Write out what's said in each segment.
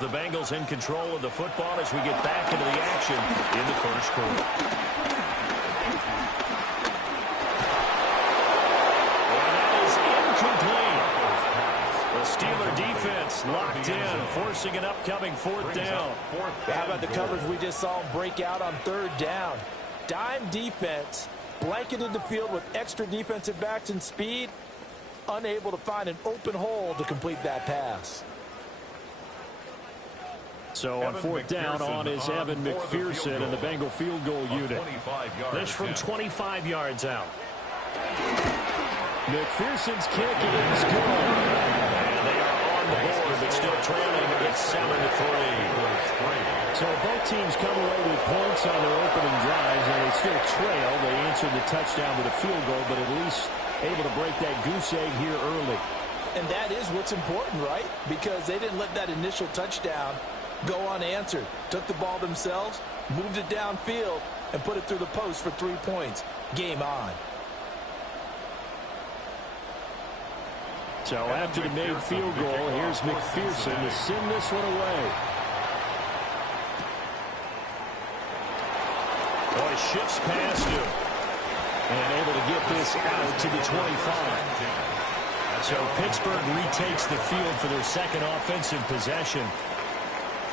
The Bengals in control of the football as we get back into the action in the first quarter. And that is incomplete. The Steeler defense locked in, forcing an upcoming fourth down. How about the coverage we just saw break out on third down? Dime defense, blanketed the field with extra defensive backs and speed, unable to find an open hole to complete that pass. So on fourth down on is Evan McPherson and the Bengal field goal unit. This from 25 yards out. McPherson's kick is good. And they are on the board, but still trailing. It's 7-3. So both teams come away with points on their opening drives, and they still trail. They answered the touchdown with a field goal, but at least able to break that goose egg here early. And that is what's important, right? Because they didn't let that initial touchdown go unanswered. Took the ball themselves, moved it downfield, and put it through the post for 3 points. Game on. So after the made field goal, here's McPherson to send this one away. Boy, shifts past him. And able to get this out to the 25. So Pittsburgh retakes the field for their second offensive possession.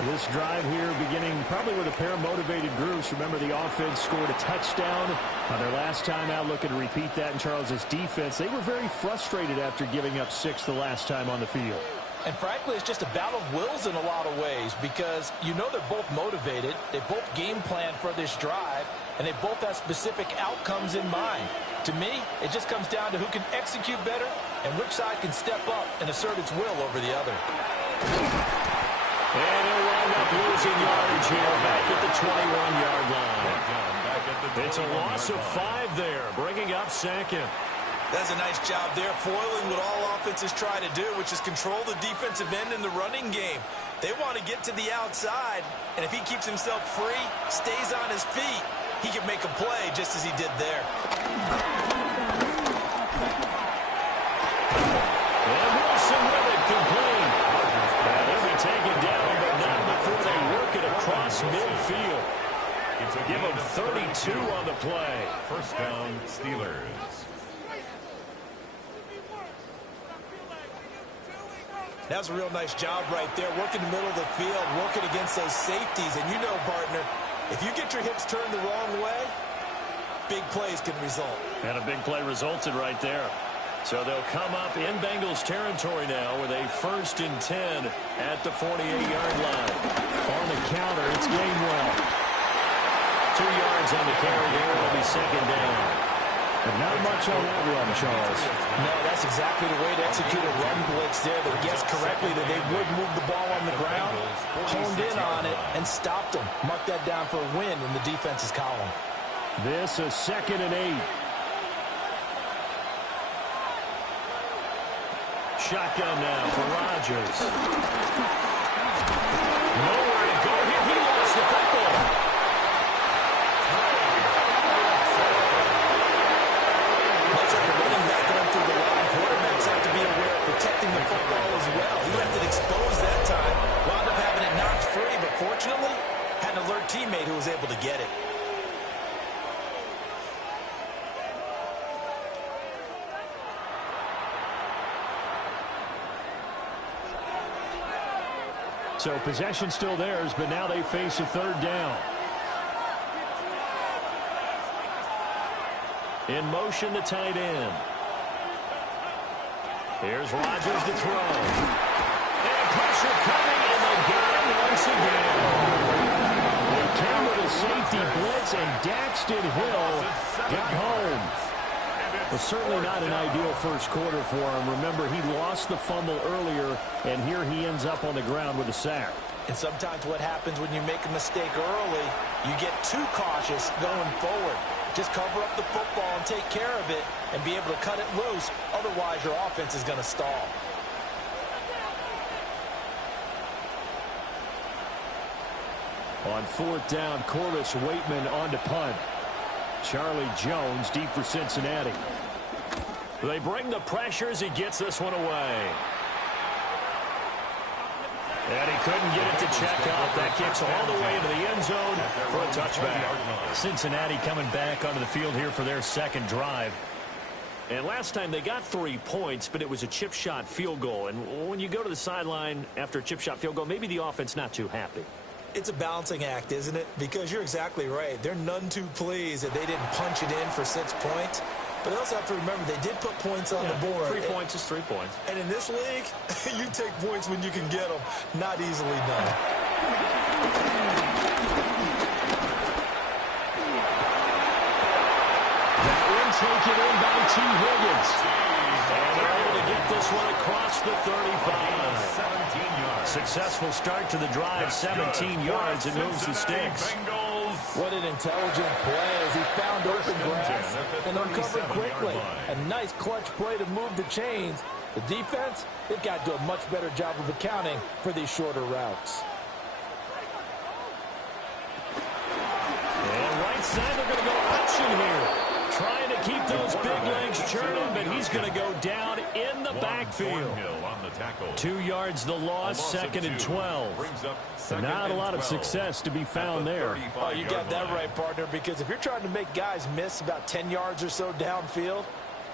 This drive here beginning probably with a pair of motivated groups. Remember, the offense scored a touchdown on their last time out. Looking to repeat that in Charles's defense. They were very frustrated after giving up 6 the last time on the field. And frankly, it's just a battle of wills in a lot of ways because you know they're both motivated. They both game plan for this drive, and they both have specific outcomes in mind. To me, it just comes down to who can execute better and which side can step up and assert its will over the other. And he'll wind up losing yardage here back at the 21-yard line. It's a loss of 5 there, bringing up second. That's a nice job there, foiling what all offenses try to do, which is control the defensive end in the running game. They want to get to the outside, and if he keeps himself free, stays on his feet, he can make a play just as he did there. And Wilson with it, complete. They'll be taken down, but not before they work it across midfield. Give them 32 on the play. First down, Steelers. That was a real nice job right there, working the middle of the field, working against those safeties. And you know, partner, if you get your hips turned the wrong way, big plays can result. And a big play resulted right there. So they'll come up in Bengals territory now with a 1st and 10 at the 48-yard line. On the counter, it's Gainwell. 2 yards on the carry there. It'll be second down. But not much on that run, Charles. No, that's exactly the way to execute a run blitz there. They guessed correctly that they would move the ball on the ground, honed in on it, and stopped them. Mark that down for a win in the defense's column. This is 2nd and 8. Shotgun now for Rodgers. Nowhere to go here. He lost the football. Much like a running back going through the line, quarterbacks have to be aware of protecting the football as well. He left it exposed that time. Wound up having it knocked free, but fortunately, had an alert teammate who was able to get it. So possession still theirs, but now they face a 3rd down. In motion, the tight end. Here's Rodgers to throw. And pressure coming, and they got him once again. They came with a safety blitz, and Daxton Hill got home. Well, certainly not an ideal first quarter for him. Remember, he lost the fumble earlier, and here he ends up on the ground with a sack. And sometimes what happens when you make a mistake early, you get too cautious going forward. Just cover up the football and take care of it and be able to cut it loose. Otherwise, your offense is going to stall. On 4th down, Corliss Waitman on to punt. Charlie Jones deep for Cincinnati. They bring the pressure as he gets this one away. And he couldn't get it to check out. That kicks all the way into the end zone for a touchback. Cincinnati coming back onto the field here for their second drive. And last time they got 3 points, but it was a chip shot field goal. And when you go to the sideline after a chip shot field goal, maybe the offense not too happy. It's a balancing act, isn't it? Because you're exactly right. They're none too pleased that they didn't punch it in for 6 points. But they also have to remember they did put points on the board. 3 points is 3 points. And in this league, you take points when you can get them. Not easily done. That one taken in by T. Higgins. And they're able to get this one across the 35. 17 yards. Successful start to the drive, 17 yards, and moves the sticks. What an intelligent play as he found open grass and uncovered quickly. A nice clutch play to move the chains. The defense, they've got to do a much better job of accounting for these shorter routes. And right side, they're going to go option here. Trying to keep those big legs churning, but he's going to go down in the backfield. 2 yards the loss, second and 12. Not a lot of success to be found there. Oh, you got that right, partner, because if you're trying to make guys miss about 10 yards or so downfield,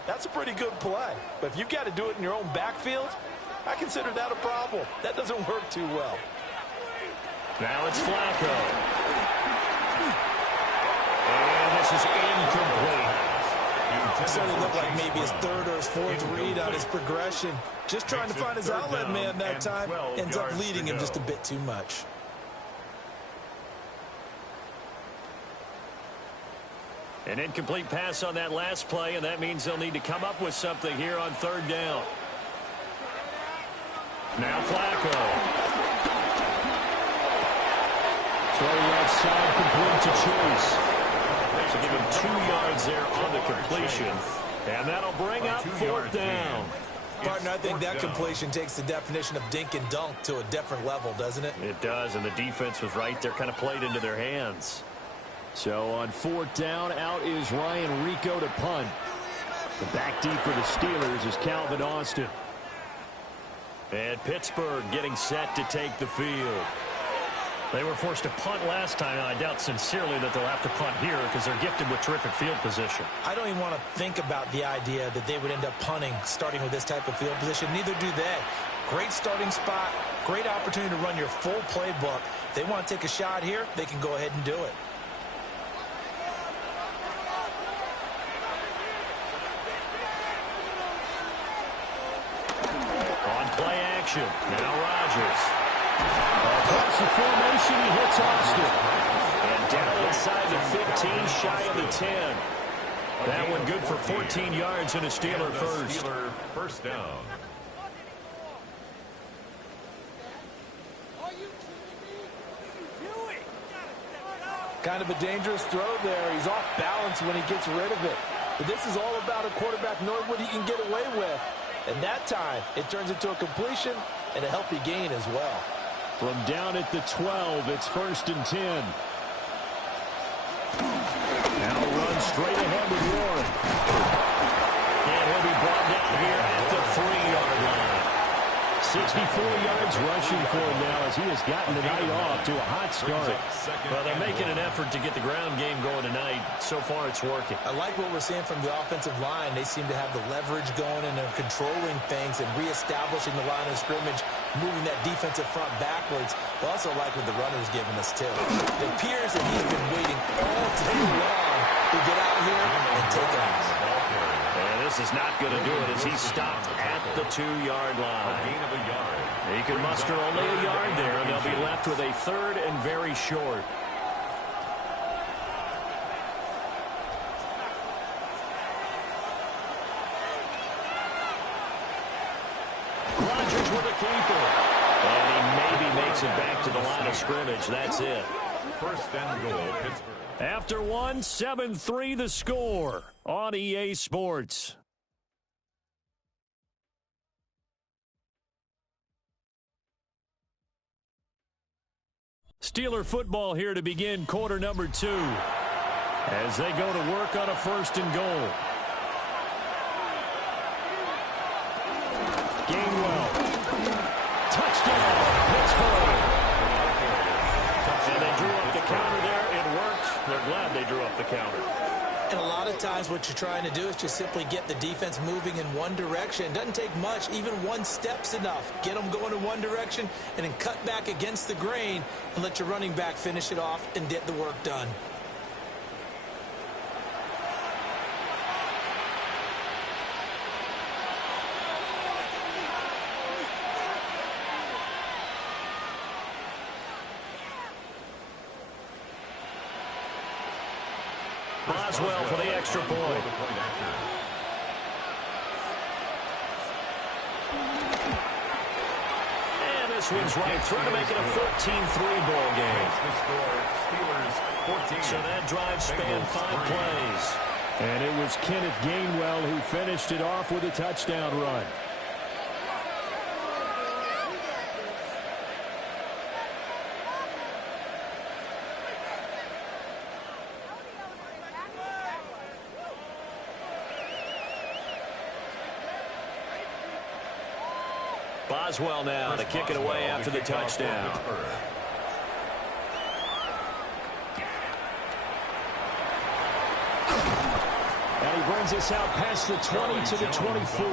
that's a pretty good play. But if you've got to do it in your own backfield, I consider that a problem. That doesn't work too well. Now it's Flacco. And this is incomplete. So it looked like maybe his third or his fourth read on his progression. Just trying to find his outlet man that time. Ends up leading him just a bit too much. An incomplete pass on that last play, and that means they'll need to come up with something here on third down. Now Flacco. Throw left side, complete to Chase. So give him 2 yards there on the completion. And that'll bring up fourth down. Partner, I think that completion takes the definition of dink and dunk to a different level, doesn't it? It does, and the defense was right there, kind of played into their hands. So on fourth down, out is Ryan Rico to punt. The back deep for the Steelers is Calvin Austin. And Pittsburgh getting set to take the field. They were forced to punt last time, and I doubt sincerely that they'll have to punt here because they're gifted with terrific field position. I don't even want to think about the idea that they would end up punting starting with this type of field position. Neither do they. Great starting spot, great opportunity to run your full playbook. If they want to take a shot here, they can go ahead and do it. On play action, now Rodgers. Across the formation, he hits Austin. And down inside the 15, shy of the 10. That one good for 14 yards and a Steeler first. First down. Kind of a dangerous throw there. He's off balance when he gets rid of it. But this is all about a quarterback knowing what he can get away with. And that time, it turns into a completion and a healthy gain as well. From down at the 12, it's first and 10. Now run straight ahead with Warren. And he'll be brought down here at the 3-yard line. 64 yards rushing for him now as he has gotten the night off to a hot start. Well, they're making an effort to get the ground game going tonight. So far, it's working. I like what we're seeing from the offensive line. They seem to have the leverage going and they're controlling things and reestablishing the line of scrimmage, moving that defensive front backwards. I also like what the runner's giving us, too. It appears that he's been waiting all day long to get out here and take off. And this is not going to do it as he's stopped at the 2-yard line. Gain of a yard. He can muster only a yard there, and they'll be left with a third and very short. Rodgers with a keeper. And he maybe makes it back to the line of scrimmage. That's it. First and goal, Pittsburgh. After one, 7-3 the score on EA Sports. Steeler football here to begin quarter number 2 as they go to work on a first and goal. Gainwell. Touchdown, Pittsburgh. Sometimes what you're trying to do is just simply get the defense moving in one direction. It doesn't take much. Even one step's enough. Get them going in one direction and then cut back against the grain and let your running back finish it off and get the work done. Boswell for the extra point. And this one's right through to make it a 14-3 ball game. So that drive spanned 5 plays. And it was Kenneth Gainwell who finished it off with a touchdown run. Boswell now to kick it away after the touchdown. And he brings us out past the 20 to the 24.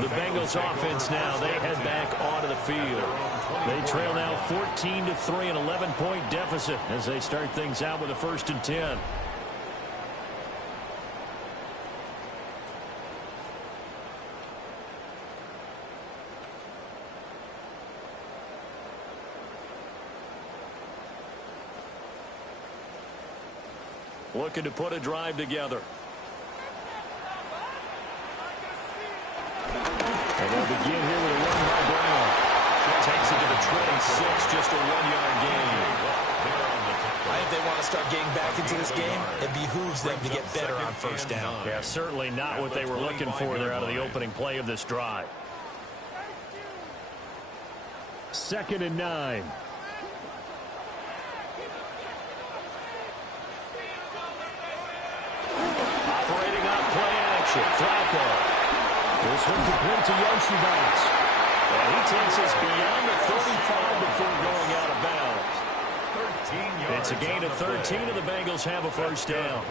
The Bengals offense now, they head back onto the field. They trail now 14-3, an 11-point deficit as they start things out with a 1st and 10. Looking to put a drive together. And they'll begin here with a run by Brown. Takes it to the 26, just a 1-yard gain. I think they want to start getting back into this game. It behooves them to get better on 1st down. Yeah, certainly not what they were looking for there out of the opening play of this drive. 2nd and 9. Flacco. This one complete to Yoshibas. And he takes us beyond the 35 before going out of bounds. It's a gain of 13, and the Bengals have a 1st down.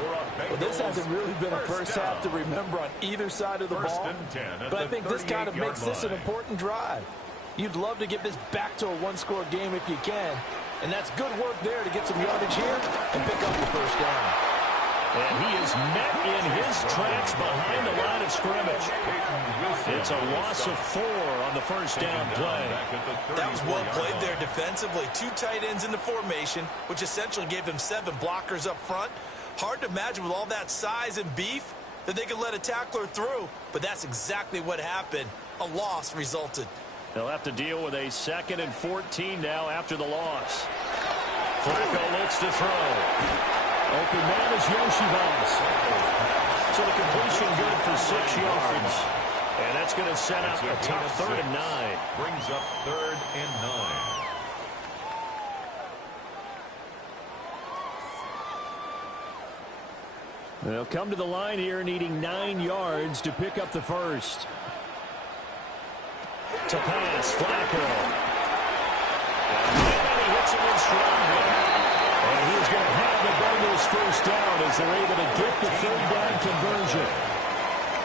Well, this hasn't really been a first half to remember on either side of the ball. But I think this kind of makes this an important drive. You'd love to get this back to a one-score game if you can. And that's good work there to get some yardage here and pick up the 1st down. And he is met in his tracks behind the line of scrimmage. It's a loss of 4 on the 1st down play. That was well played there defensively. 2 tight ends in the formation, which essentially gave them 7 blockers up front. Hard to imagine with all that size and beef that they could let a tackler through, but that's exactly what happened. A loss resulted. They'll have to deal with a 2nd and 14 now after the loss. Flacco looks to throw. Open man is Yoshibas. So the completion good for 6 yards. And that's going to set up a tough 3rd and 9. Brings up 3rd and 9. They'll come to the line here needing 9 yards to pick up the 1st. To pass, Flacco. And he hits him in stride. And he's going to have the Bengals 1st down as they're able to get the 3rd down conversion.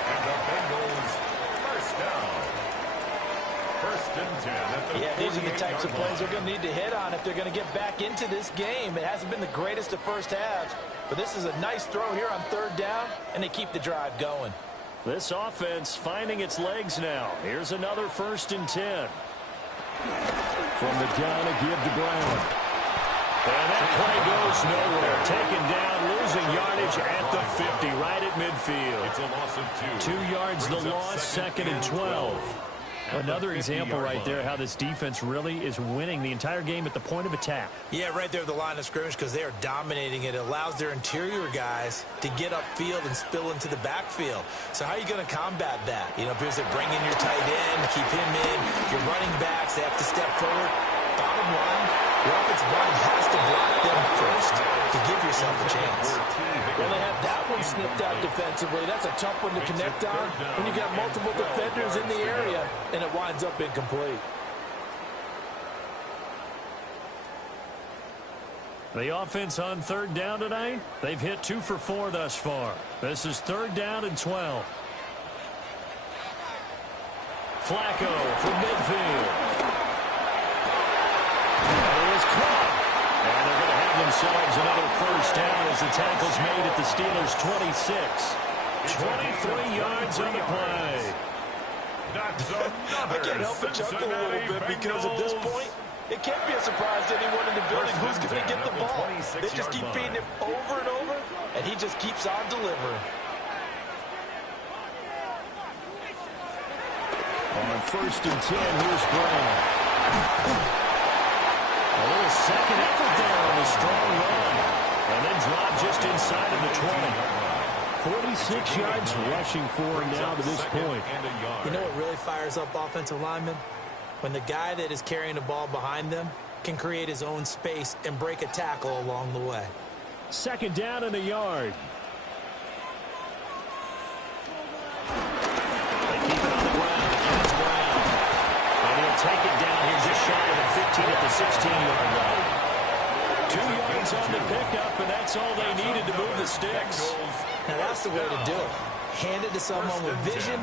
And the Bengals 1st down. 1st and 10 at the Yeah, these are the types of plays they're going to need to hit on if they're going to get back into this game. It hasn't been the greatest of first halves, but this is a nice throw here on 3rd down, and they keep the drive going. This offense finding its legs now. Here's another 1st and 10. From the gun, a give to Brown. And that play goes nowhere. Taken down, losing yardage at the 50, right at midfield. It's a loss of 2. 2 yards the loss, 2nd and 12. Another example right there how this defense really is winning the entire game at the point of attack. Yeah, right there at the line of scrimmage because they are dominating it. It allows their interior guys to get upfield and spill into the backfield. So how are you going to combat that? You know, because they bring in your tight end, keep him in. Your running backs, they have to step forward. Bottom line, your offensive line has to block them first to give yourself a chance. Well, they have that one snipped out defensively. That's a tough one to connect on when you got multiple defenders in the area, and it winds up incomplete. The offense on third down tonight, they've hit 2 for 4 thus far. This is 3rd down and 12. Flacco from midfield. And he is caught. And they're going to have themselves another first down as the tackle's made at the Steelers' 26. 23 yards on the play. I can't help but chuckle a little bit because at this point, it can't be a surprise to anyone in the building who's going to get the ball. They just keep feeding him over and over, and he just keeps on delivering. On 1st and 10, here's Brown. A little second effort there on a strong run. And then drop just inside of the 20. 46 yards rushing for him now to this point. You know what really fires up offensive linemen? When the guy that is carrying the ball behind them can create his own space and break a tackle along the way. 2nd down and a yard. They keep it on the ground. And it's Brown. And he'll take it down here just shy of the 15 at the 16-yard line. 2 yards on the pickup, and that's all they needed to move the sticks. Now that's the way to do it. Hand it to someone with vision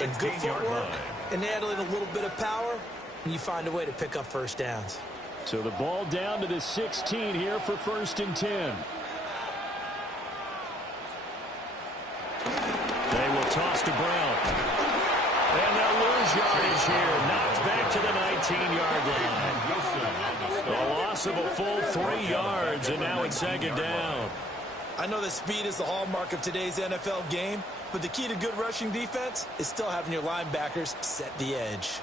and good footwork, and add a little bit of power, and you find a way to pick up first downs. So the ball down to the 16 here for 1st and 10. They will toss to Brown. And they'll lose yardage here. Knocked back to the 19-yard line. A loss of a full 3 yards, and now it's 2nd down. I know that speed is the hallmark of today's NFL game, but the key to good rushing defense is still having your linebackers set the edge.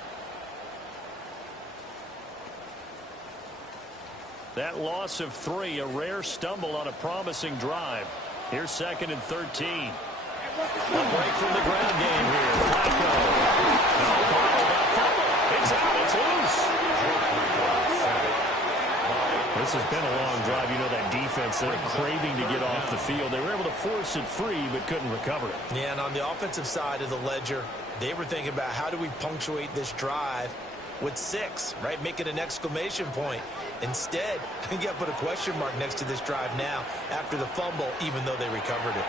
That loss of 3, a rare stumble on a promising drive. Here's 2nd and 13. A break from the ground game here. Flacco. It's out. It's loose. This has been a long drive. You know that defense, they're craving to get off the field. They were able to force it free, but couldn't recover it. Yeah, and on the offensive side of the ledger, they were thinking about how do we punctuate this drive with 6, right? Make it an exclamation point. Instead, you got to put a question mark next to this drive now after the fumble, even though they recovered it.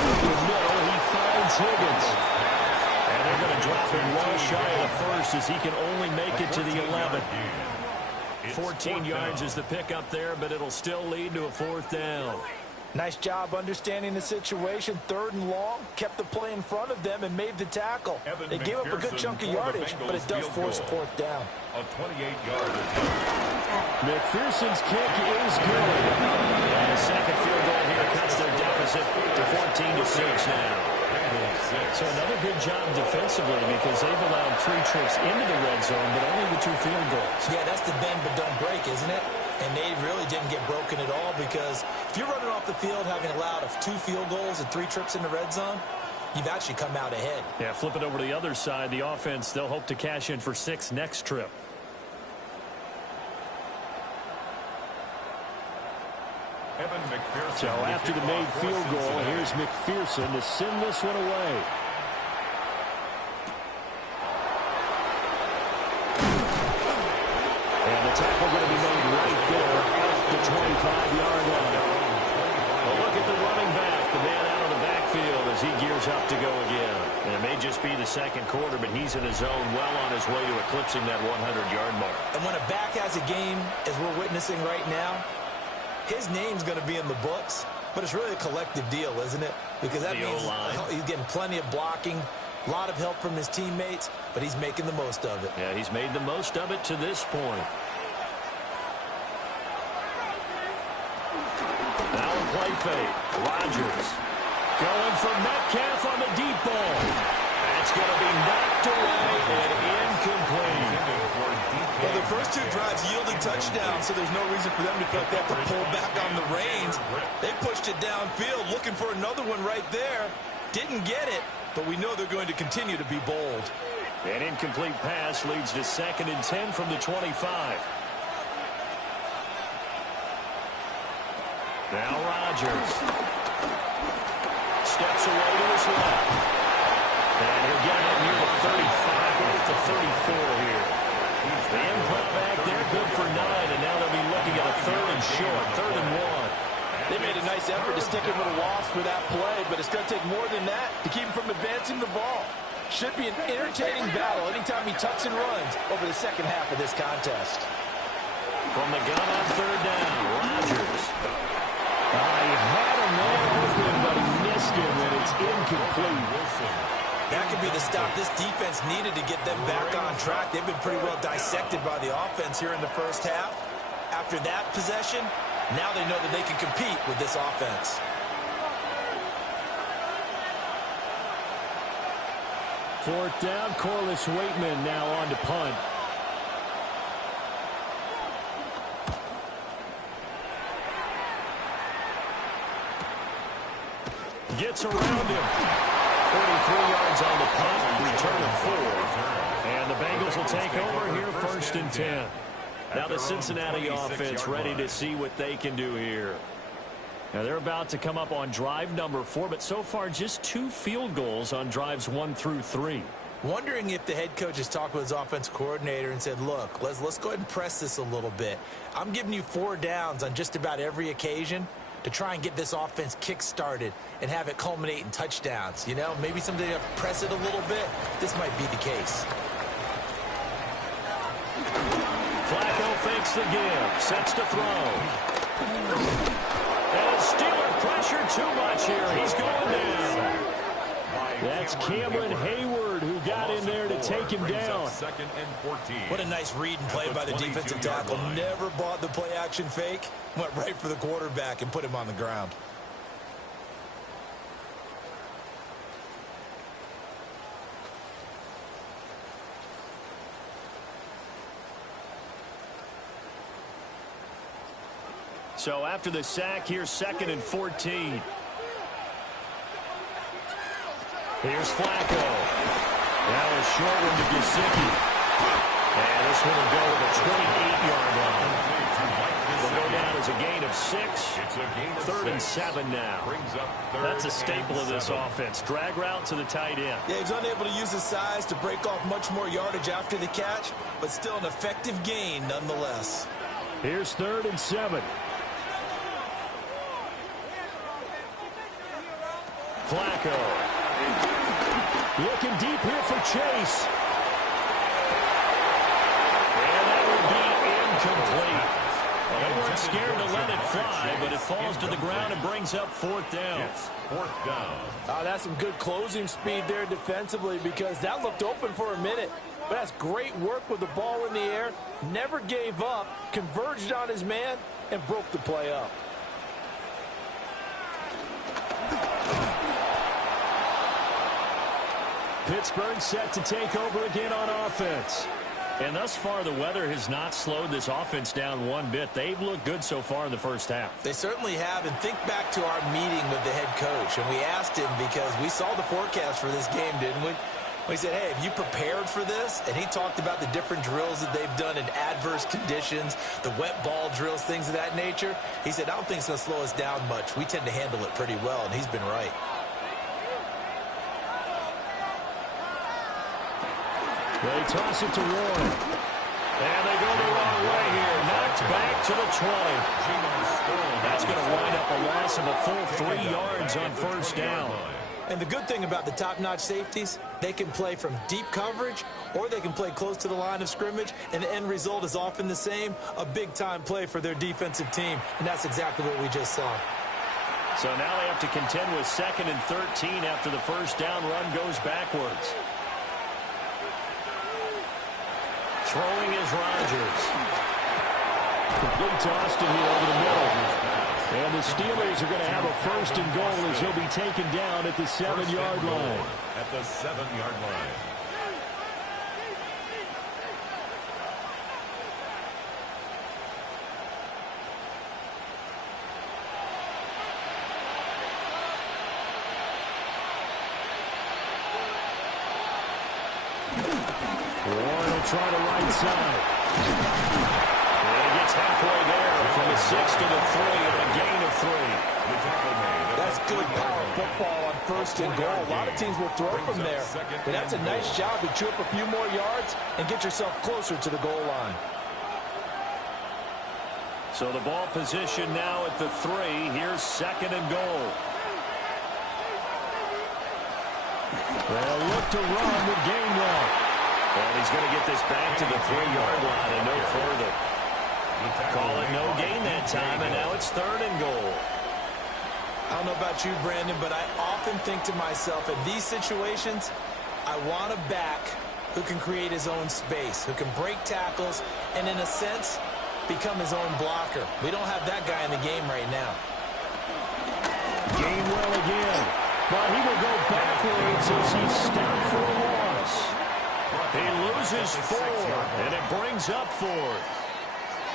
In the middle, he finds Higgins. And they're going to drop him well shy of the first as he can only make it to the 11. 14 yards is the pickup there, but it'll still lead to a 4th down. Nice job understanding the situation. 3rd and long, kept the play in front of them and made the tackle. They gave up a good chunk of yardage, but it does force a 4th down. A 28-yarder. McPherson's kick is good. And a second field goal here cuts their deficit to 14-6 now. So another good job defensively because they've allowed 3 trips into the red zone, but only the 2 field goals. Yeah, that's the bend but don't break, isn't it? And they really didn't get broken at all because if you're running off the field having allowed 2 field goals and 3 trips in the red zone, you've actually come out ahead. Yeah, flip it over to the other side. The offense, they'll hope to cash in for 6 next trip. So after the made field goal, here's McPherson to send this one away. And the tackle going to be made right there at the 25-yard line. A look at the running back, the man out of the backfield as he gears up to go again. And it may just be the 2nd quarter, but he's in his zone well on his way to eclipsing that 100-yard mark. And when a back has a game, as we're witnessing right now, his name's going to be in the books, but it's really a collective deal, isn't it? Because that means he's getting plenty of blocking, a lot of help from his teammates, but he's making the most of it. Yeah, he's made the most of it to this point. Now in play fake, Rodgers going for Metcalf on the deep ball. That's going to be knocked away and incomplete. Well, the first 2 drives yielded touchdowns, so there's no reason for them to feel like they have to pull back on the reins. They pushed it downfield, looking for another one right there. Didn't get it, but we know they're going to continue to be bold. An incomplete pass leads to 2nd and 10 from the 25. Now Rodgers steps away to his left. And he'll get it near the 35, or at the 34 here. The improv act for that play, but it's going to take more than that to keep him from advancing the ball. Should be an entertaining battle anytime he tucks and runs over the second half of this contest. From the gun on third down, Rodgers. He had a man open, but he missed him, and it's incomplete. That could be the stop this defense needed to get them back on track. They've been pretty well dissected by the offense here in the first half. After that possession, now they know that they can compete with this offense. Fourth down, Corliss Waitman now on to punt. Gets around him. 43 yards on the punt, return of 4. And the Bengals will take over here, 1st and 10. Now the Cincinnati offense ready to see what they can do here. Now they're about to come up on drive number 4, but so far just 2 field goals on drives 1 through 3. Wondering if the head coach has talked with his offensive coordinator and said, look, let's go ahead and press this a little bit. I'm giving you 4 downs on just about every occasion to try and get this offense kick-started and have it culminate in touchdowns. You know, maybe something to press it a little bit. This might be the case. Flacco fakes the give, sets to throw. And Steeler pressure too much here. He's going down. That's Cameron Hayward who got in there to take him down. What a nice read and play by the defensive tackle. Never bought the play-action fake. Went right for the quarterback and put him on the ground. So after the sack, here's 2nd and 14. Here's Flacco. Now a short one to Gesicki. And this one will go to the 28-yard line. Will go down as a gain of 6. 3rd and 7 now. That's a staple of this offense. Drag route to the tight end. Yeah, he's unable to use his size to break off much more yardage after the catch, but still an effective gain nonetheless. Here's 3rd and 7. Flacco. Looking deep here for Chase. And that will be incomplete. Well, they weren't scared to let it fly, but it falls to the ground and brings up 4th down. It's 4th down. That's some good closing speed there defensively, because that looked open for a minute. But that's great work with the ball in the air. Never gave up, converged on his man, and broke the play up. Pittsburgh set to take over again on offense. And thus far, the weather has not slowed this offense down one bit. They've looked good so far in the first half. They certainly have. And think back to our meeting with the head coach. And we asked him, because we saw the forecast for this game, didn't we? We said, hey, have you prepared for this? And he talked about the different drills that they've done in adverse conditions, the wet ball drills, things of that nature. He said, I don't think it's going to slow us down much. We tend to handle it pretty well, and he's been right. They toss it to Warren. And they go the wrong way here. Knocked back to the 20. That's going to wind up a loss of a full 3 yards on 1st down. And the good thing about the top-notch safeties, they can play from deep coverage or they can play close to the line of scrimmage, and the end result is often the same, a big-time play for their defensive team. And that's exactly what we just saw. So now they have to contend with 2nd and 13 after the first down run goes backwards. Throwing is Rodgers. Complete to Austin here over the middle. And the Steelers are going to have a 1st and goal as he'll be taken down at the 7-yard line. At the 7-yard line. Warren will try the right side. And he gets halfway there from the 6 to the 3 and a gain of 3. That's good power football on 1st and goal. A lot of teams will throw from there. But that's a nice job to chew up a few more yards and get yourself closer to the goal line. So the ball position now at the 3. Here's 2nd and goal. They'll look to run with Gainwell. And he's going to get this back to the 3-yard line and no further. Call it no gain that time, and now it's 3rd and goal. I don't know about you, Brandon, but I often think to myself, in these situations, I want a back who can create his own space, who can break tackles, and in a sense, become his own blocker. We don't have that guy in the game right now. Gainwell again, but he will go backwards as he's stopped for a loss. He loses 4, and it brings up 4th.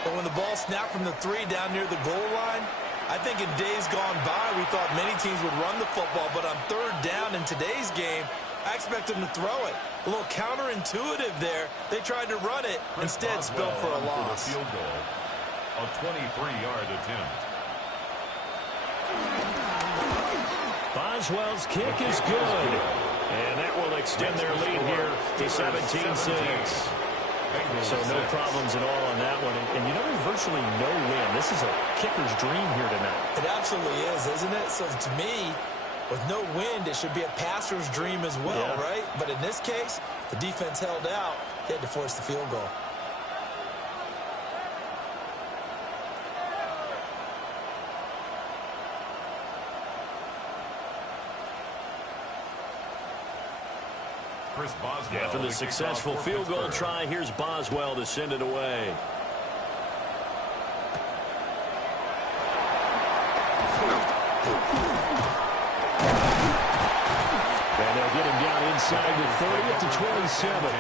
But when the ball snapped from the 3 down near the goal line, I think in days gone by, we thought many teams would run the football, but on 3rd down in today's game, I expect them to throw it. A little counterintuitive there. They tried to run it, instead spilled for a loss. Field goal, a 23-yard attempt. Boswell's kick is good, and that will extend their lead here to 17-6. So no problems at all on that one. And you know, there's virtually no win. This is a kicker's dream here tonight. It absolutely is, isn't it? So to me, with no wind, it should be a passer's dream as well, right? But in this case, the defense held out. They had to force the field goal. After the successful field goal try, here's Boswell to send it away. And they'll get him down inside the 30 at the 27.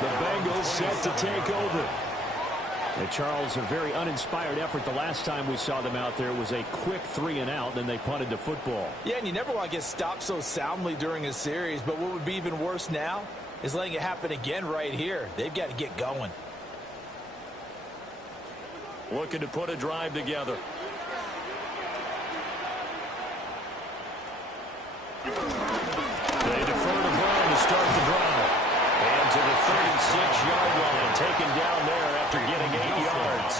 The Bengals set to take over. And Charles, a very uninspired effort. The last time we saw them out there was a quick 3-and-out, then they punted the football. Yeah, and you never want to get stopped so soundly during a series, but what would be even worse now is letting it happen again right here. They've got to get going. Looking to put a drive together. They defer to Brown to start the drive. And to the 36-yard line, taken down there after getting 8 yards.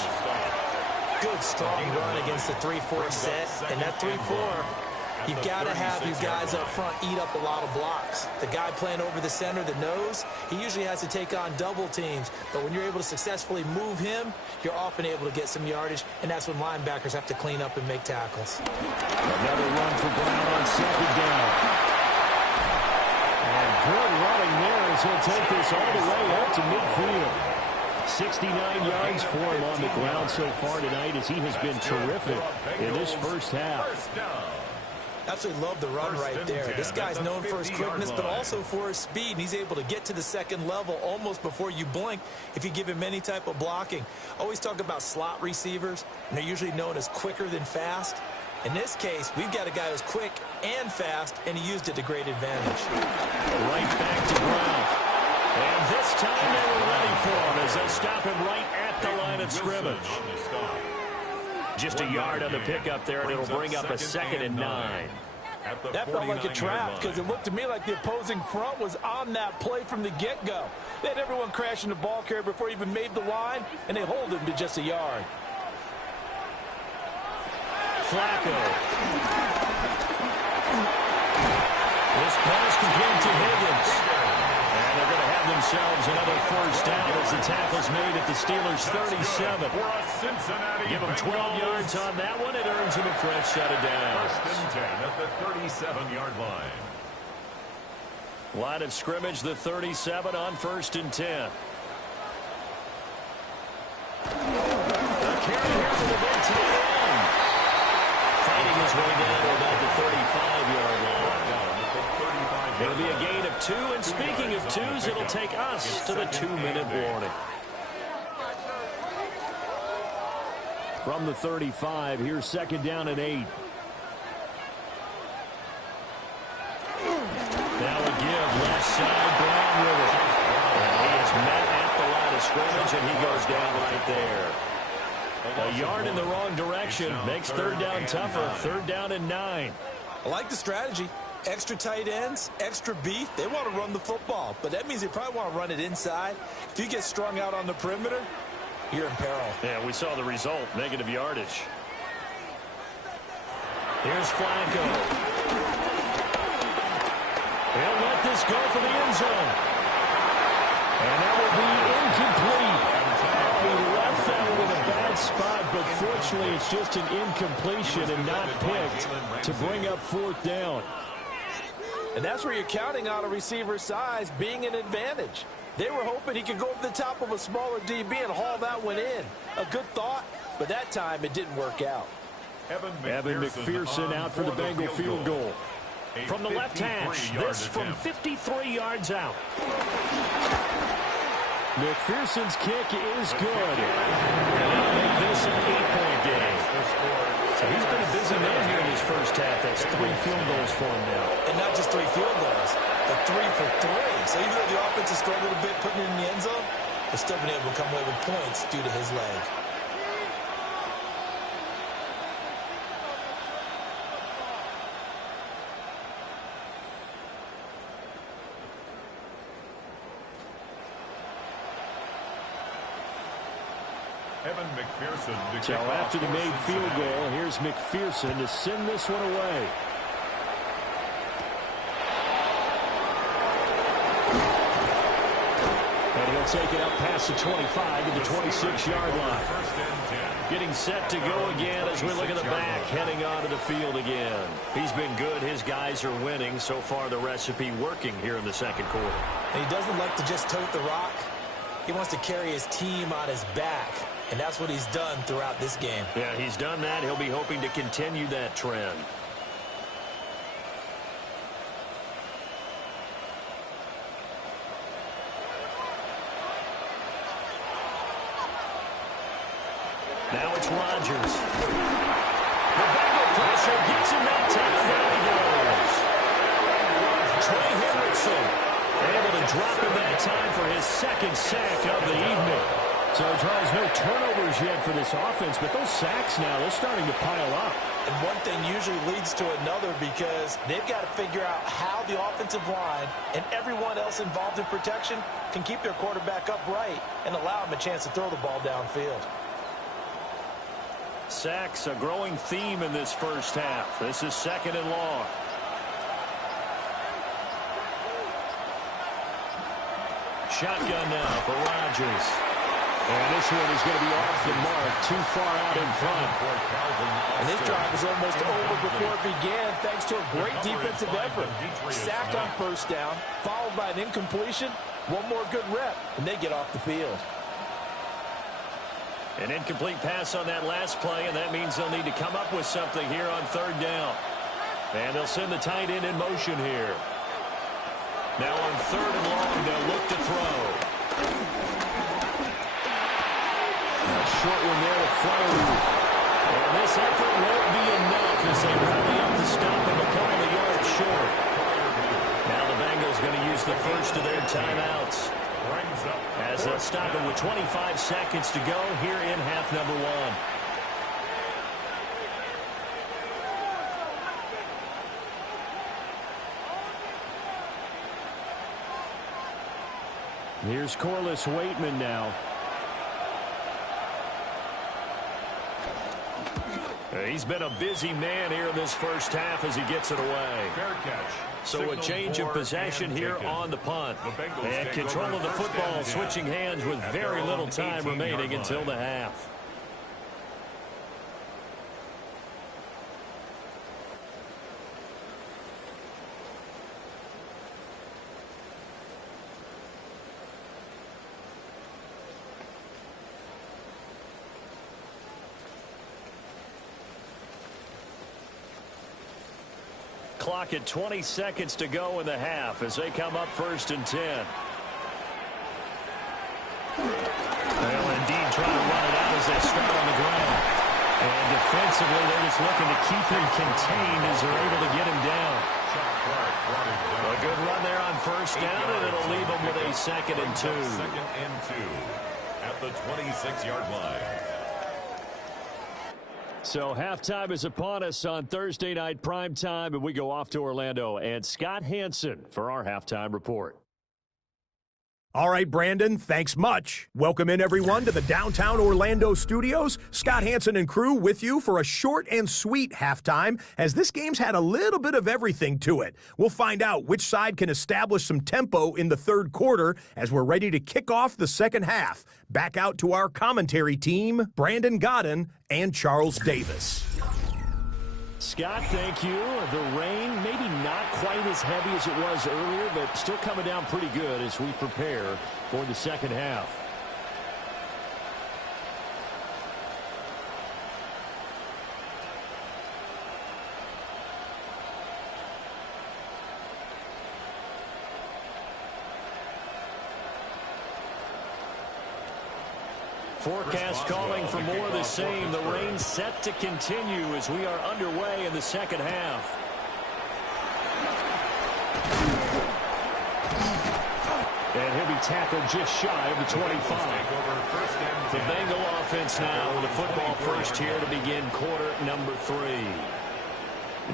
Good, strong run against the 3-4 set. And that 3-4, you've got to have your guys up front eat up a lot of blocks. The guy playing over the center, the nose, he usually has to take on double teams. But when you're able to successfully move him, you're often able to get some yardage, and that's when linebackers have to clean up and make tackles. Another run for Brown on 2nd down. And good running there as he'll take this all the way out to midfield. 69 yards for him on the ground so far tonight as he has been terrific in this first half. Absolutely love the run right there. This guy's known for his quickness, but also for his speed. And he's able to get to the 2nd level almost before you blink if you give him any type of blocking. Always talk about slot receivers, and they're usually known as quicker than fast. In this case, we've got a guy who's quick and fast, and he used it to great advantage. Right back to Brown. And this time they were ready for him as they stop him right at the line of scrimmage. Just a yard on the pickup there, and it'll bring up a 2nd and 9. That felt like a trap because it looked to me like the opposing front was on that play from the get-go. They had everyone crashing the ball carrier before he even made the line, and they hold him to just a yard. Flacco. This pass complete to Higgins. And they're going to have themselves another 1st down as the tackle's made at the Steelers' 37. Give them 12 yards on that one. It earns him a fresh set of downs. 1st and 10 at the 37-yard line. Line of scrimmage, the 37 on 1st and 10. The carry here for the big tight end. Fighting his way down to about the 35-yard line. It'll be a gain of 2, and speaking of 2s, it'll take us to the 2-minute warning. From the 35, here's 2nd down and 8. Now a give, left side, Brown with it. And he is met at the line of scrimmage, and he goes down right there. A yard in the wrong direction makes 3rd down tougher. 3rd down and 9. I like the strategy. Extra tight ends, extra beef. They want to run the football, but that means they probably want to run it inside. If you get strung out on the perimeter, you're in peril. Yeah, we saw the result, negative yardage. Here's Flacco. He'll let this go for the end zone. And that will be incomplete. He left that with a bad spot, but fortunately it's just an incompletion and not picked to bring up fourth down. And that's where you're counting on a receiver's size being an advantage. They were hoping he could go over the top of a smaller DB and haul that one in. A good thought, but that time it didn't work out. Evan McPherson out for the Bengal field goal. From the left hash, this from 53 yards out. McPherson's kick is good. And that'll make this an 8-point game. So he's been a busy man here in his first half. That's 3 field goals for him now. And not just 3 field goals, but 3 for 3. So even though the offense has struggled a bit putting it in the end zone, they've still been able to come away with points due to his leg. So after the made field goal, here's McPherson to send this one away. And he'll take it up past the 25 to the 26-yard line. Getting set to go again as we look at the back, heading onto the field again. He's been good. His guys are winning. So far, the recipe working here in the second quarter. And he doesn't like to just tote the rock. He wants to carry his team on his back. And that's what he's done throughout this game. Yeah, he's done that. He'll be hoping to continue that trend. Now it's Rodgers. The Bengal pressure gets him that time. There he goes. Trey Hendrickson able to drop him that time for his second sack of the evening. So, Charles, no turnovers yet for this offense, but those sacks now, they're starting to pile up. And one thing usually leads to another because they've got to figure out how the offensive line and everyone else involved in protection can keep their quarterback upright and allow him a chance to throw the ball downfield. Sacks, a growing theme in this first half. This is second and long. Shotgun now for Rodgers. And this one is going to be off the mark, too far out in front. And this drive was almost over before it began thanks to a great defensive effort. Sack on first down, followed by an incompletion, one more good rep, and they get off the field. An incomplete pass on that last play, and that means they'll need to come up with something here on third down. And they'll send the tight end in motion here. Now on third and long, they'll look to throw. Short one there to Flowery. And this effort won't be enough as they rally up to stop him a couple of yards short. Now the Bengals going to use the first of their timeouts as they'll stop him with 25 seconds to go here in half number one. Here's Corliss Waitman now. He's been a busy man here in this first half as he gets it away. Fair catch. So a change of possession here on the punt. And control of the football switching hands with very little time remaining until the half. Clock at 20 seconds to go in the half as they come up first and 10. They'll indeed try to run it out as they start on the ground. And defensively, they're just looking to keep him contained as they're able to get him down. A good run there on first down, and it'll leave them with a second and two. Second and two at the 26-yard line. So halftime is upon us on Thursday night primetime, and we go off to Orlando. And Scott Hansen for our halftime report. All right, Brandon, thanks much. Welcome in, everyone, to the downtown Orlando studios. Scott Hansen and crew with you for a short and sweet halftime, as this game's had a little bit of everything to it. We'll find out which side can establish some tempo in the third quarter as we're ready to kick off the second half. Back out to our commentary team, Brandon Godden and Charles Davis. Scott, thank you. The rain, maybe not quite as heavy as it was earlier, but still coming down pretty good as we prepare for the second half. Forecast calling for more of the same. The rain set to continue as we are underway in the second half. And he'll be tackled just shy of the 25. The Bengal offense now with a football first here to begin quarter number 3.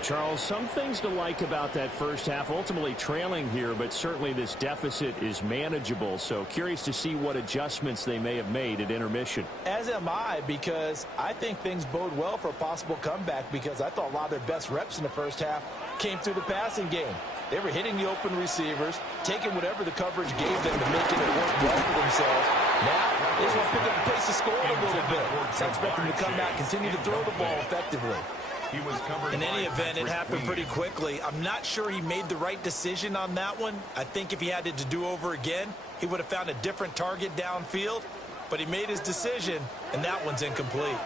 Charles, some things to like about that first half, ultimately trailing here, but certainly this deficit is manageable. So curious to see what adjustments they may have made at intermission. As am I, because I think things bode well for a possible comeback, because I thought a lot of their best reps in the first half came through the passing game. They were hitting the open receivers, taking whatever the coverage gave them to make it work well for themselves. Now, they just want to pick up the pace of scoring a little bit. So I expect them to come back, continue to throw the ball effectively. In any event, it happened pretty quickly. I'm not sure he made the right decision on that one. I think if he had it to do over again, he would have found a different target downfield. But he made his decision, and that one's incomplete.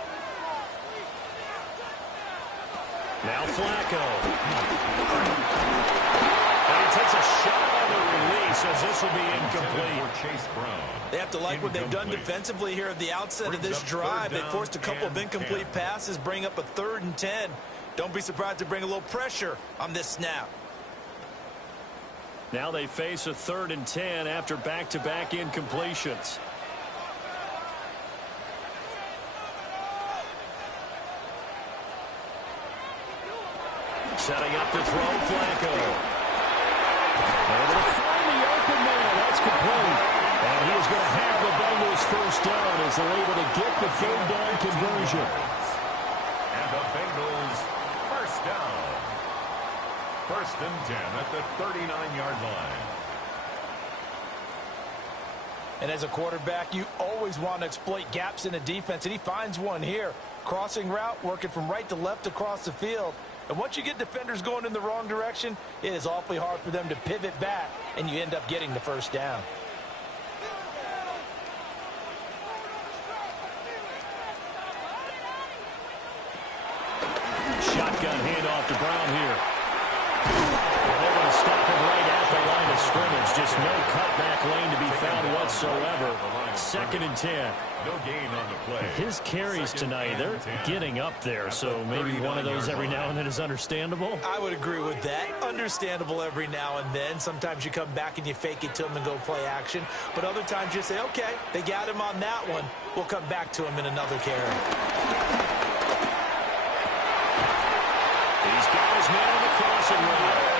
Now Flacco. And he takes a shot on the release as this will be incomplete. They have to like what they've done defensively here at the outset of this drive. They forced a couple of incomplete passes, bring up a 3rd and 10. Don't be surprised to bring a little pressure on this snap. Now they face a 3rd and 10 after back-to-back incompletions. Setting up to throw, Flacco. Able to find the open man. That's complete. And he is going to have the Bengals first down as they're able to get the 3rd down conversion. And the Bengals first down. 1st and 10 at the 39-yard line. And as a quarterback, you always want to exploit gaps in a defense, and he finds one here. Crossing route, working from right to left across the field. And once you get defenders going in the wrong direction, it is awfully hard for them to pivot back, and you end up getting the first down. Shotgun handoff to Brown here. And they're going to stop him right at the line of scrimmage. Just no cutback lane to be found whatsoever. 2nd and 10. No gain on the play. His carries tonight, they're getting up there, so maybe one of those every now and then is understandable. I would agree with that. Understandable every now and then. Sometimes you come back and you fake it to him and go play action. But other times you say, okay, they got him on that one. We'll come back to him in another carry. He's got his man on the crossing route.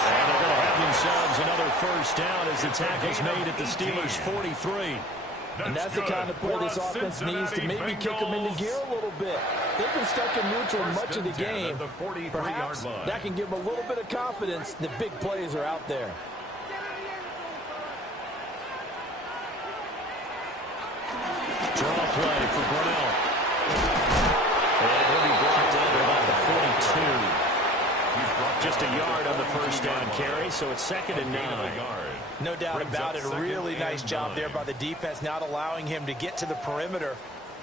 And they're going to have themselves another first down as the tackle's made at the Steelers' 43. And that's the kind of play this offense needs to maybe kick them into gear a little bit. They've been stuck in neutral much of the game. Perhaps that can give them a little bit of confidence that big plays are out there. Draw play for Brunell. And he'll be blocked out about the 42. Just a yard on the first down carry, so it's 2nd and 9. No doubt about it. A really nice job there by the defense, not allowing him to get to the perimeter.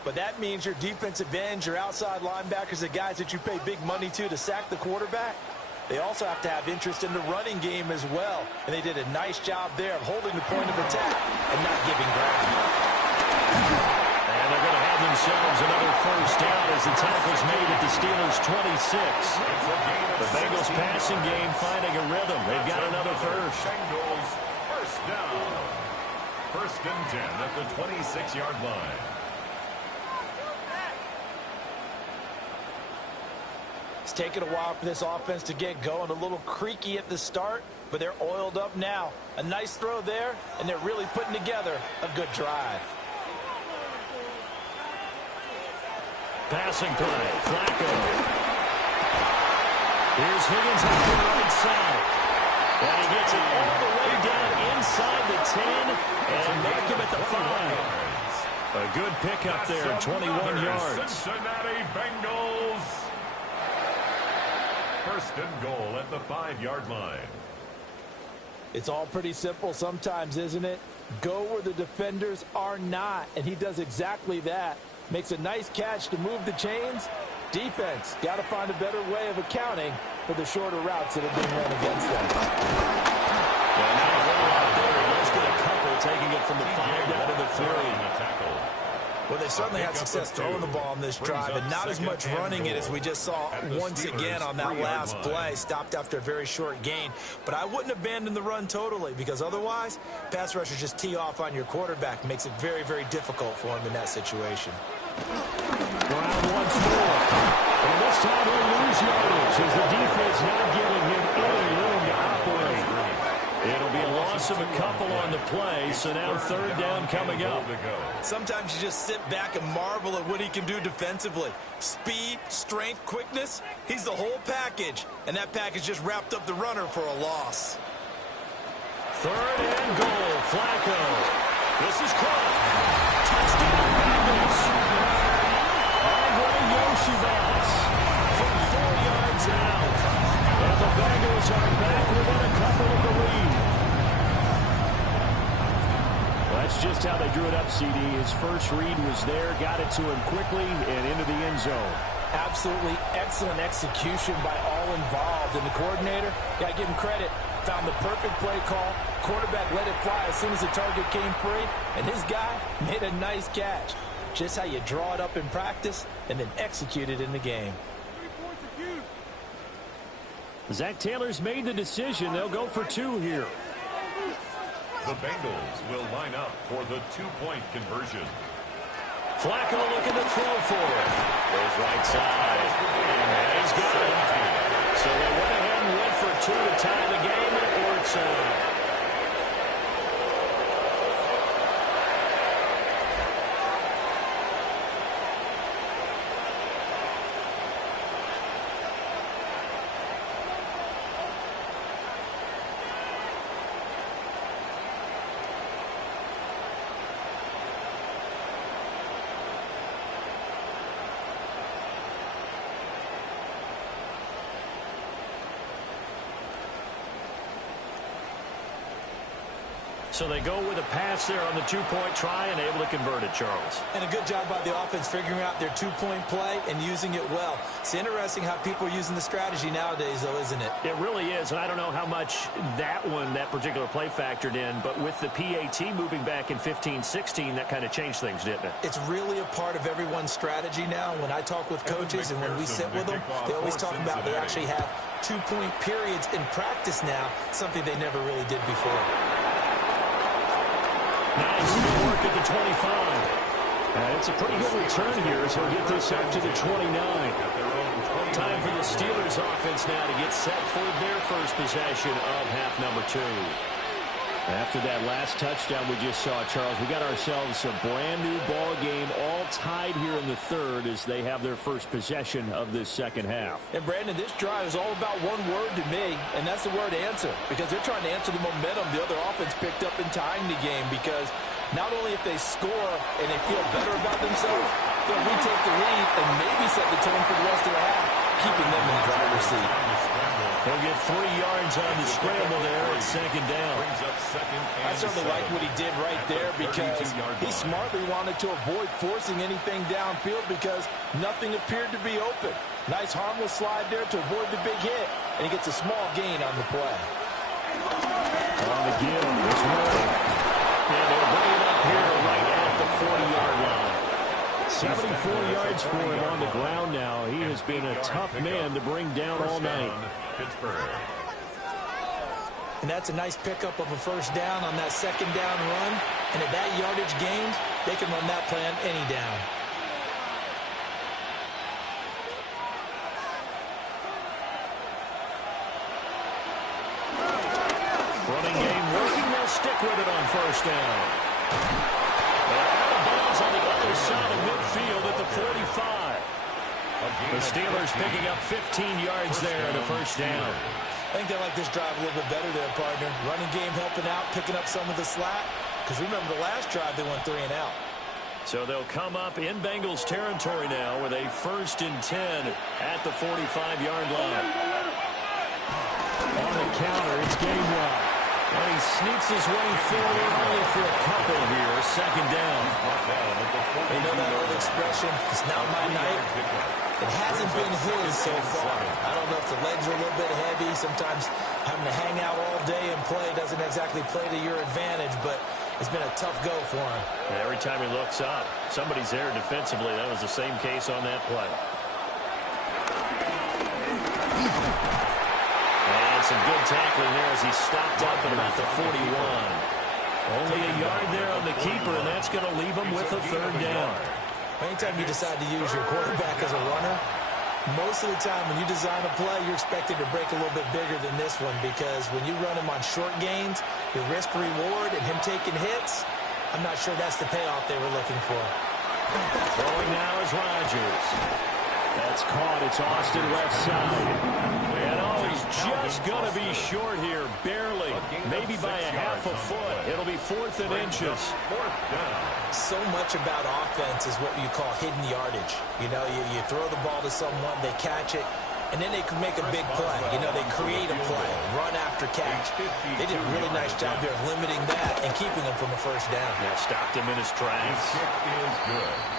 But that means your defensive ends, your outside linebackers, the guys that you pay big money to sack the quarterback, they also have to have interest in the running game as well. And they did a nice job there of holding the point of attack and not giving ground. And they're going to have themselves another first down as the tackle's made at the Steelers' 26. The Bengals passing game finding a rhythm. They've got another first. Bengals first down. 1st and 10 at the 26-yard line. It's taken a while for this offense to get going. A little creaky at the start, but they're oiled up now. A nice throw there, and they're really putting together a good drive. Passing play, Flacco. Here's Higgins on the right side. And he gets it all the way down inside the 10 and mark him at the 5. A good pickup there, 21 yards. Cincinnati Bengals. First and goal at the 5-yard line. It's all pretty simple sometimes, isn't it? Go where the defenders are not, and he does exactly that. Makes a nice catch to move the chains. Defense got to find a better way of accounting for the shorter routes that are being run against them. Yeah, now a hole out there. Let's get a couple taking it from the 5 down to the 3. Well, they certainly had success throwing the ball on this drive, and not as much running it as we just saw once again on that last play. Stopped after a very short gain. But I wouldn't abandon the run totally, because otherwise, pass rushers just tee off on your quarterback. Makes it very, very difficult for him in that situation. Brown once more. And this time he'll lose yardage as the defense not giving him any room to operate. It'll be a loss of a couple on the play, so now third down coming up. Sometimes you just sit back and marvel at what he can do defensively. Speed, strength, quickness, he's the whole package. And that package just wrapped up the runner for a loss. Third and goal, Flacco. This is caught. Touchdown Bengals. Andre Yoshibas from 4 yards out. And the Bengals are back within a couple of the lead. Well, that's just how they drew it up, CD. His first read was there, got it to him quickly, and into the end zone. Absolutely excellent execution by all involved. And the coordinator, got to give him credit, found the perfect play call. Quarterback let it fly as soon as the target came free, and his guy made a nice catch. Just how you draw it up in practice and then execute it in the game. Zach Taylor's made the decision. They'll go for 2 here. The Bengals will line up for the 2-point conversion. Flacco looking to throw for it. Goes right side. And he's got it. So they went ahead and went for 2 to tie the game, or it's So they go with a pass there on the 2-point try and able to convert it, Charles. And a good job by the offense figuring out their 2-point play and using it well. It's interesting how people are using the strategy nowadays, though, isn't it? It really is, and I don't know how much that particular play factored in, but with the PAT moving back in 15-16, that kind of changed things, didn't it? It's really a part of everyone's strategy now. When I talk with coaches and when we sit with them, they always talk about they actually have 2-point periods in practice now, something they never really did before. Nice good work at the 25. And it's a pretty good return here as he'll get this up to the 29. Time for the Steelers offense now to get set for their first possession of half number 2. After that last touchdown we just saw, Charles, we got ourselves a brand new ball game, all tied here in the third as they have their first possession of this second half. And Brandon, this drive is all about one word to me, and that's the word answer, because they're trying to answer the momentum the other offense picked up in tying the game, because not only if they score and they feel better about themselves, they'll retake the lead and maybe set the tone for the rest of the half, keeping them in the driver's seat. They'll get 3 yards on the scramble there at second down. I certainly like what he did right there because he smartly wanted to avoid forcing anything downfield because nothing appeared to be open. Nice harmless slide there to avoid the big hit, and he gets a small gain on the play. On the give, it's Moore. And they'll bring it up here right at the 40-yard line. 74 yards for him on the ground now. He has been a tough man to bring down all night. Pittsburgh. And that's a nice pickup of a first down on that second down run. And at that yardage gained, they can run that play on any down. Running game working. They'll stick with it on first down. They're out of bounds on the other side of midfield at the 45. The Steelers picking up 15 yards there at a first down. I think they like this drive a little bit better there, partner. Running game helping out, picking up some of the slack. Because remember the last drive, they went 3 and out. So they'll come up in Bengals territory now with a 1st and 10 at the 45-yard line. On the counter, it's Gainwell. And he sneaks his way forward only for a couple here. 2nd down. You know that old expression, it's not my night. It hasn't been his so far. I don't know if the legs are a little bit heavy. Sometimes having to hang out all day and play doesn't exactly play to your advantage, but it's been a tough go for him. And every time he looks up, somebody's there defensively. That was the same case on that play. And some good tackling there as he stopped up at about the 41. Only a yard there on the keeper, and that's going to leave him with a 3rd down. Anytime you decide to use your quarterback as a runner, most of the time when you design a play, you're expected to break a little bit bigger than this one, because when you run him on short gains, your risk-reward and him taking hits, I'm not sure that's the payoff they were looking for. Throwing now is Rodgers. That's caught. It's Austin left side. And he's just going to be short here, barely, maybe by a half a foot. It'll be 4th and inches. So much about offense is what you call hidden yardage. You know, you throw the ball to someone, they catch it, and then they can make a big play. You know, they create a play, run after catch. They did a really nice job there of limiting that and keeping him from a 1st down. Yeah, stopped him in his tracks.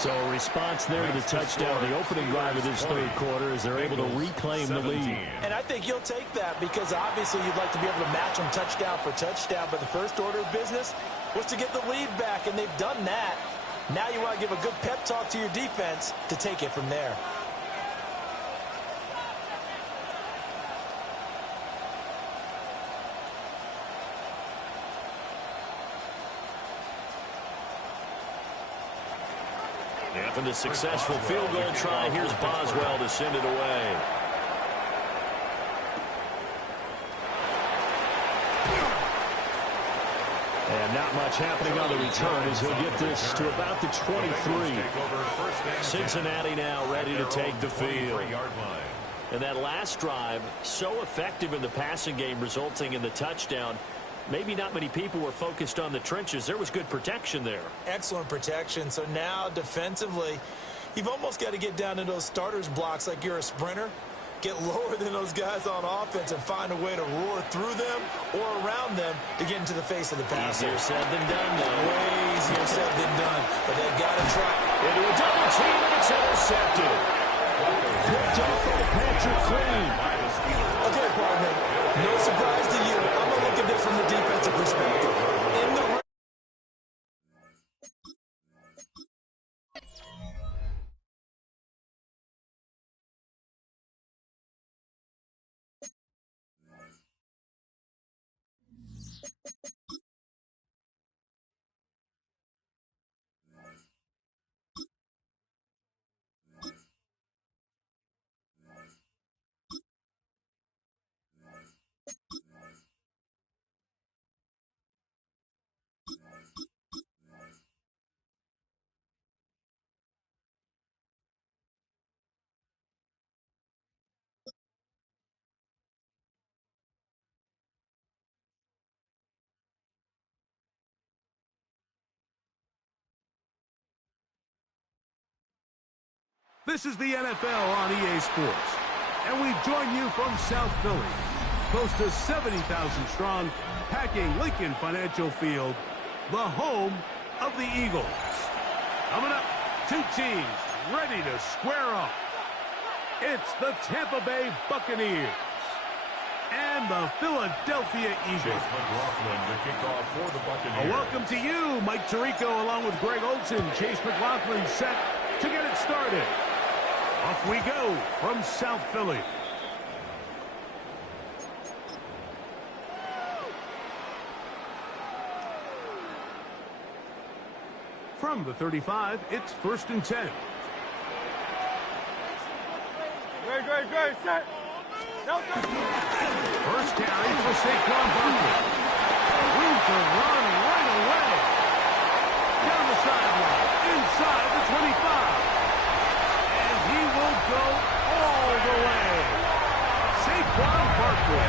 So a response there to the touchdown, the opening drive of this 3rd quarter, as they're able to reclaim the lead. And I think you'll take that, because obviously you'd like to be able to match them touchdown for touchdown, but the first order of business was to get the lead back, and they've done that. Now you want to give a good pep talk to your defense to take it from there. After the successful field goal try, here's Boswell to send it away. And not much happening on the return as he'll get this to about the 23. Cincinnati now ready to take the field. And that last drive, so effective in the passing game, resulting in the touchdown. Maybe not many people were focused on the trenches. There was good protection there. Excellent protection. So now defensively, you've almost got to get down to those starters blocks like you're a sprinter. Get lower than those guys on offense and find a way to roar through them or around them to get into the face of the passer. Easier said than done, though. Way easier said than done. But they've got to try. Into a double team, and it's intercepted. Picked up by Patrick Queen. Okay, partner. No surprise to you. I'm going to look at this from the defensive perspective. In the This is the NFL on EA Sports, and we join you from South Philly, close to 70,000 strong, packing Lincoln Financial Field, the home of the Eagles. Coming up, 2 teams ready to square off. It's the Tampa Bay Buccaneers and the Philadelphia Eagles. The kickoff for the Buccaneers. A welcome to you, Mike Tirico, along with Greg Olson. Chase McLaughlin set to get it started. Off we go from South Philly. From the 35, it's 1st and 10. Great, set. First carry for Saquon Barkley. Room to run right away. Down the sideline, inside the 25. And he will go all the way. Saquon Barkley.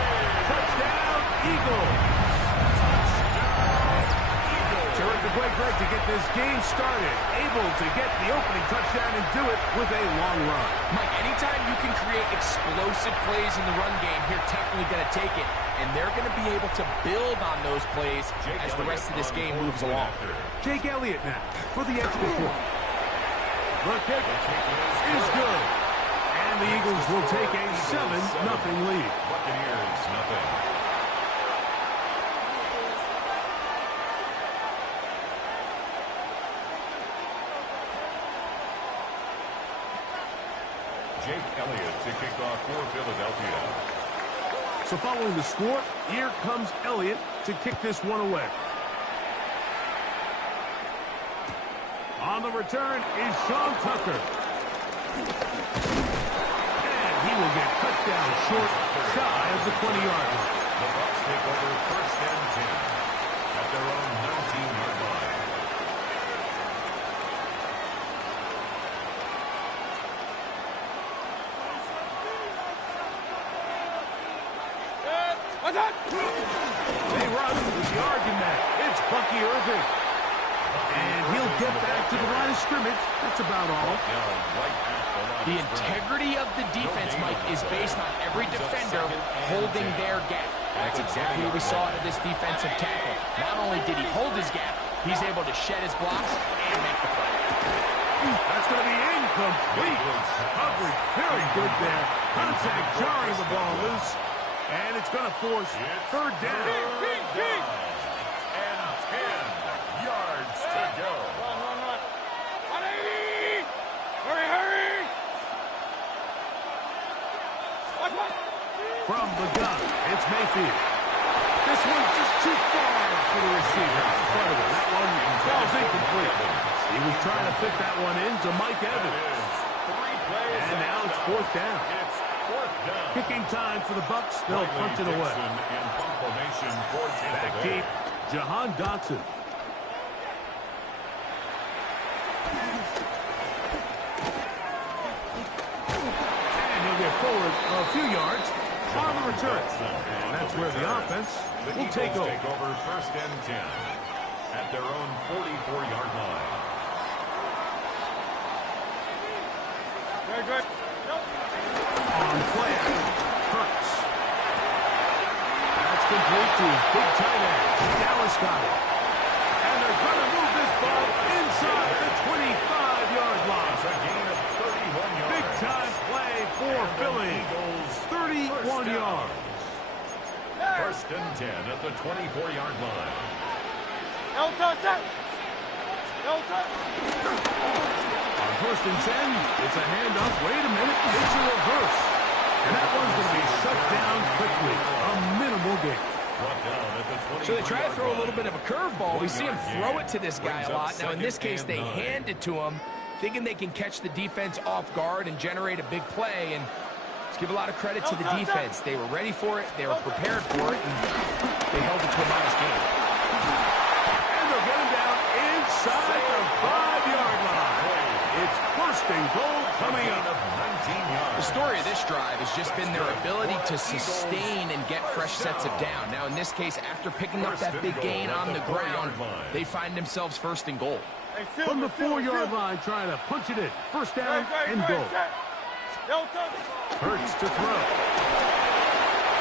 Touchdown, Eagles. Terrific way, Greg, to get this game started. Able to get the opening touchdown and do it with a long run. Mike, anytime you can create explosive plays in the run game, you're definitely going to take it. And they're going to be able to build on those plays as the rest of this game moves along. Jake Elliott now for the extra point. The kick is good. And the Eagles will take a 7-0 lead. Buccaneers, nothing. Jake Elliott to kick off for Philadelphia. So following the score, here comes Elliott to kick this one away. On the return is Sean Tucker. And he will get cut down short, shy of the 20-yard line. The Bucs take over 1st and 10 at their own 19-yard line. They run with the argument. It's Bucky Irving. And he'll get back to the line of scrimmage. That's about all. The integrity of the defense, Mike, is based on every defender holding their gap. That's exactly what we saw out of this defensive tackle. Not only did he hold his gap, he's able to shed his blocks and make the play. That's going to be incomplete. Coverage very good there. Contact jarring the ball loose. And it's going to force 3rd down. And 10 yards to go. From the gun, it's Mayfield. This one's just too far for the receiver. In front of him. That one falls incomplete. He was trying to fit that one in to Mike Evans. And now it's 4th down. Kicking time for the Bucs. They'll punch it away. Back deep, Jahan Dotson. And he'll get forward a few yards on the return. And that's where the offense will take over. 1st and 10 at their own 44-yard line. On play, Hurts. That's complete to his big tight end. Dallas got it. And they're going to move this ball inside the 25-yard line. It's a gain of 31 yards. Big time play for Philly. 31 yards. 1st and 10 at the 24-yard line. On 1st and 10, it's a handoff. Wait a minute, it's a reverse. And that one's going to be shut down quickly. A minimal gain. So they try to throw a little bit of a curveball. We see him throw it to this guy a lot. Now, in this case, they hand it to him, thinking they can catch the defense off guard and generate a big play. And let's give a lot of credit to the defense. They were ready for it. They were prepared for it. And they held it to a nice game. And they'll get him down inside the 5-yard line. It's 1st and goal coming up. The story of this drive has just been their ability to sustain and get fresh sets of down. Now, in this case, after picking up that big gain on the ground, they find themselves 1st and goal. From the 4-yard line, trying to punch it in. 1st down and goal. Hurts to throw.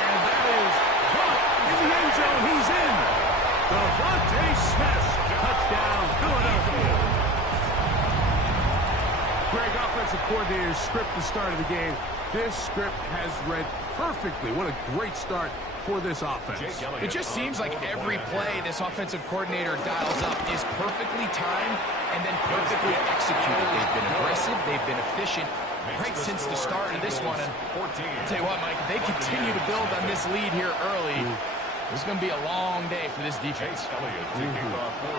And that is caught in the end zone. He's in. Devontae Smith. Touchdown, Philadelphia. Greg, offensive coordinator's script the start of the game. This script has read perfectly. What a great start for this offense. It just seems like every play this offensive coordinator dials up is perfectly timed and then perfectly executed. They've been aggressive. They've been efficient right since the start of this one. And I'll tell you what, Mike, if they continue to build on this lead here early, this is going to be a long day for this defense.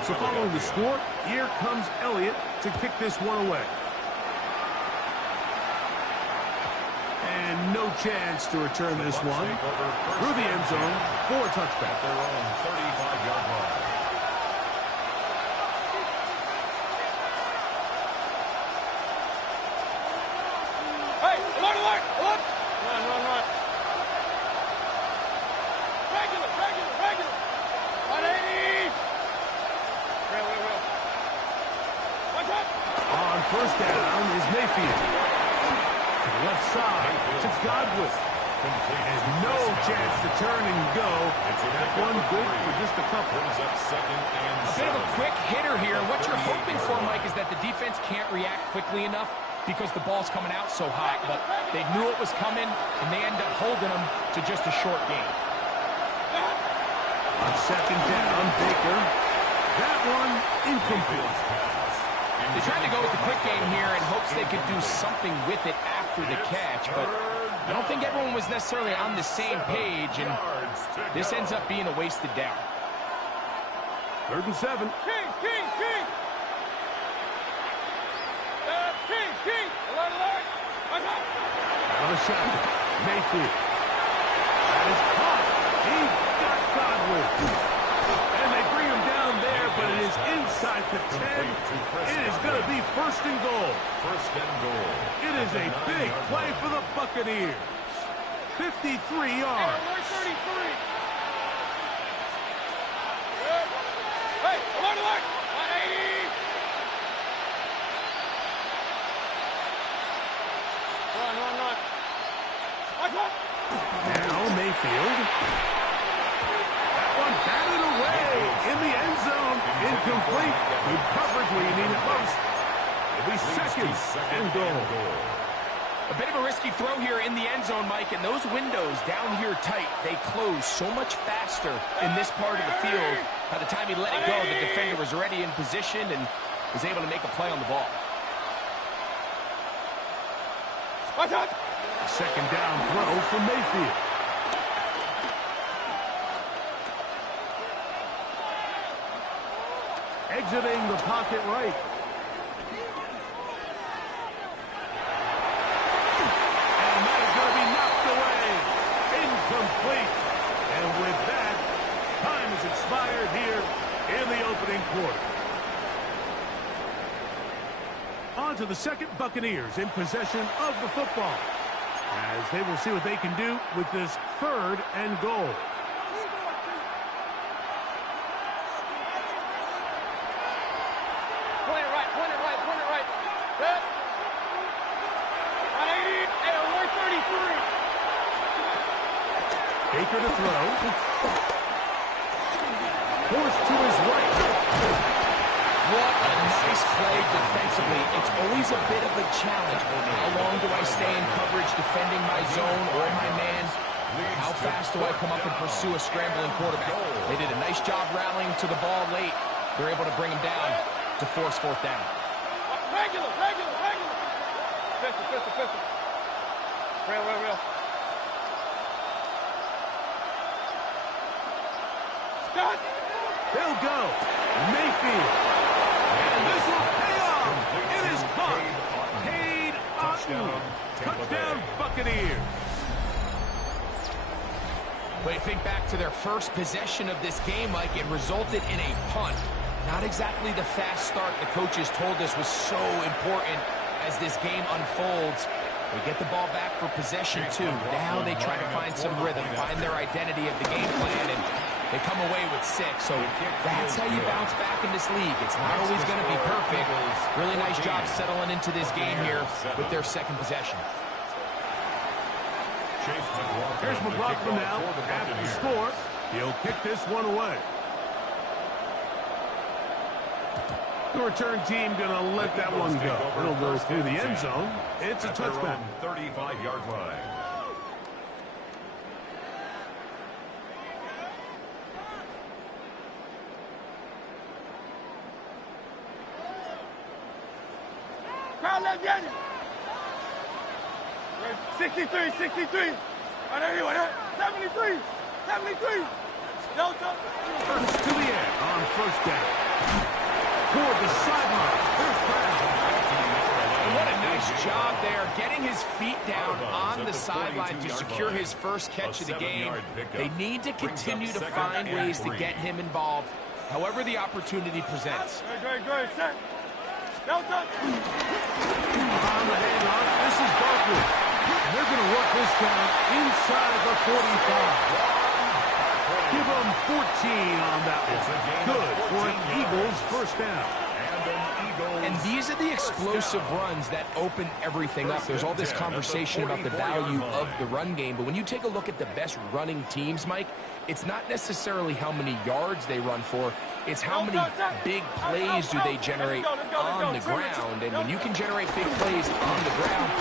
So following the score, here comes Elliott to kick this one away. And no chance to return this one through the end zone for a touchback. At their own 35-yard line. Hey, alert! Run. Regular. 180. Real. What's up? On first down is Mayfield. To the left side, it's Godwin. And no chance to turn and go. That one good for just a couple. A bit of a quick hitter here. What you're hoping for, Mike, is that the defense can't react quickly enough because the ball's coming out so hot. But they knew it was coming, and they end up holding them to just a short game. On second down, Baker. That one incomplete. They tried to go with the quick game here in hopes they could do something with it after the catch, but I don't think everyone was necessarily on the same page, and this ends up being a wasted down. 3rd and 7. Kings. Kings. Alert. What's up? Out of the shotgun. Mayfield. That is caught. He got Godwin. And they bring him down there, but it is inside the 10. It is going to be 1st and goal. It is a big play for the Buccaneers. 53 yards. Hey, alert! 180. Run. What's up? Now Mayfield. That one batted away in the end zone. Incomplete. Good coverage where you need it most. It'll be 2nd and goal. A bit of a risky throw here in the end zone, Mike, and those windows down here tight, they close so much faster in this part of the field. By the time he let it go, the defender was already in position and was able to make a play on the ball. What's up? Second down throw for Mayfield. Exiting the pocket right. And that is going to be knocked away. Incomplete. And with that, time has expired here in the opening quarter. On to the second, Buccaneers in possession of the football, as they will see what they can do with this 3rd and goal. Point it right. Good. 180. Hey, alert 33. Baker to throw. Forced to his right. What a nice play defensively. It's always a bit of a challenge. How long do I stay in coverage defending my zone or my man? How fast do I come up and pursue a scrambling quarterback? They did a nice job rallying to the ball late. They're able to bring him down to force 4th down. Regular. Pistol. Real. Scott. They'll go. Mayfield. And this will pay off. It is caught. Cade Otton. Touchdown, Buccaneers. But you think back to their first possession of this game, Mike, it resulted in a punt. Not exactly the fast start the coaches told us was so important as this game unfolds. They get the ball back for possession, too. Now they try to find some rhythm, find their identity of the game plan, and they come away with 6. So that's how you bounce back in this league. It's not always going to be perfect. Really nice job settling into this game here with their second possession. Here's McLaughlin now after the score. He'll kick this one away. The return team going to let that one go. It'll go through the end zone. It's a touchback. 35-yard line. Crowd left behind you. 63. 73. No touch. First to the end on first down. Toward the sideline. There's Brown. And what a nice job there, getting his feet down on the sideline to secure his first catch of the game. They need to continue to find ways to get him involved, however the opportunity presents. Good. Set. Delta. On the handoff, this is Barkley. And they're going to work this down inside the 45. Give them 14 on that one. Good for an Eagles first down. And these are the explosive runs that open everything up. There's all this conversation about the value of the run game, but when you take a look at the best running teams, Mike, it's not necessarily how many yards they run for, it's how many big plays do they generate on the ground. And when you can generate big plays on the ground,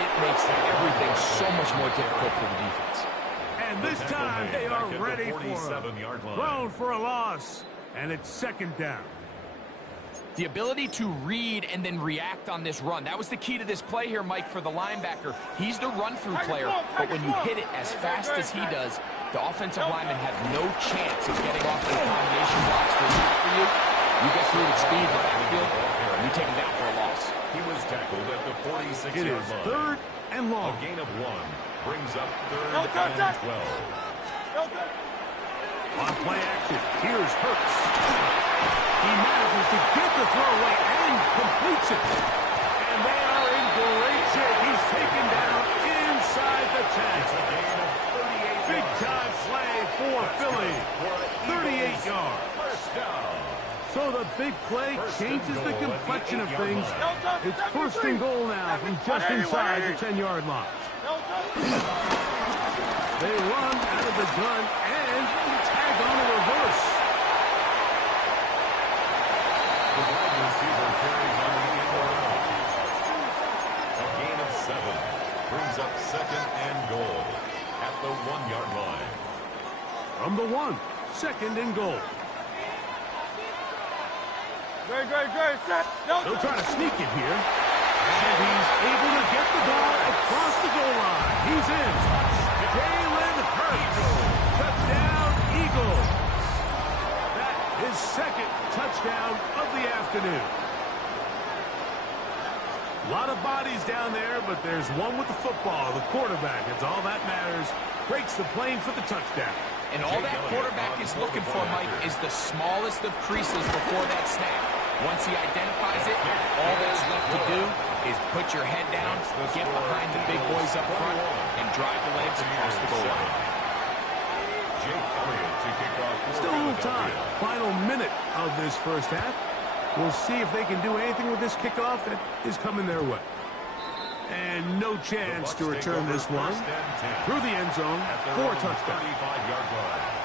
it makes everything so much more difficult for the defense. And this time they are ready for it. Thrown for a loss, and it's second down. The ability to read and then react on this run. That was the key to this play here, Mike, for the linebacker. He's the run-through player, but when you hit it as fast as he does, the offensive linemen have no chance of getting off the combination blocks to attack for you. You get through with speed in the backfield, and you take him down for a loss. He was tackled at the 46-yard line. It is third and long. A gain of 1 brings up third and 12. On play action, here's Hurts. He manages to get the throw away and completes it. And they are in great shape. He's taken down inside the 10. Big time play for Philly. 38 yards. So the big play changes the complexion of things. It's first and goal now from just inside the 10-yard line. They run out of the gun and tag on a reverse. The wide receiver carries on the end around. A gain of 7 brings up second and goal at the 1-yard line. From the 1, second and goal. Good. Set. They'll try to sneak it here. And he's able to get the ball across the goal line. He's in. Jalen Hurts. Touchdown, Eagles. That is second touchdown of the afternoon. A lot of bodies down there, but there's one with the football. The quarterback, it's all that matters. Breaks the plane for the touchdown. And all that quarterback is looking for, Mike, is the smallest of creases before that snap. Once he identifies it, all that's left to do is put your head down, get behind the big boys up front, and drive the legs across the goal line. Still a little time. Final minute of this first half. We'll see if they can do anything with this kickoff that is coming their way. And no chance to return this one through the end zone for a touchdown. 35-yard line.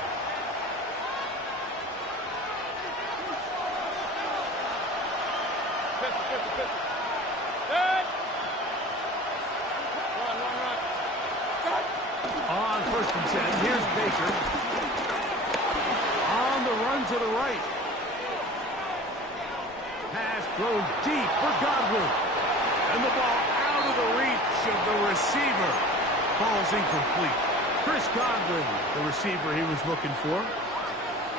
On first and 10, here's Baker. On the run to the right. Pass thrown deep for Godwin. And the ball out of the reach of the receiver. Falls incomplete. Chris Godwin, the receiver he was looking for.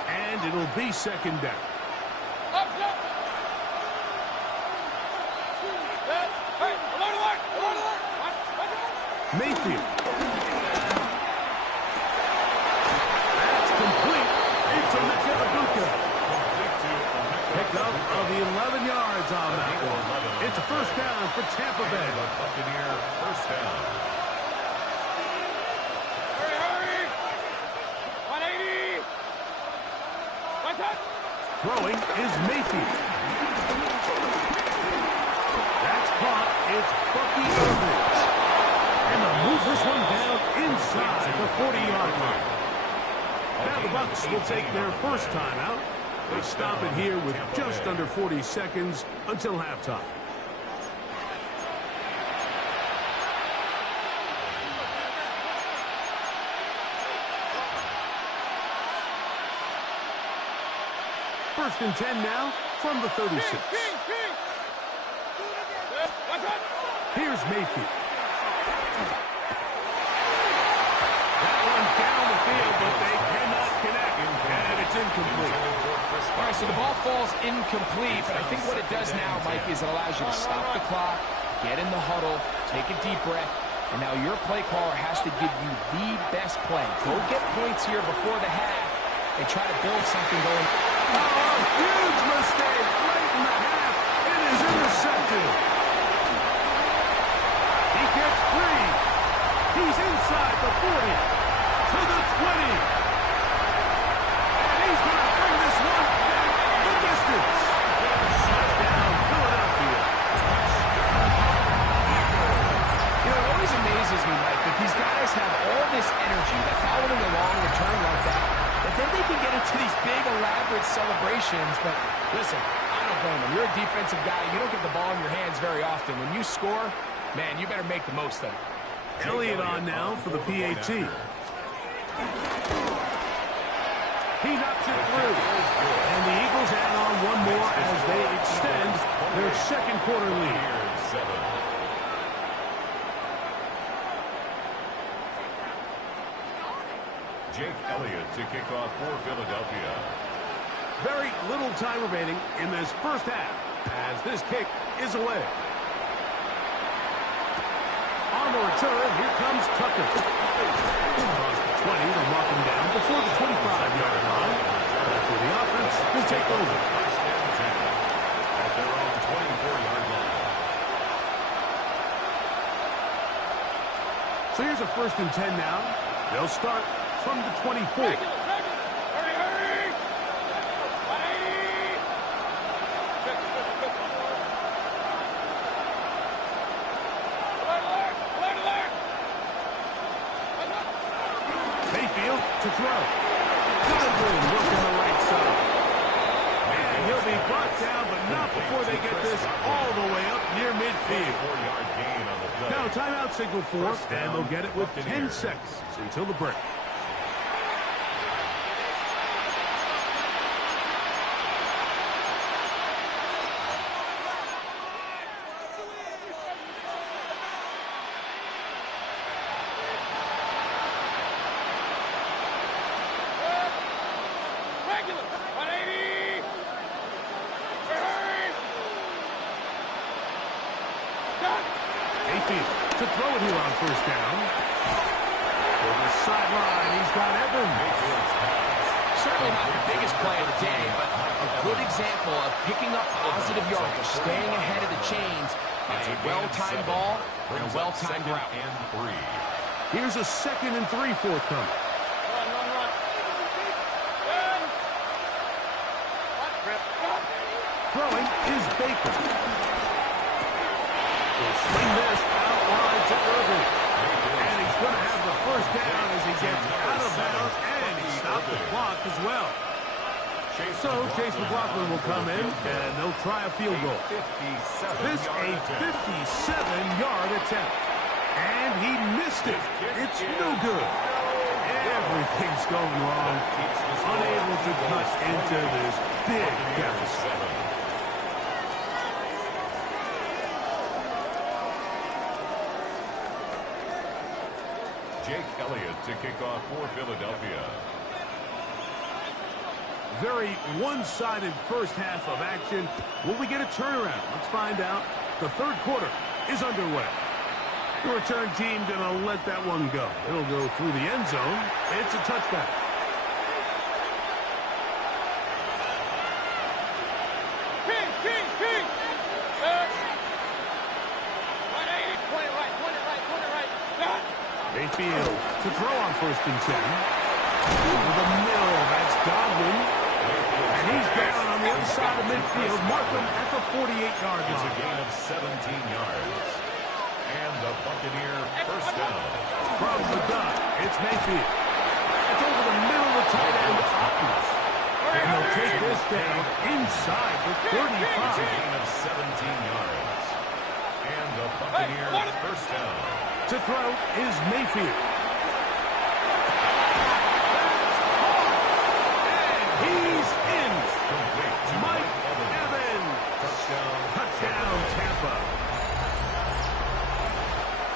And it'll be second down. Mayfield. That's complete into Mikabuka. Pickup of the 11 yards on that one. It's a first down for Tampa Bay. Buccaneer first down. Hurry! 180! What's up? Throwing is Mayfield. That's caught. It's Bucky Irving. And they'll move this one down inside the 40-yard line. Now the Bucs will take their first timeout. They stop it here with just under 40 seconds until halftime. First and 10 now from the 36. Here's Mayfield. That one down the field, but they cannot connect, and it's incomplete. All right, so the ball falls incomplete, but I think what it does now, Mike, is it allows you to stop the clock, get in the huddle, take a deep breath, and now your play caller has to give you the best play. Go get points here before the half and try to build something going. Oh, huge mistake late in the half. It is intercepted. He gets free. He's inside the 40 to the 20. And he's going to bring this one down the distance. Touchdown, Philadelphia. You know, it always amazes me, Mike, that these guys have all this energy, that following a long return like that, but then they can get into these big, elaborate celebrations. But listen, I don't blame them. You're a defensive guy. You don't get the ball in your hands very often. When you score, man, you better make the most of it. Elliott on now for the PAT. He knocks it through. And the Eagles add on one more as they extend their second quarter lead. Jake Elliott to kick off for Philadelphia. Very little time remaining in this first half as this kick is away. On the return, here comes Tucker. Across the 20, they'll mark him down before the 25-yard line. That's where the offense will take over. At their own 24-yard line. So here's a 1st and 10 now. They'll start from the 24. To throw. Goodwin working the right side. And he'll be brought down, but not before they get this all the way up near midfield. 4-yard gain on the play. Now timeout signal for, and they'll get it with 10 seconds until the break. To throw it here on 1st down. For the sideline, he's got Evans. Certainly not the biggest play of the day, but a good example of picking up positive yardage, staying ahead of the chains on a well-timed ball and a well-timed route. And 3. Here's a 2nd and 3 forthcoming. Throwing is Baker. He'll swing this out wide to Irvin. And he's going to have the 1st down as he gets out of bounds, and he stopped the clock as well. So Chase McLaughlin will come in, and they'll try a field goal. This a 57-yard attempt. And he missed it. It's no good. Everything's going wrong. Unable to cut into this big deficit. Jake Elliott to kick off for Philadelphia. Very one-sided first half of action. Will we get a turnaround? Let's find out. The 3rd quarter is underway. The return team gonna let that one go. It'll go through the end zone. It's a touchback. Mayfield to throw on 1st and 10. Over the middle, that's Godwin. And he's down on the other side of midfield. Mark him at the 48-yard line. It's a gain of 17 yards. And the Buccaneer 1st down. From the gun, it's Mayfield. It's over the middle of the tight end, Hopkins. And they'll take this down inside the 35. It's a gain of 17 yards. And the Buccaneers 1st down. To throw is Mayfield. And he's in. Mike Evans. Touchdown, Tampa.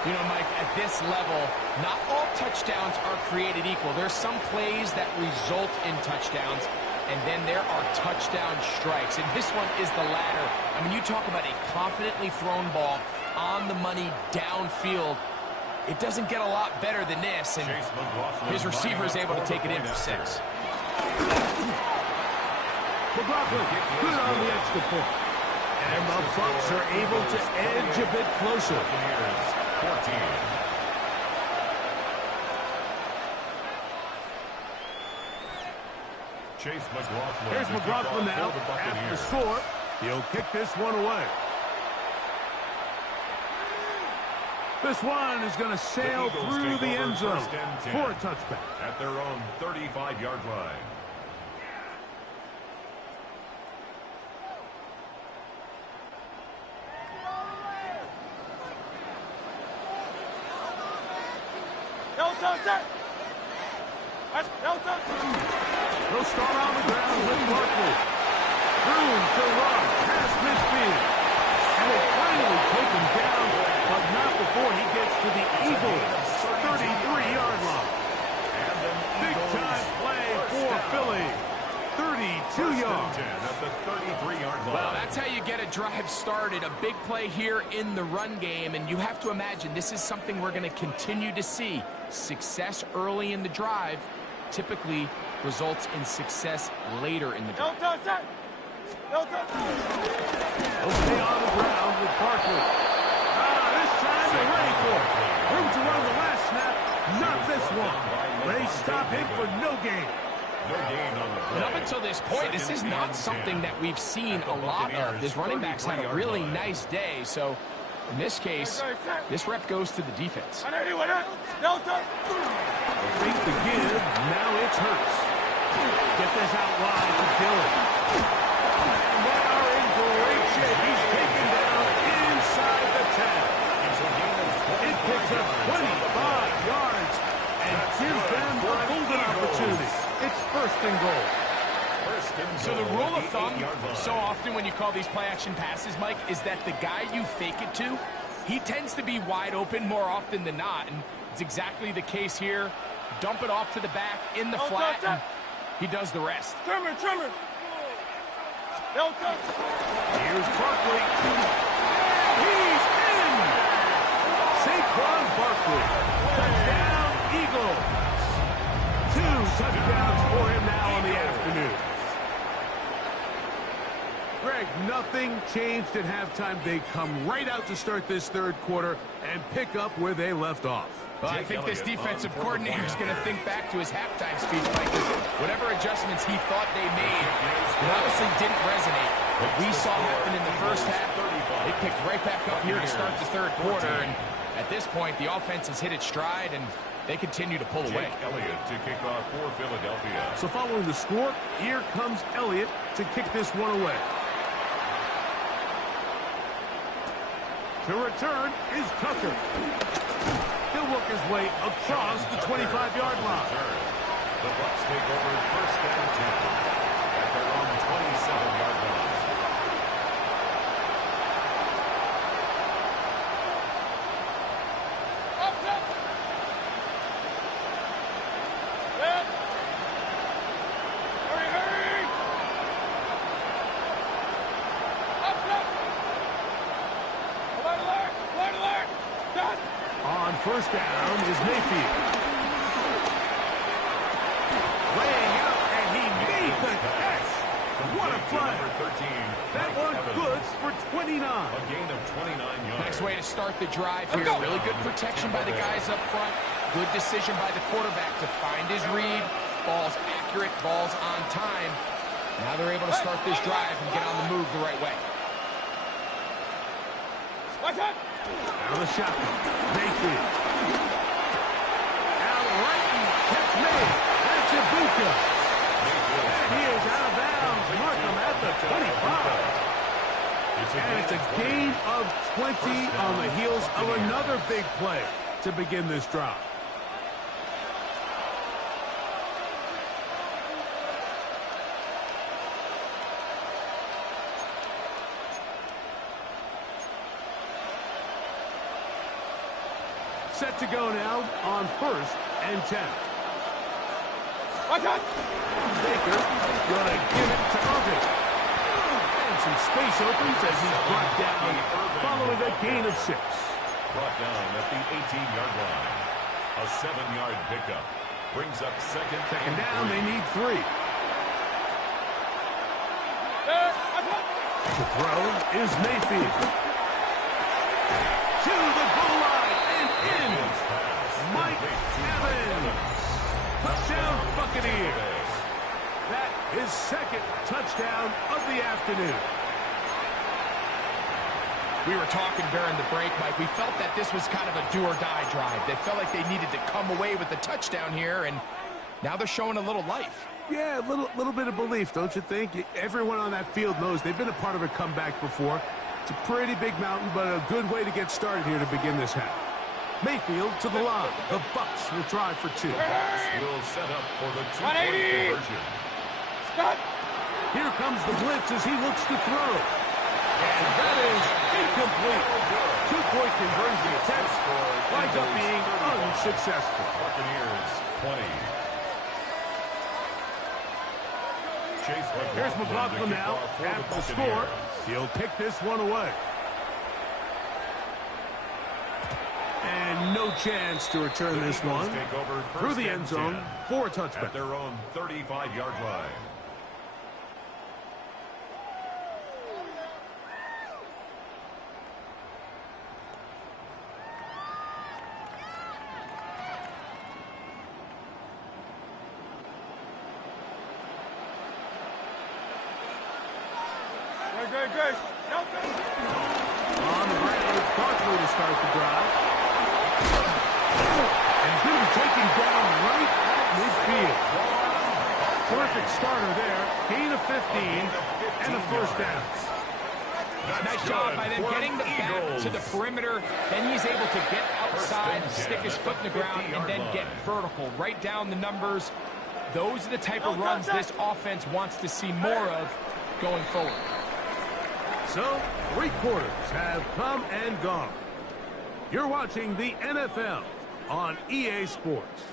You know, Mike, at this level, not all touchdowns are created equal. There's some plays that result in touchdowns, and then there are touchdown strikes. And this one is the latter. I mean, you talk about a confidently thrown ball on the money downfield. It doesn't get a lot better than this, and his receiver is able to take it in for 6. McLaughlin, good on the extra point. And the Bucs are able to edge a bit closer. 14. Chase McLaughlin. Here's McLaughlin now. After the score, he'll kick this one away. This one is going to sail through the end zone for a touchback. At their own 35-yard line. They'll start on the ground with Barkley. Room to run past midfield. And they finally take him down, but not before he gets to the Eagles' 33-yard line. Big-time play for Philly. 32 yards. At the 33-yard line. Well, that's how you get a drive started. A big play here in the run game, and you have to imagine this is something we're going to continue to see. Success early in the drive typically results in success later in the drive. They'll stay on the ground with Barkley. This time they're ready for it. Room to run the last snap. Not this one. They stop him for no gain. No gain on the play. And up until this point, this is not something that we've seen a lot of. This running back's had a really nice day, so in this case, this rep goes to the defense. They think the give, now it's Hurts. Get this out wide to Dillon. And they are in great shape. He's taken down inside the 10. It picks up 25 yards and gives them a golden opportunity. It's first and goal. So the rule of thumb, so often when you call these play-action passes, Mike, is that the guy you fake it to, he tends to be wide open more often than not, and it's exactly the case here. Dump it off to the back in the flat, and he does the rest. Trimmer. Here's Barkley. He's in! Saquon Barkley. Touchdown, Eagles. 2 touchdowns for him now on the afternoon. Greg, nothing changed at halftime. They come right out to start this third quarter and pick up where they left off. Well, I think this defensive coordinator is going to think back to his halftime speech, Mike, because whatever adjustments he thought they made, it obviously didn't resonate. What we saw happen in the first half, they picked right back up here to start the third quarter, and at this point, the offense has hit its stride, and they continue to pull away. Elliott to kick off for Philadelphia. So following the score, here comes Elliott to kick this one away. To return is Tucker. He'll work his way across the 25-yard line. The Bucs take over first and 10 at their own 27-yard line. First down is Mayfield. Laying out, and he made the catch. What a play. That one good for 29. A gain of 29 yards. Nice way to start the drive here. Really good protection by the guys up front. Good decision by the quarterback to find his read. Ball's accurate, ball's on time. Now they're able to start this drive and get on the move the right way. Out of the shotgun. Mayfield. Out right and catch made. That's Ibuka. And he is out of bounds. Markham at the 25. And it's a gain of 20 on the heels of another big play to begin this drive. Set to go now on first and 10. Baker gonna give it to Irving. And some space opens as he's brought down following a gain of 6. Brought down at the 18-yard line. A 7-yard pickup. Brings up second down, they need 3. To throw is Mayfield. To the goal line and in. Mike Evans. Touchdown Buccaneers. That is second touchdown of the afternoon. We were talking during the break, Mike. We felt that this was kind of a do-or-die drive. They felt like they needed to come away with the touchdown here, and now they're showing a little life. Yeah, a little bit of belief, don't you think? Everyone on that field knows they've been a part of a comeback before. It's a pretty big mountain, but a good way to get started here to begin this half. Mayfield to the line. The Bucs will try for 2. Will set up for the 2-point conversion. Stop. Here comes the blitz as he looks to throw. And that is incomplete. 2-point conversion attempt winds up being unsuccessful. Buccaneers 20. Here's McLaughlin now after the score. He'll kick this one away. And no chance to return this one through the end zone for a touchback. At their own 35-yard line. Good. On the ground, it's Barkley to start the drive. And he's going to be taken down right at midfield. Terrific starter there. Gain of 15 and a first down. Nice job by them getting the back to the perimeter. Then he's able to get outside, stick his foot in the ground, and then get vertical. Right down the numbers. Those are the type of runs this offense wants to see more of going forward. So, 3 quarters have come and gone. You're watching the NFL on EA Sports.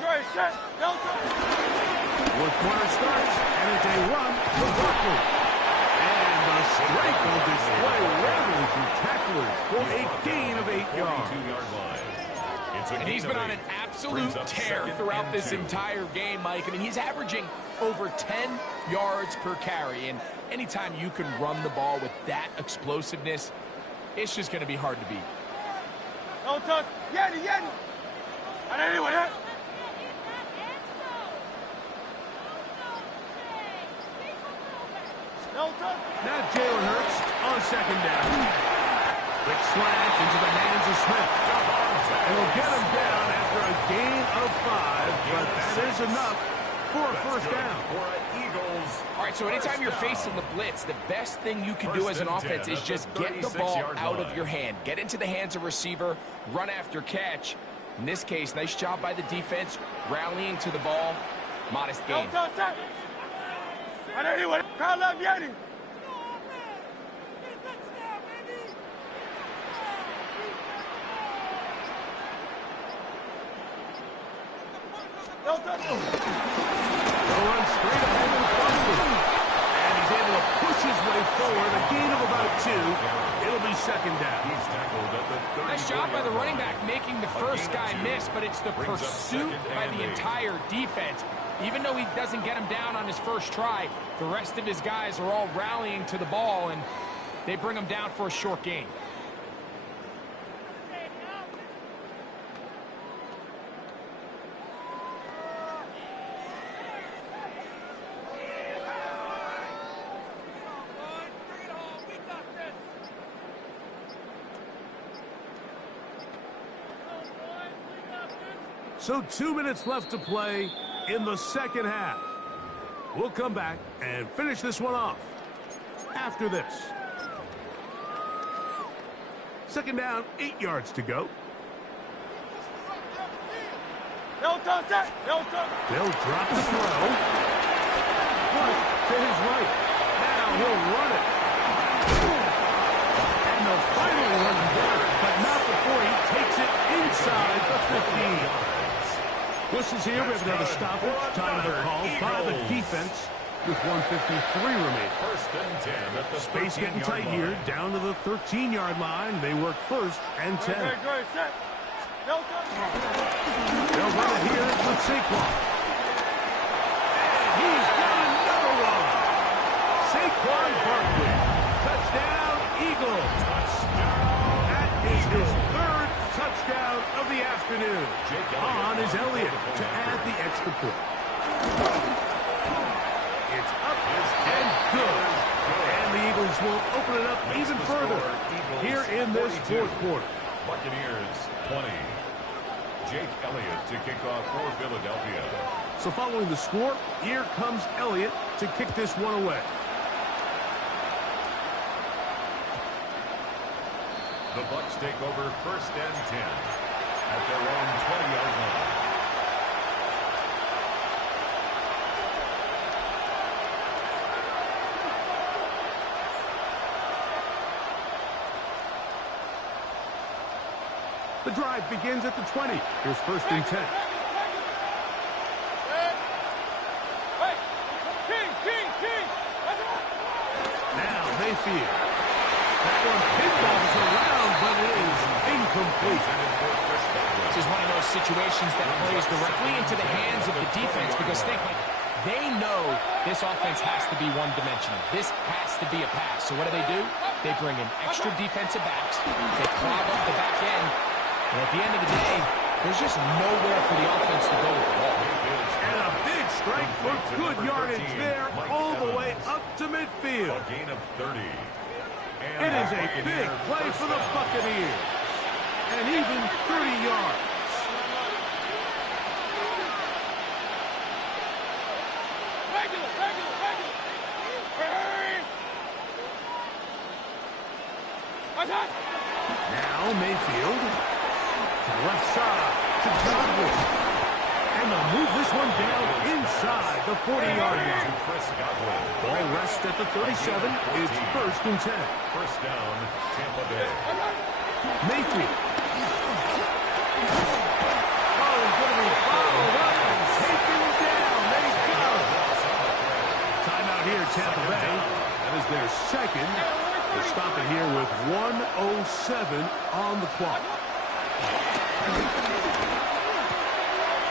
Great. Set. Fourth quarter starts, and it's a run for Barkley. And the strength on display rattling through tacklers for a gain of 8 yards. And he's been on an absolute tear throughout this entire game, Mike. I mean, he's averaging over 10 yards per carry. And anytime you can run the ball with that explosiveness, it's just going to be hard to beat. No touch. Yeti. And anyway, Now Jalen Hurts on second down. Quick slant into the hands of Smith. It'll get him down after a gain of 5, but that is enough for a first down. All right, so anytime you're facing the blitz, the best thing you can do as an offense is just get the ball out of your hand. Get into the hands of receiver, run after catch. In this case, nice job by the defense, rallying to the ball. Modest gain. And anyway, call up Yeti. Runs straight ahead and Barkley. And he's able to push his way forward. A gain of about 2. It'll be second down. He's tackled at the 30. Nice job by the running back making the first guy miss, but it's the pursuit by the entire defense. Even though he doesn't get him down on his first try, the rest of his guys are all rallying to the ball, and they bring him down for a short gain. So 2 minutes left to play in the second half. We'll come back and finish this one off after this. Second down, 8 yards to go. They'll drop the throw. Right to his right. Now he'll run it. And they'll finally run him down, but not before he takes it inside the 15. Whistles here. We have another stoppage. Timeout called by the defense with 1:53 remaining. First and 10 at the Space getting tight here. Down to the 13-yard line. They work first and 10. They'll run it here with Saquon. And he's got another one. Saquon Barkley. Touchdown, Eagles. That is his third touchdown of the afternoon. On is Elliott to add the extra point. It's up and good. And the Eagles will open it up even further here in this fourth quarter. Buccaneers 20. Jake Elliott to kick off for Philadelphia. So following the score, here comes Elliott to kick this one away. The Bucs take over first and 10 at their own 20-yard line. The drive begins at the 20. Here's first and 10. Now Mayfield. That one pinballs around, but it is incomplete. This is one of those situations that plays directly into the hands of the defense because they know this offense has to be one-dimensional. This has to be a pass. So what do? They bring in extra defensive backs. They clog up the back end. And at the end of the day, there's just nowhere for the offense to go with the ball. And a big strike for good yardage there all the way up to midfield. A gain of 30. It is a big play for the Buccaneers. And even 30 yards. Now Mayfield to the left side to Godwin. And they'll move this one down inside the 40-yard line. Ball rests at the 37. It's first and 10. First down, Tampa Bay. Mayfield. Oh, he's going to be followed up and taken down. They got him. Timeout here, Tampa Bay. That is their second. They'll stop it here with 1:07 on the clock.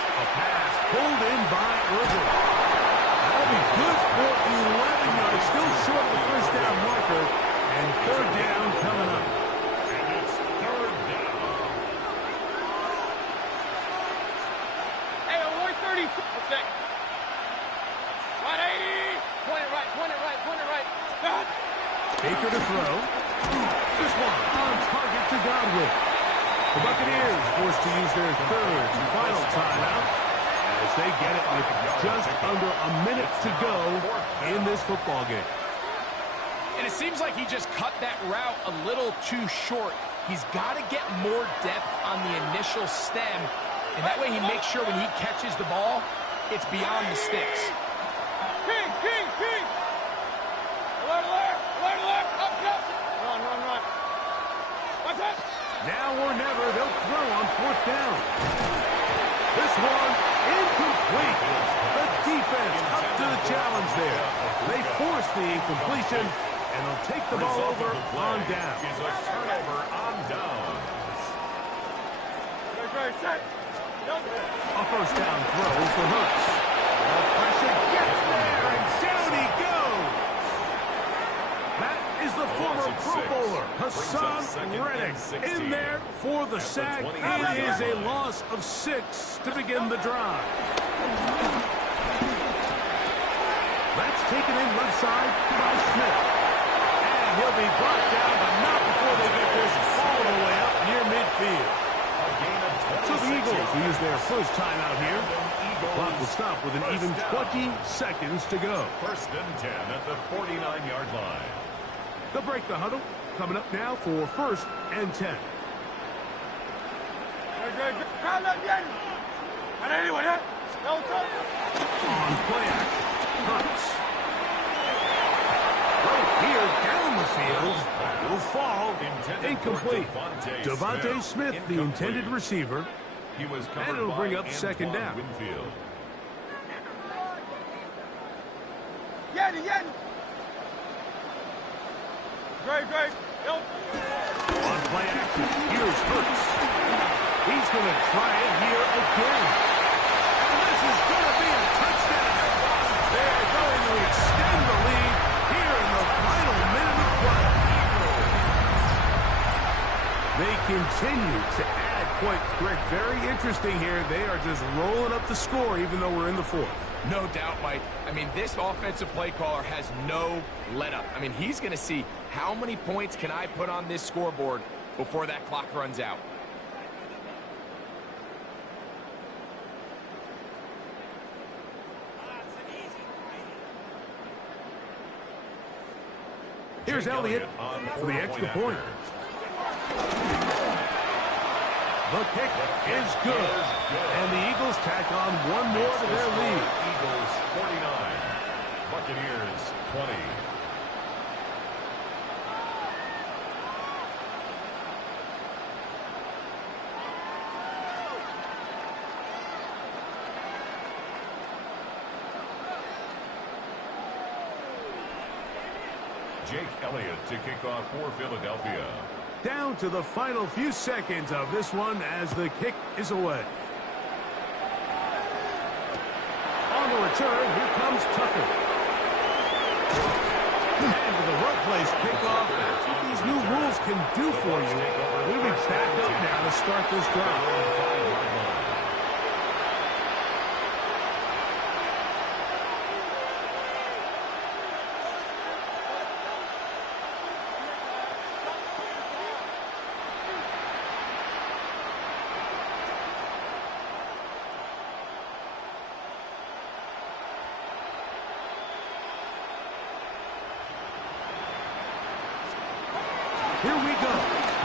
A pass pulled in by Irvin. That'll be good for 11 yards. Still short of the first down marker. And third down coming up. And it's third down. Hey, 130. One sec. 180. Point it right. God. Baker to throw. This one on target to Godwin. The Buccaneers forced to use their third and final timeout as they get it with just under a minute to go in this football game. And it seems like he just cut that route a little too short. He's got to get more depth on the initial stem, and that way he makes sure when he catches the ball, it's beyond the sticks. King. Alert. Up. Run. What's that? Now or never, they'll throw on fourth down. This one incomplete. The defense up to the challenge there. They force the incompletion, and they'll take the ball over on down. Is a turnover on downs. A first down throw for Hurts. The pressure gets there, and down he goes. That is the former Pro Bowler, Hassan Reddick, in there for the sack. It is a loss of 6 to begin the drive. That's taken in left side by Smith. And he'll be brought down, but not before they get this all the way up near midfield. So the Eagles will use their first timeout here. Clock will stop with an even 20 seconds to go. First and 10 at the 49-yard line. They'll break the huddle. Coming up now for first and 10. On play action. Hurts. Right here down the field. Will fall. Incomplete. Devontae Smith, the intended receiver. He was And covered it'll bring by up second down. Winfield. On play action, here's Hurts. He's going to try it here again. And this is going to be a touchdown. They're going to extend the lead here in the final minute of play. They continue to add points. Greg, very interesting here. They are just rolling up the score even though we're in the fourth. No doubt, Mike. I mean, this offensive play caller has no let-up. I mean, he's going to see how many points can I put on this scoreboard before that clock runs out. Here's Elliott for the extra point. The kick is good. And the Eagles tack on one more to their lead. Eagles 49. Buccaneers 20. Jake Elliott to kick off for Philadelphia. Down to the final few seconds of this one as the kick is away. On the return, here comes Tucker. And with a well-placed kickoff, that's what these new rules can do for you. We'll be back up now to start this drive. Here we go.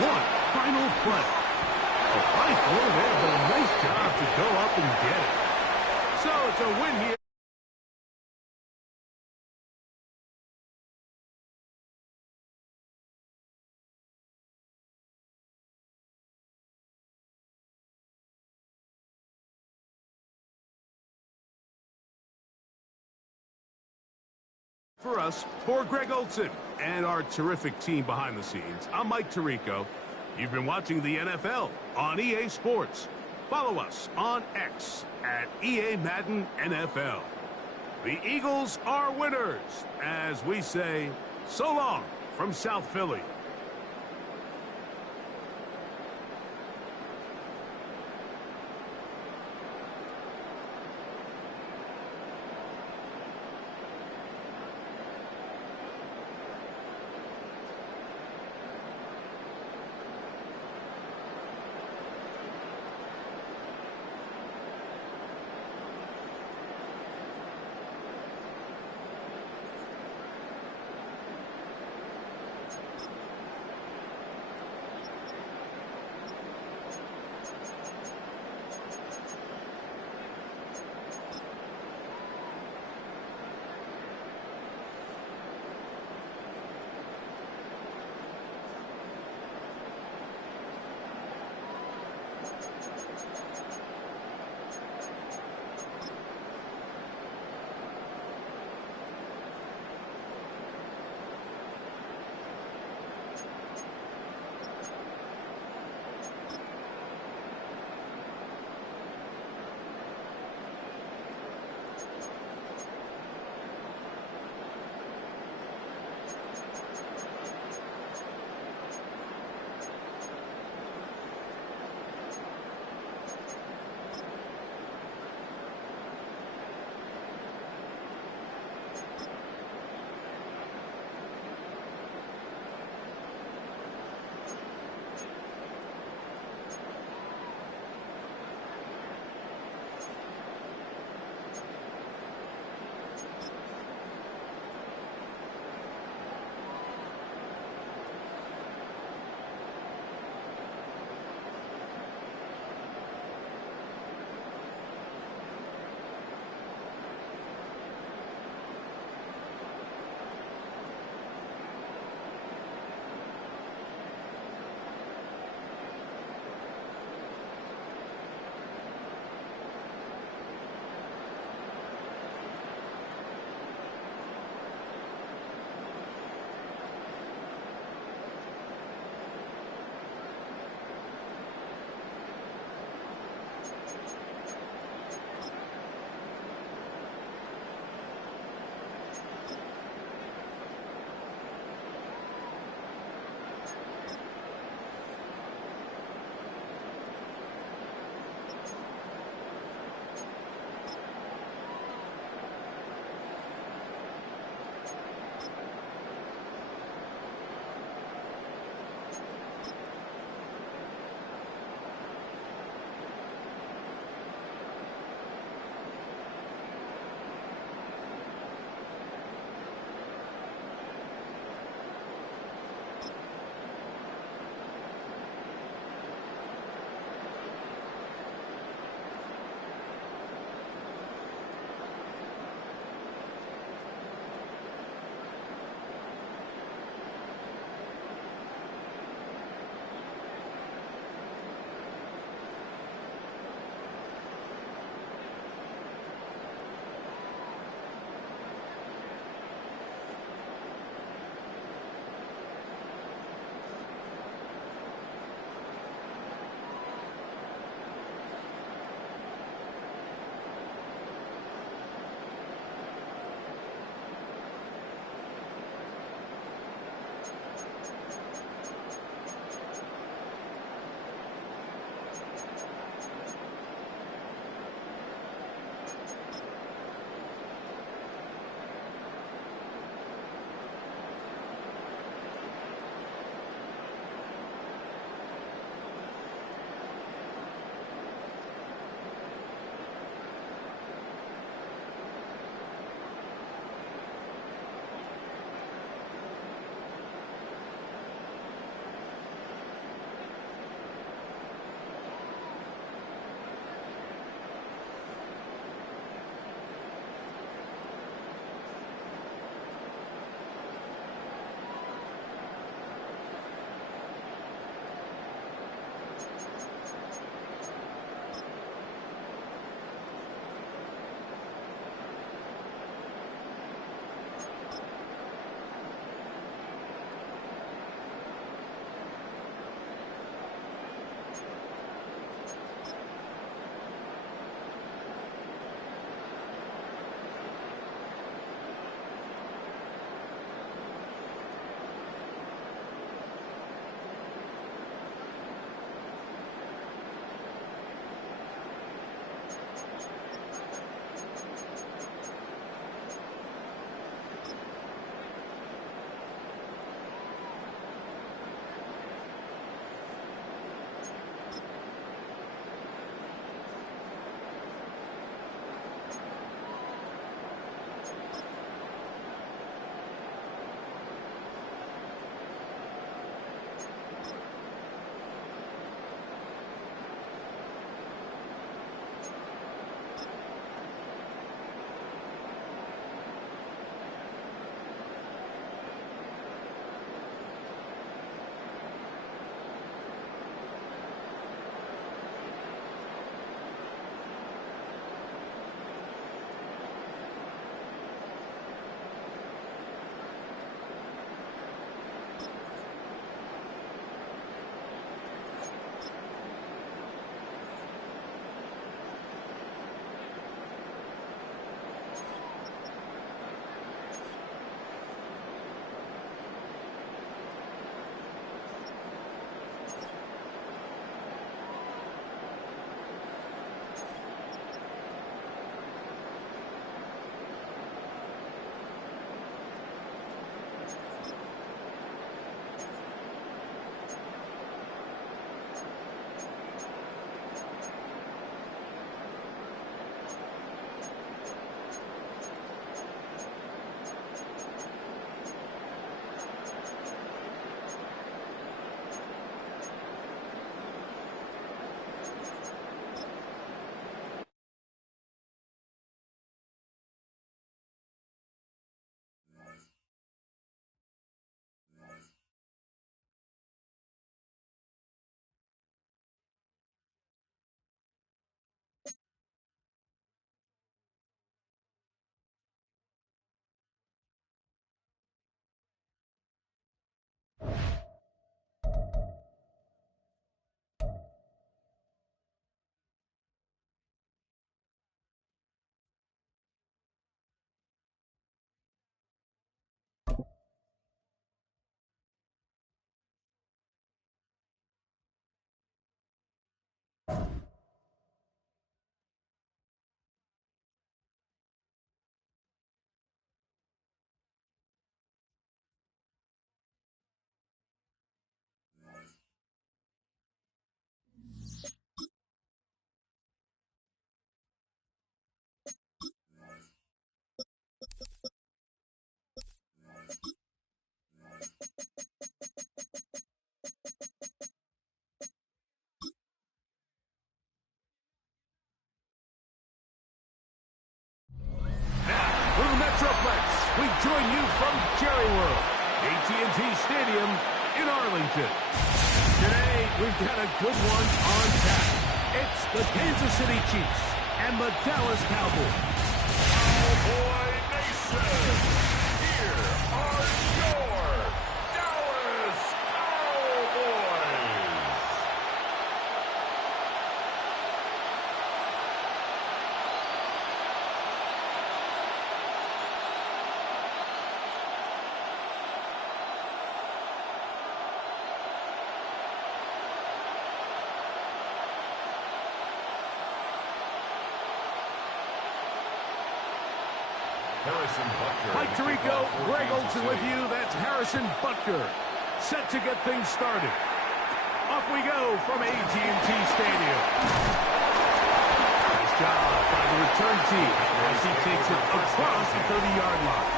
One final play. A high floor there, but a nice job to go up and get it. So it's a win here. For us, for Greg Olson and our terrific team behind the scenes, I'm Mike Tirico. You've been watching the NFL on EA Sports. Follow us on X at EA Madden NFL. The Eagles are winners, as we say, so long from South Philly. join you from Jerry World, AT&T Stadium in Arlington. Today, we've got a good one on tap. It's the Kansas City Chiefs and the Dallas Cowboys. Cowboy Nation, here are your Dallas Cowboys. Mike Tirico, Greg Olson with you. That's Harrison Butker. Set to get things started. Off we go from AT&T Stadium. Nice job by the return team as he takes it across the 30-yard line.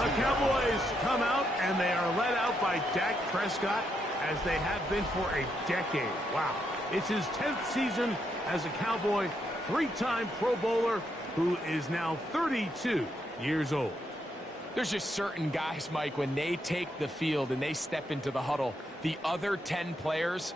The Cowboys come out, and they are led out by Dak Prescott, as they have been for a decade. Wow. It's his 10th season as a Cowboy, three-time Pro Bowler, who is now 32 years old. There's just certain guys, Mike, when they take the field and they step into the huddle, the other 10 players,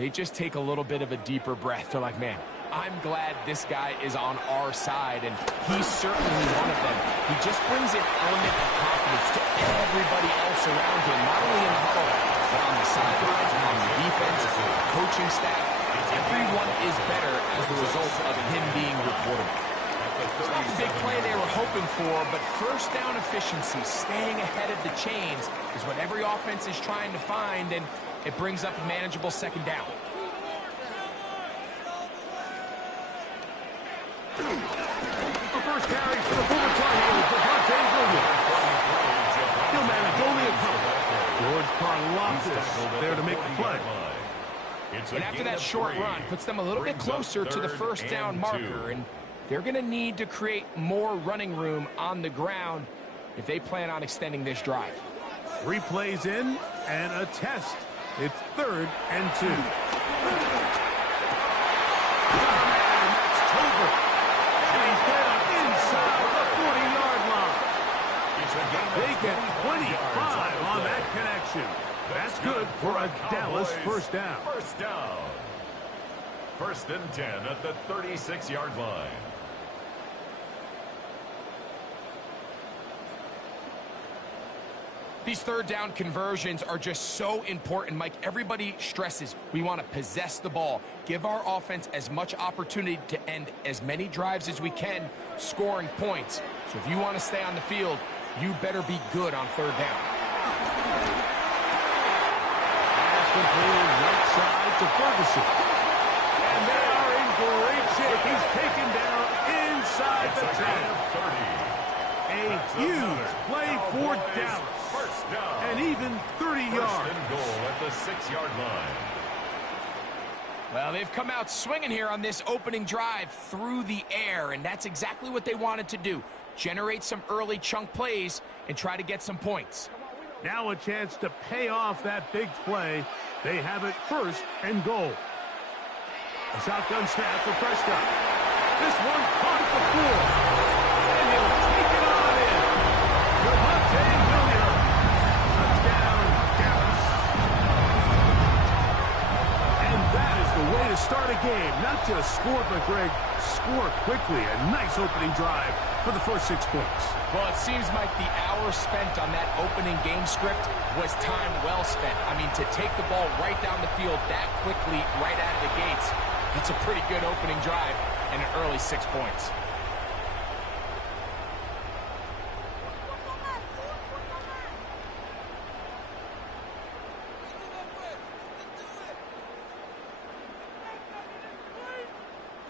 they just take a little bit of a deeper breath. They're like, man, I'm glad this guy is on our side, and he's certainly one of them. He just brings an element of confidence to everybody else around him, not only in the huddle, but on the sidelines, on the defense, the coaching staff. Everyone is better as a result of him being reported. It's not the big play they were hoping for, but first down efficiency, staying ahead of the chains, is what every offense is trying to find, and it brings up a manageable second down. The first carry for the former Tar Heels, Williams. He'll manage only a couple. George Karlaftis there to make the play. And after that short run, puts them a little bit closer to the first down marker, and they're going to need to create more running room on the ground if they plan on extending this drive. 3 plays in and a test. It's 3rd and 2. And that's Tolbert. And he's down inside the 40-yard line. They get 25 on that connection. That's good for a Dallas first down. First down. 1st and 10 at the 36-yard line. These third down conversions are just so important, Mike. Everybody stresses we want to possess the ball, give our offense as much opportunity to end as many drives as we can, scoring points. So if you want to stay on the field, you better be good on 3rd down. Pass completed right side to Ferguson. And they are in great shape. He's taken down inside the 10. A huge play for Dallas. First down. And even 30 yards. 1st and goal at the 6-yard line. Well, they've come out swinging here on this opening drive through the air, and that's exactly what they wanted to do. Generate some early chunk plays and try to get some points. Now a chance to pay off that big play. They have it 1st and goal. A shotgun snap for Prescott. This one caught at the 4. And he'll take it on in. Devontae Miller. Touchdown, Dallas. And that is the way to start a game. Not just score, but, Greg, score quickly. A nice opening drive for the first 6 points. Well, it seems like the hour spent on that opening game script was time well spent. I mean, to take the ball right down the field that quickly, right out of the gates, that's a pretty good opening drive and an early 6 points.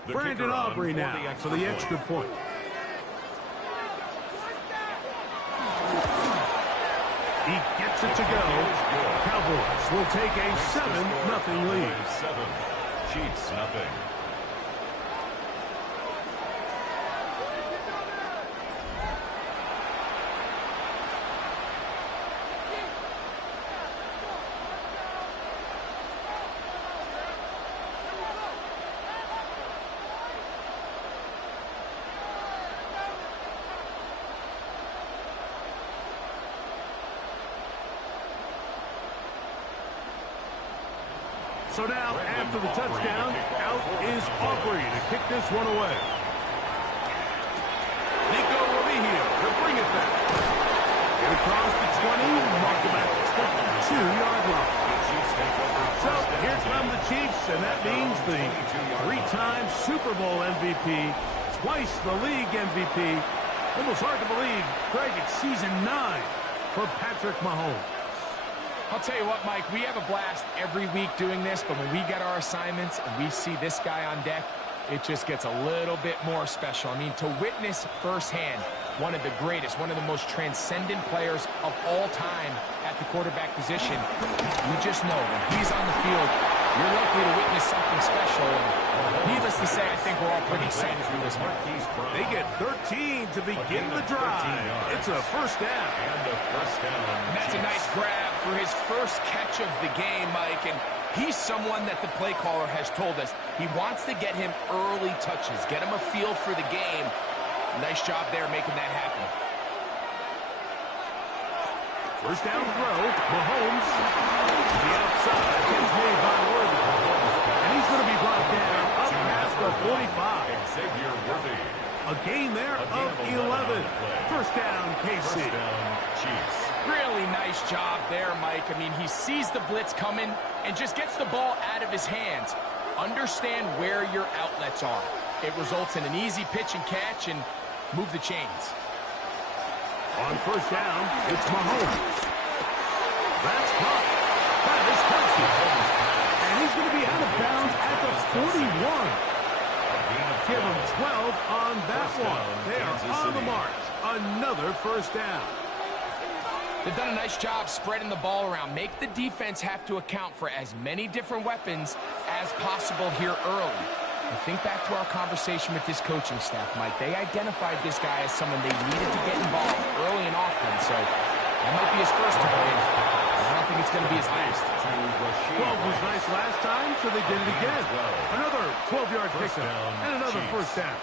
Brandon Aubrey now for the extra point. He gets it to go. Cowboys will take a 7-0 lead. 7. Chiefs nothing. So now, after the touchdown, out is Aubrey to kick this one away. Nico Remigio to bring it back. Get across the 20, mark him at the 22-yard line. So here come the Chiefs, and that means the three-time Super Bowl MVP, twice the league MVP. Almost hard to believe, Greg, it's season 9 for Patrick Mahomes. I'll tell you what, Mike, we have a blast every week doing this, but when we get our assignments and we see this guy on deck, it just gets a little bit more special. I mean, to witness firsthand one of the greatest, one of the most transcendent players of all time at the quarterback position, you just know when he's on the field, you're likely to witness something special. And needless to say, I think we're all pretty excited for this one. They get 13 to begin the drive. It's a first down. And that's a nice grab for his first catch of the game, Mike. And he's someone that the play caller has told us he wants to get him early touches, get him a feel for the game. Nice job there making that happen. First down throw, Mahomes. The outside is made by Worthy. And he's going to be brought down up past the 45. A gain there of 11. First down, KC. Really nice job there, Mike. I mean, he sees the blitz coming and just gets the ball out of his hands. Understand where your outlets are. It results in an easy pitch and catch and move the chains. On first down, it's Mahomes. That's caught. That is Kelsey. And he's going to be out of bounds at the 41. Give him 12 on that one. They are on the mark. Another first down. They've done a nice job spreading the ball around. Make the defense have to account for as many different weapons as possible here early. And think back to our conversation with this coaching staff, Mike. They identified this guy as someone they needed to get involved early and often. So that might be his first target. I don't think it's going to be his last. 12 was nice last time, so they did it again. Another 12-yard pickup and another first down.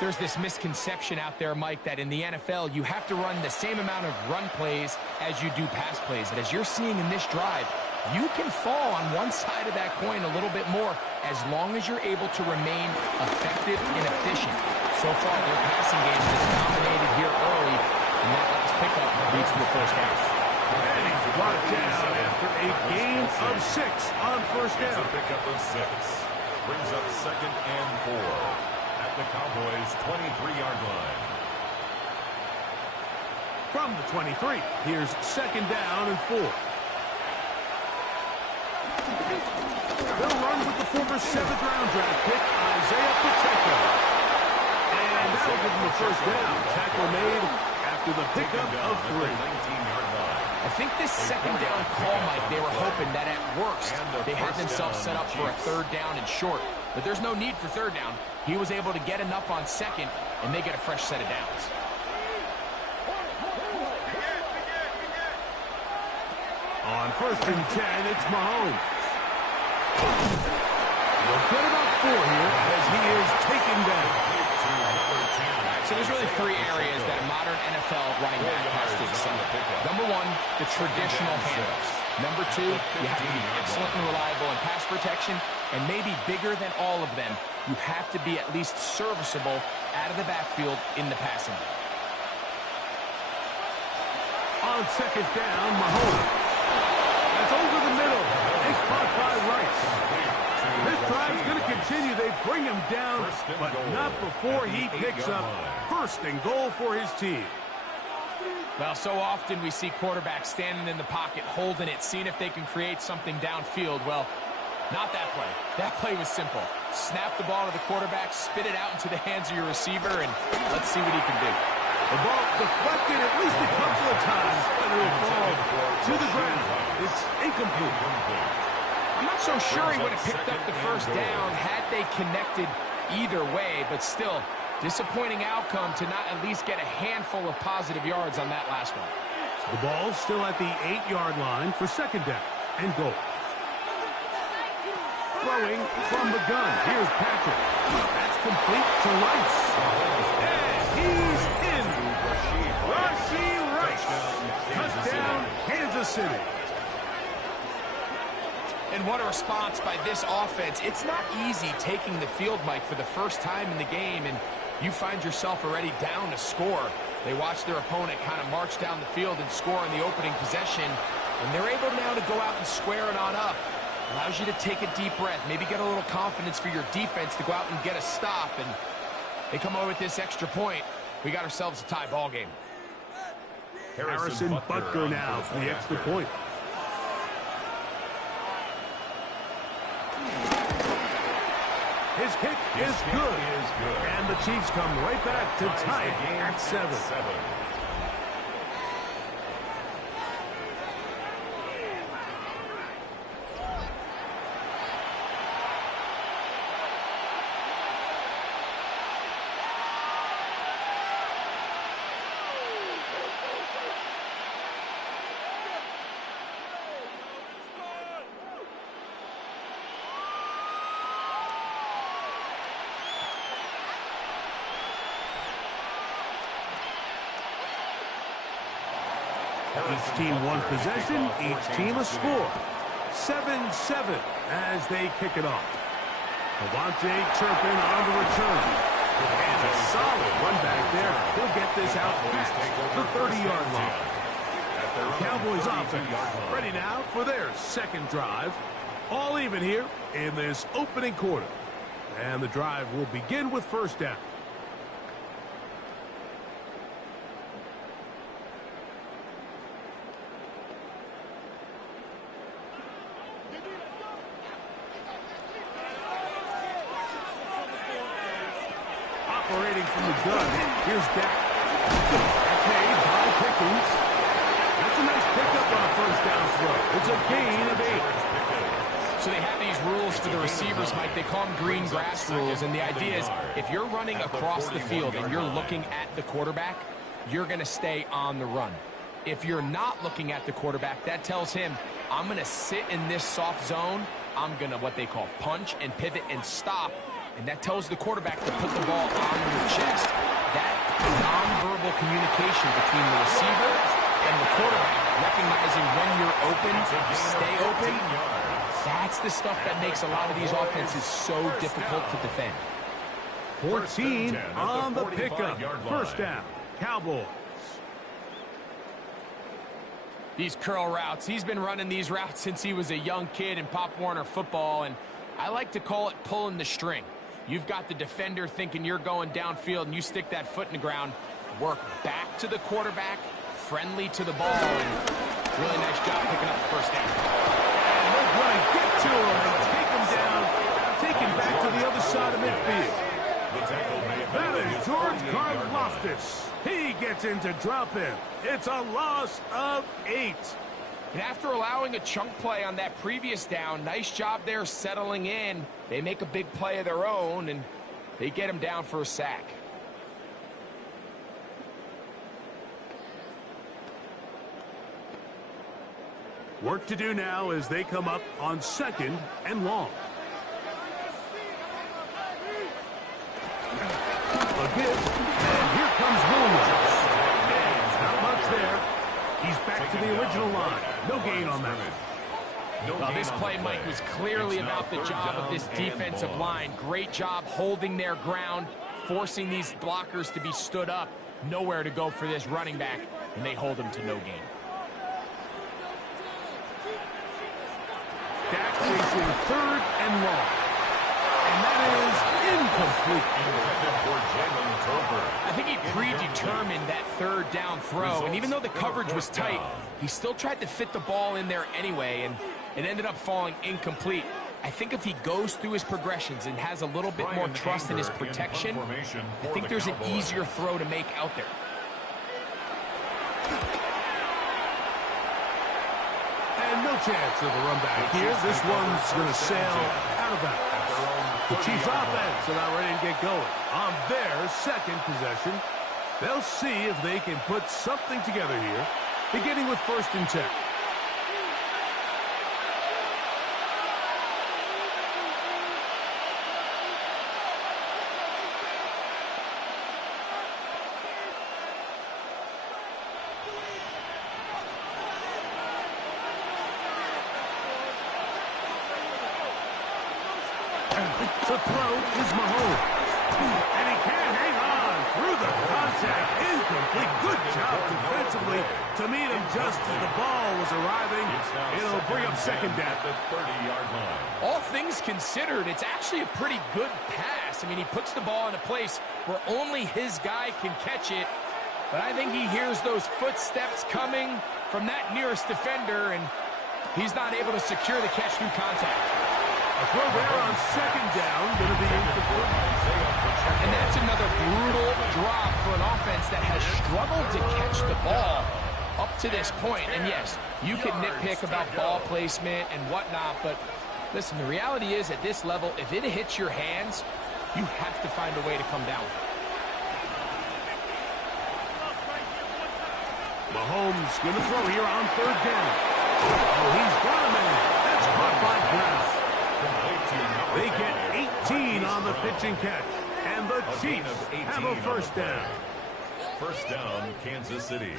There's this misconception out there, Mike, that in the NFL you have to run the same amount of run plays as you do pass plays. And as you're seeing in this drive, you can fall on one side of that coin a little bit more as long as you're able to remain effective and efficient. So far, their passing game has dominated here early, and that last pickup leads to a first down. And he's brought down after a gain of 6 on first down. It's a pickup of 6. Brings up second and 4 at the Cowboys' 23-yard line. From the 23, here's second down and 4. They'll run with the former 7th-round draft pick, Isaiah Pacheco. And that'll give them the first down. Tackle made after the pickup of 3. I think this second down call, Mike, they were hoping that at worst they had themselves set up for a third down and short. But there's no need for third down. He was able to get enough on second, and they get a fresh set of downs. On first and 10, it's Mahomes. They'll get about 4 here as he is taken down. So there's really 3 areas that a modern NFL running back has to excel. Number 1, the traditional handoffs. Number 2, you have to be excellent and reliable in pass protection. And maybe bigger than all of them, you have to be at least serviceable out of the backfield in the passing game. On second down, Mahomes. That's over the middle. Nice spot by Rice. This drive's going to continue. They bring him down, but not before he picks up first and goal for his team. Well, so often we see quarterbacks standing in the pocket, holding it, seeing if they can create something downfield. Well, not that play. That play was simple. Snap the ball to the quarterback, spit it out into the hands of your receiver, and let's see what he can do. The ball deflected at least a couple of times, but it will fall to the ground. It's incomplete. I'm not so sure he would have picked up the first down had they connected either way, but still, disappointing outcome to not at least get a handful of positive yards on that last one. The ball's still at the 8-yard line for second down and goal. Throwing from the gun. Here's Patrick. That's complete to Rice. And he's in. Rashee Rice. Touchdown, Kansas City. And what a response by this offense. It's not easy taking the field, Mike, for the first time in the game, and you find yourself already down to score. They watch their opponent kind of march down the field and score on the opening possession, and they're able now to go out and square it on up. Allows you to take a deep breath, maybe get a little confidence for your defense to go out and get a stop, and they come over with this extra point. We got ourselves a tie ball game. Harrison Butker now for the extra point. His kick is good. And the Chiefs come right back to tie it at 7. Each team one possession, each team a score. 7-7 as they kick it off. Devontae Turpin on the return. And a solid run back there. He'll get this out past the 30-yard line. The Cowboys offense ready now for their second drive. All even here in this opening quarter. And the drive will begin with first down. Operating from the gun, here's Dak. That's made by Pickens. That's a nice pickup on a first down throw. It's a gain of 8. So they have these rules for the receivers, Mike. They call them green grass rules, and the idea is if you're running across the field and you're looking at the quarterback, you're going to stay on the run. If you're not looking at the quarterback, that tells him, I'm going to sit in this soft zone. I'm going to what they call punch and pivot and stop. And that tells the quarterback to put the ball on your chest. That nonverbal communication between the receiver and the quarterback, recognizing when you're open, stay open, that's the stuff that makes a lot of these offenses so difficult to defend. 14 on the pickup. First down, Cowboys. These curl routes, he's been running these routes since he was a young kid in Pop Warner football, and I like to call it pulling the string. You've got the defender thinking you're going downfield, and you stick that foot in the ground, work back to the quarterback, friendly to the ball, and really nice job picking up the first down. And they're going to get to him and take him down, take him back to the other side of midfield. That is George Karlaftis. He gets into drop-in. It's a loss of 8. And after allowing a chunk play on that previous down, nice job there settling in. They make a big play of their own, and they get him down for a sack. Work to do now as they come up on 2nd and long. A gift, and here comes Williams. And not much there. He's back to the original line. No gain on that. Well, this play, Mike, was clearly about the job of this defensive line. Great job holding their ground, forcing these blockers to be stood up. Nowhere to go for this running back, and they hold him to no gain. Dak chasing 3rd and long. And that is incomplete. I think he predetermined that 3rd down throw, and even though the coverage was tight, he still tried to fit the ball in there anyway, and it ended up falling incomplete. I think if he goes through his progressions and has a little bit more trust in his protection, I think there's an easier throw to make out there. And no chance of a run back here. This one's going to sail out of bounds. The Chiefs offense are now ready to get going on their 2nd possession. They'll see if they can put something together here, beginning with 1st and 10. The throw is Mahomes. And he can't hang on through the contact. Incomplete. Good job defensively to meet him just as the ball was arriving. It'll bring up second down. At the 30-yard line. All things considered, it's actually a pretty good pass. I mean, he puts the ball in a place where only his guy can catch it. But I think he hears those footsteps coming from that nearest defender, and he's not able to secure the catch through contact. A throw there on second down, going to be incomplete. And that's another brutal drop for an offense that has struggled to catch the ball up to this point. And yes, you can nitpick about ball placement and whatnot, but listen, the reality is at this level, if it hits your hands, you have to find a way to come down with it. Mahomes going to throw here on third down. Oh, he's got a man. That's caught by Brown. They get 18 on the pitch and catch. And the Chiefs have a first down. First down, Kansas City.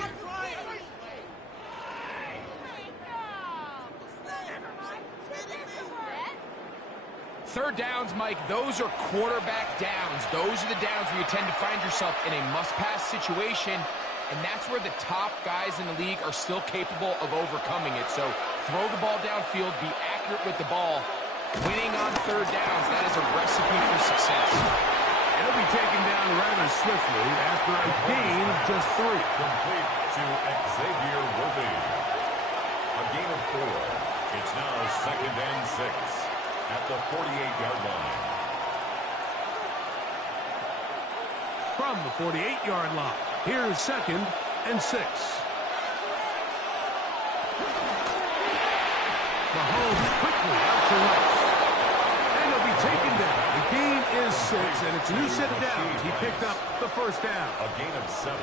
Third downs, Mike, those are quarterback downs. Those are the downs where you tend to find yourself in a must-pass situation, and that's where the top guys in the league are still capable of overcoming it. So throw the ball downfield, be accurate with the ball. Winning on third downs, that is a recipe for success. And he'll be taken down rather swiftly after a gain of just 3. Complete to Xavier Worthy. A gain of 4. It's now second and 6 at the 48-yard line. From the 48-yard line, here's second and 6. Mahomes quickly out to right. And he'll be taken down. The gain is 6, and it's a new set of downs. He picked up the first down. A gain of 7.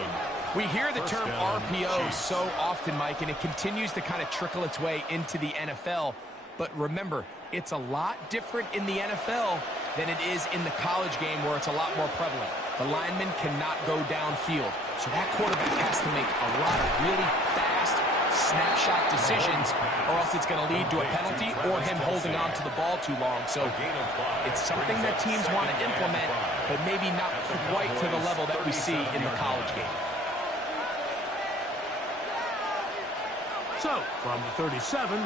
We hear the term RPO so often, Mike, and it continues to kind of trickle its way into the NFL. But remember, it's a lot different in the NFL than it is in the college game where it's a lot more prevalent. The lineman cannot go downfield. So that quarterback has to make a lot of really fast snapshot decisions, or else it's going to lead to a penalty or him holding on to the ball too long. So it's something that teams want to implement, but maybe not quite to the level that we see in the college game. So, from the 37,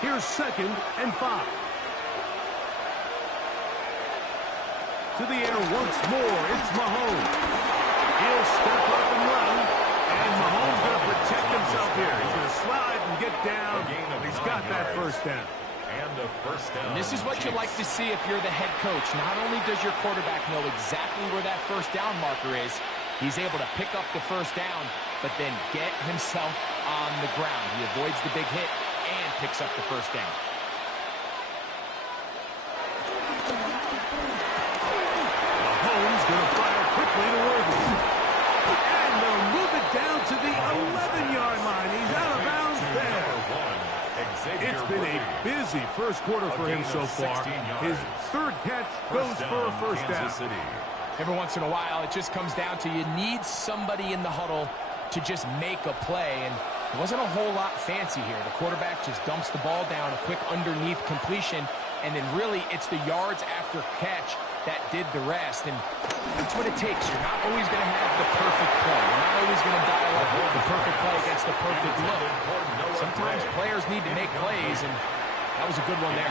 here's second and 5. To the air once more, it's Mahomes. He'll step up and run, and Mahomes going to protect himself here. He's going to slide and get down, and he's got that first down. And a first down. And this is what you like to see if you're the head coach. Not only does your quarterback know exactly where that first down marker is, he's able to pick up the first down, but then get himself on the ground. He avoids the big hit and picks up the first down. Mahomes going to fire quickly to Worthy. And they'll move it down to the 11-yard line. He's out of bounds there. It's been a busy first quarter for him so far. His third catch goes for a first down. Every once in a while, it just comes down to you need somebody in the huddle to just make a play, and it wasn't a whole lot fancy here. The quarterback just dumps the ball down, a quick underneath completion, and then really it's the yards after catch that did the rest, and that's what it takes. You're not always going to have the perfect play. You're not always going to dial up the perfect play against the perfect look. Sometimes players need to make plays, and that was a good one there.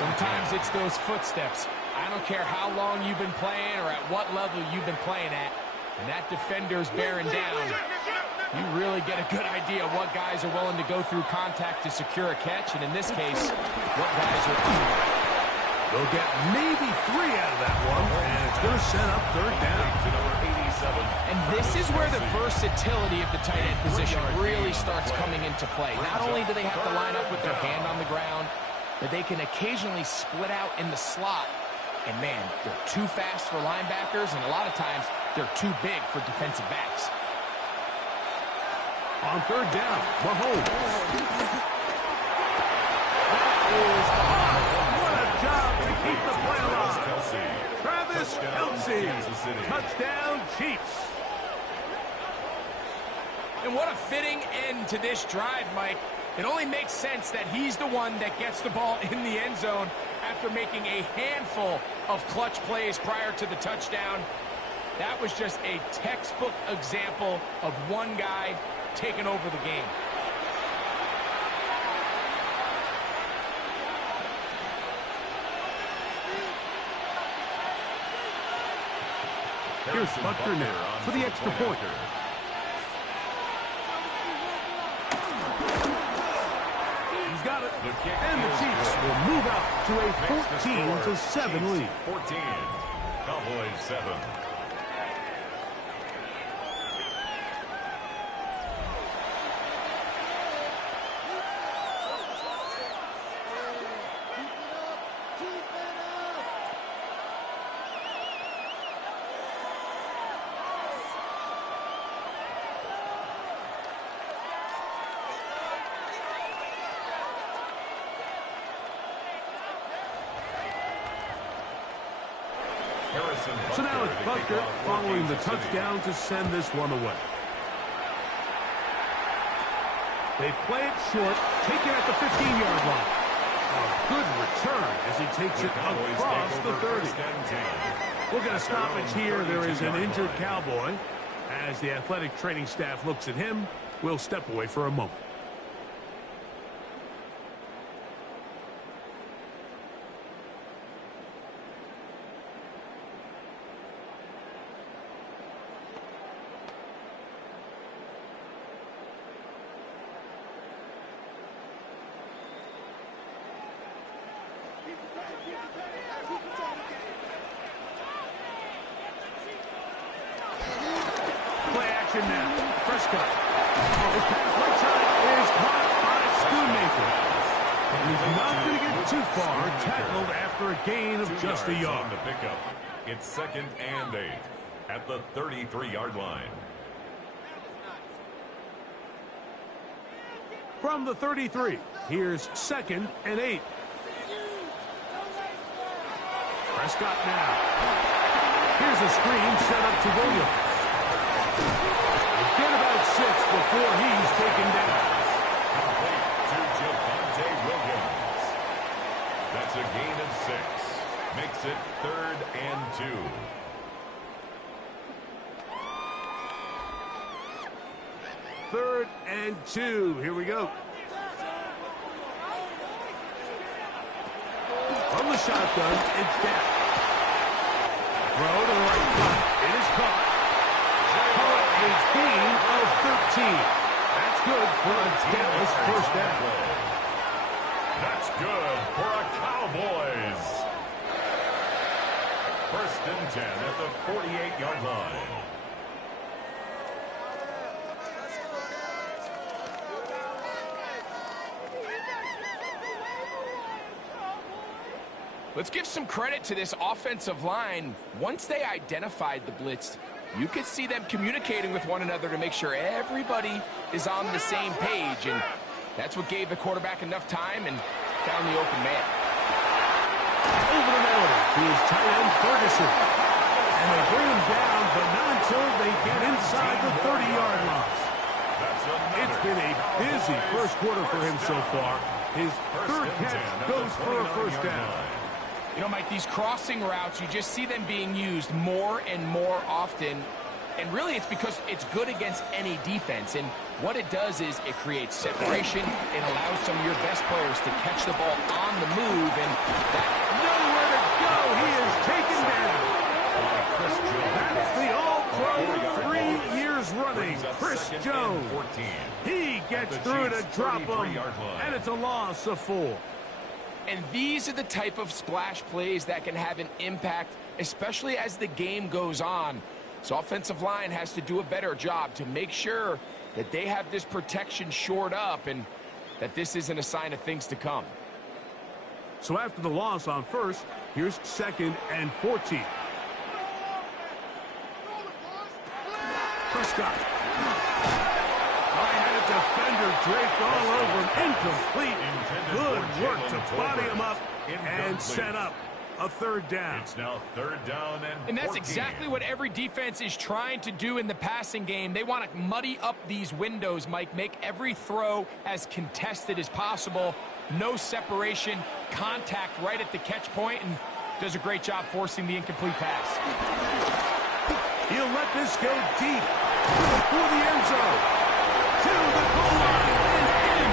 Sometimes it's those footsteps. I don't care how long you've been playing or at what level you've been playing at, and that defender's bearing down. You really get a good idea of what guys are willing to go through contact to secure a catch, and in this case, what guys are under. They'll get maybe 3 out of that one, and it's going to set up third down. To number 87. And this is where the versatility of the tight end position really starts coming into play. Not only do they have to line up with their hand on the ground, but they can occasionally split out in the slot. And man, they're too fast for linebackers, and a lot of times they're too big for defensive backs. On third down, Mahomes. That is hard. What a job to keep the play alive. Travis Kelce. Touchdown, Chiefs. And what a fitting end to this drive, Mike. It only makes sense that he's the one that gets the ball in the end zone after making a handful of clutch plays prior to the touchdown. That was just a textbook example of one guy taking over the game. Here's Buckner now for the extra point. He's got it. And the Chiefs will move out to a 14-7 lead. 14. Cowboys 7. So now it's Buckner following the touchdown to send this one away. They play it short, take it at the 15-yard line. A good return as he takes it across the 30. We're going to stoppage here. There is an injured Cowboy. As the athletic training staff looks at him, we'll step away for a moment. Play action now. Prescott. His pass right side is caught by Schoonmaker. And he's not going to get too far. Tackled after a gain of just a yard. To pick up. It's 2nd and 8 at the 33-yard line. From the 33, here's 2nd and 8. Prescott now. Here's a screen set up to Williams. Get about 6 before he's taken down. Complete to Javonte Williams. That's a gain of 6. Makes it 3rd and 2. 3rd and 2. Here we go. From the shotgun, it's down. Throw to the right side. It is caught. A gain of 13. That's good for a Dallas first down. That's good for a Cowboys. 1st and 10 at the 48-yard line. Let's give some credit to this offensive line. Once they identified the blitz, you could see them communicating with one another to make sure everybody is on the same page. And that's what gave the quarterback enough time and found the open man. Over the middle to his tight end, Ferguson. And they bring him down, but not until they get inside the 30-yard line. It's been a busy first quarter for him so far. His 3rd catch goes for a first down. You know, Mike, these crossing routes, you just see them being used more and more often. And really, it's because it's good against any defense. And what it does is it creates separation. It allows some of your best players to catch the ball on the move. And that nowhere to go. He is taken down. That's the all-pro 3 years running, Chris Jones. He gets through to drop him, and it's a loss of 4. And these are the type of splash plays that can have an impact, especially as the game goes on. So offensive line has to do a better job to make sure that they have this protection shored up and that this isn't a sign of things to come. So after the loss on 1st, here's 2nd and 14. Prescott. Defender draped all over him, incomplete. Good work to body him up and set up. a third down. It's now third down And that's 14. exactly what every defense is trying to do in the passing game. They want to muddy up these windows, Mike, make every throw as contested as possible. No separation, contact right at the catch point, and does a great job forcing the incomplete pass. He'll let this go deep for the end zone. To the goal line and in.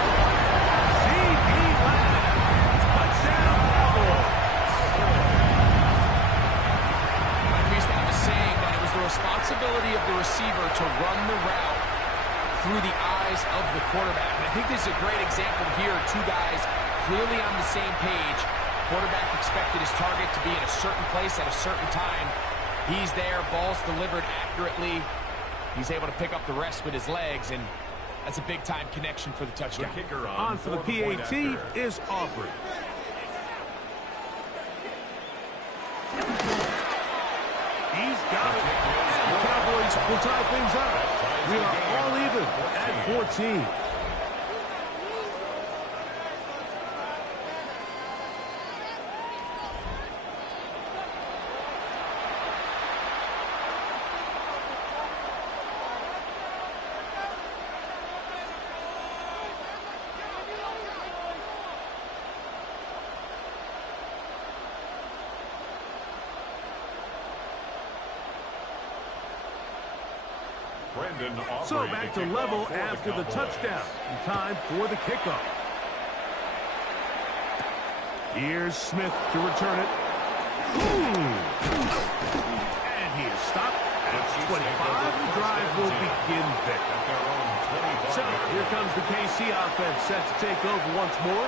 C.D. Lamb. Touchdown, Cowboys. We used to have a saying that it was the responsibility of the receiver to run the route through the eyes of the quarterback. And I think this is a great example here. Two guys clearly on the same page. Quarterback expected his target to be in a certain place at a certain time. He's there, ball's delivered accurately. He's able to pick up the rest with his legs, and that's a big-time connection for the touchdown. The kicker On for the PAT is Aubrey. He's got it. And the Cowboys will tie things up. We are all even at 14. So back to level after the touchdown. And time for the kickoff. Here's Smith to return it. And he is stopped at 25. The drive will begin there. So here comes the KC offense set to take over once more.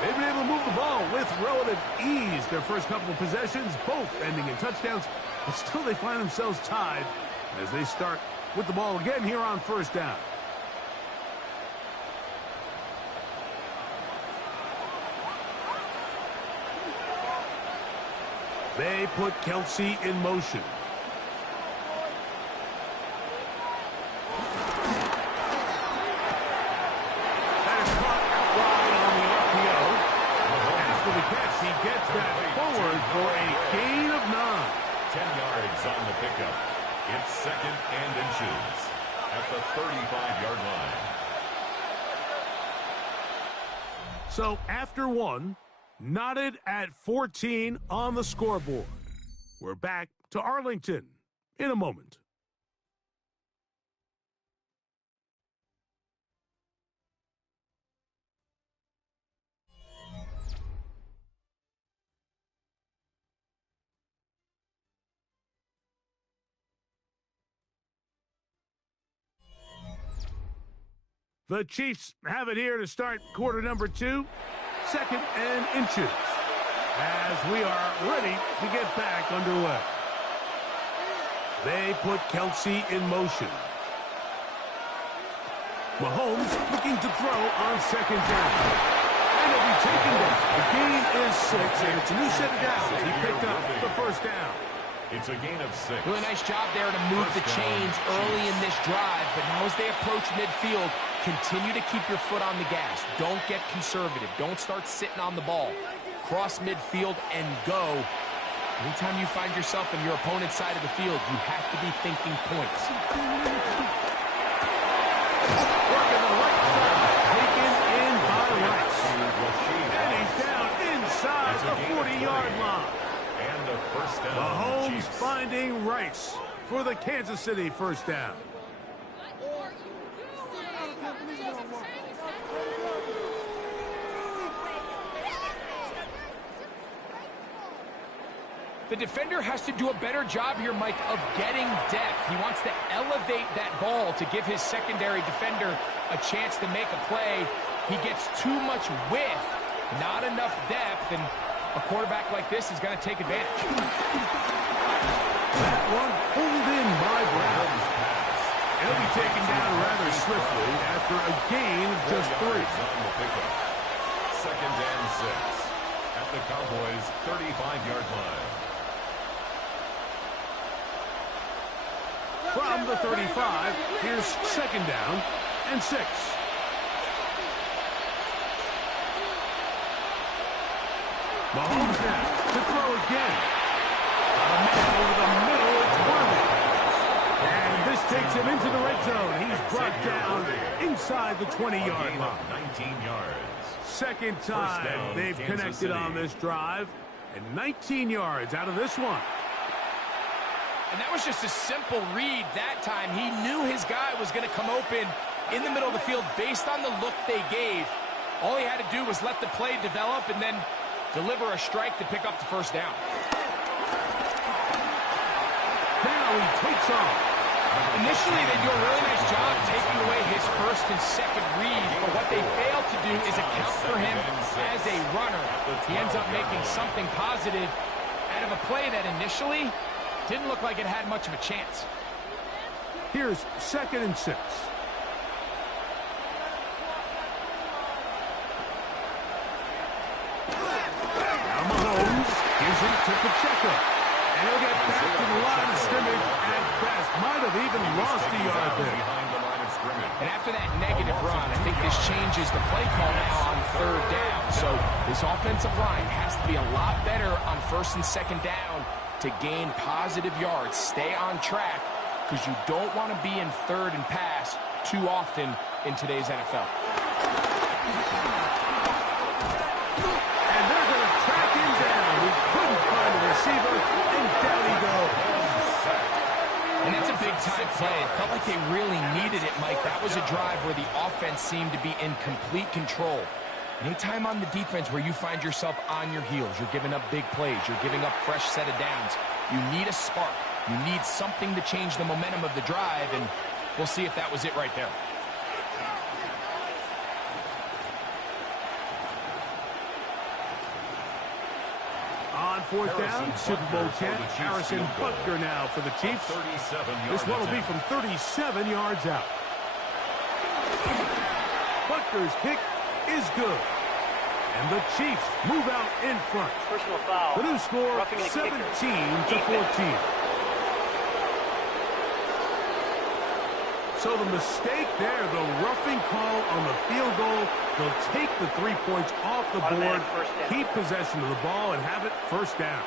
They've been able to move the ball with relative ease. Their first couple of possessions, both ending in touchdowns. But still they find themselves tied as they start with the ball again here on first down. They put Kelsey in motion. That is caught out wide on the RPO. After the catch, he gets that forward for a gain of 9. 10 yards on the pickup. It's second and inches at the 35-yard line. So after one, knotted at 14 on the scoreboard. We're back to Arlington in a moment. The Chiefs have it here to start quarter number 2, second and inches, as we are ready to get back underway. They put Kelsey in motion. Mahomes looking to throw on second down. And it'll be taken down. The gain is 6, and it's a new set of downs. He picked up the first down. It's a gain of 6. Really nice job there to move the chains early in this drive, but now as they approach midfield, continue to keep your foot on the gas. Don't get conservative. Don't start sitting on the ball. Cross midfield and go. Anytime you find yourself in your opponent's side of the field, you have to be thinking points. Working the right side, taken in by Rice. And he's down inside the 40-yard line. And the first down. Mahomes finding Rice for the Kansas City first down. The defender has to do a better job here, Mike, of getting depth. He wants to elevate that ball to give his secondary defender a chance to make a play. He gets too much width, not enough depth, and a quarterback like this is going to take advantage. That one pulled in by Brown. It'll be taken down rather swiftly after a gain of just 3. Second and 6 at the Cowboys' 35-yard line. From the 35, here's second down and 6. Mahomes now to throw again. A man over the middle, it's worthy. And this takes him into the red zone. He's brought down inside the 20-yard line. 19 yards. Second time they've connected on this drive. And 19 yards out of this one. And that was just a simple read that time. He knew his guy was going to come open in the middle of the field based on the look they gave. All he had to do was let the play develop and then deliver a strike to pick up the first down. Now he takes off. Initially, they do a really nice job taking away his first and second read, but what they failed to do is account for him as a runner. He ends up making something positive out of a play that initially didn't look like it had much of a chance. Here's 2nd and 6. Now Mahomes gives it to Pacheco. And he'll get back to the line of scrimmage at best. Might have even lost a yard there. And after that negative run, I think this changes the play call now on 3rd down. So this offensive line has to be a lot better on 1st and 2nd down to gain positive yards. Stay on track because you don't want to be in 3rd and pass too often in today's NFL. And they're going to track him down. He couldn't find a receiver, and down he goes. And that's a big-time play. It felt like they really needed it, Mike. That was a drive where the offense seemed to be in complete control. Anytime on the defense where you find yourself on your heels, you're giving up big plays, you're giving up fresh set of downs, you need a spark. You need something to change the momentum of the drive, and we'll see if that was it right there. On 4th down, Super Bowl champ Harrison Butker now for the Chiefs. This one will be from 37 yards out. Butker's kick is good. And the Chiefs move out in front. Personal foul. The new score, 17-14. So the mistake there, the roughing call on the field goal, they'll take the 3 points off the board, keep possession of the ball, and have it first down.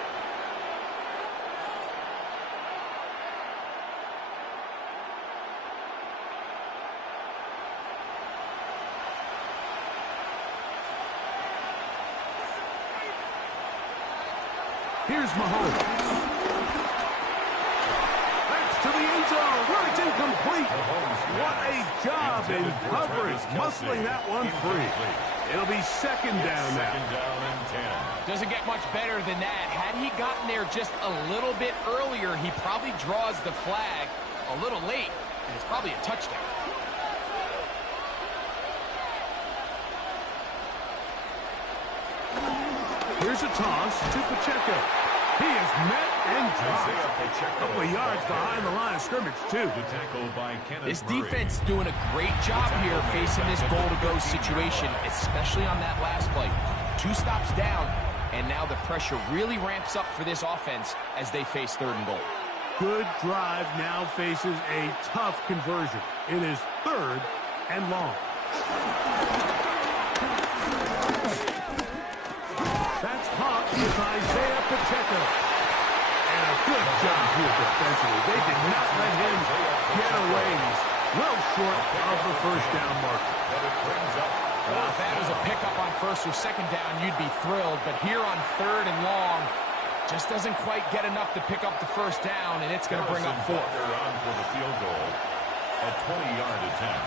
Here's Mahomes. That's to the end zone, where it's incomplete. What a job in coverage, muscling that one free. It'll be 2nd down now. 2nd down and 10. Doesn't get much better than that. Had he gotten there just a little bit earlier, he probably draws the flag a little late, and it's probably a touchdown. Here's a toss to Pacheco. He is met and dropped. A couple of yards behind the line of scrimmage, too. This defense doing a great job here facing this goal-to-go situation, especially on that last play. 2 stops down, and now the pressure really ramps up for this offense as they face 3rd and goal. Good drive now faces a tough conversion. It is 3rd and long. That's caught with Isaiah Pacheco. And a good job here defensively. They did not let him get away. He's well short of the first down marker. Well, if that was a pickup on 1st or 2nd down, you'd be thrilled. But here on 3rd and long, just doesn't quite get enough to pick up the first down, and it's going to bring up 4th. On for the field goal at 20-yard attempt.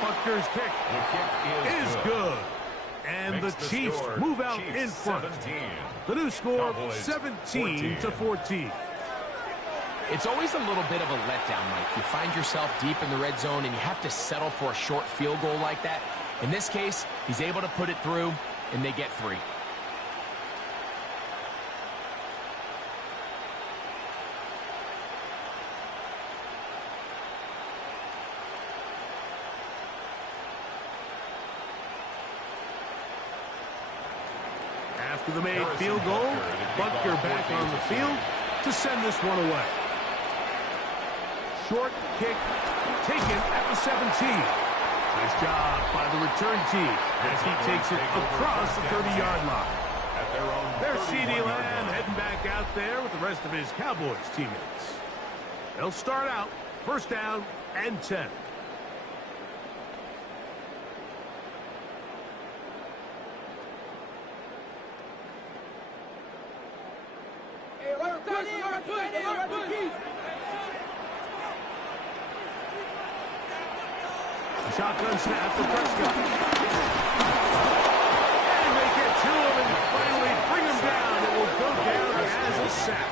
Butker's kick is good. And the Chiefs move out in front. 17. The new score, Cowboys, 17-14. It's always a little bit of a letdown, Mike. You find yourself deep in the red zone, and you have to settle for a short field goal like that. In this case, he's able to put it through, and they get 3. After the made field goal, Butker back on the field to send this one away. Short kick taken at the 17. Nice job by the return team as he takes it across the 30-yard line. There's C.D. Lamb heading back out there with the rest of his Cowboys teammates. They'll start out first down and 10. Shotgun snap for Prescott. And they get to him and finally bring him down. It will go down as a sack.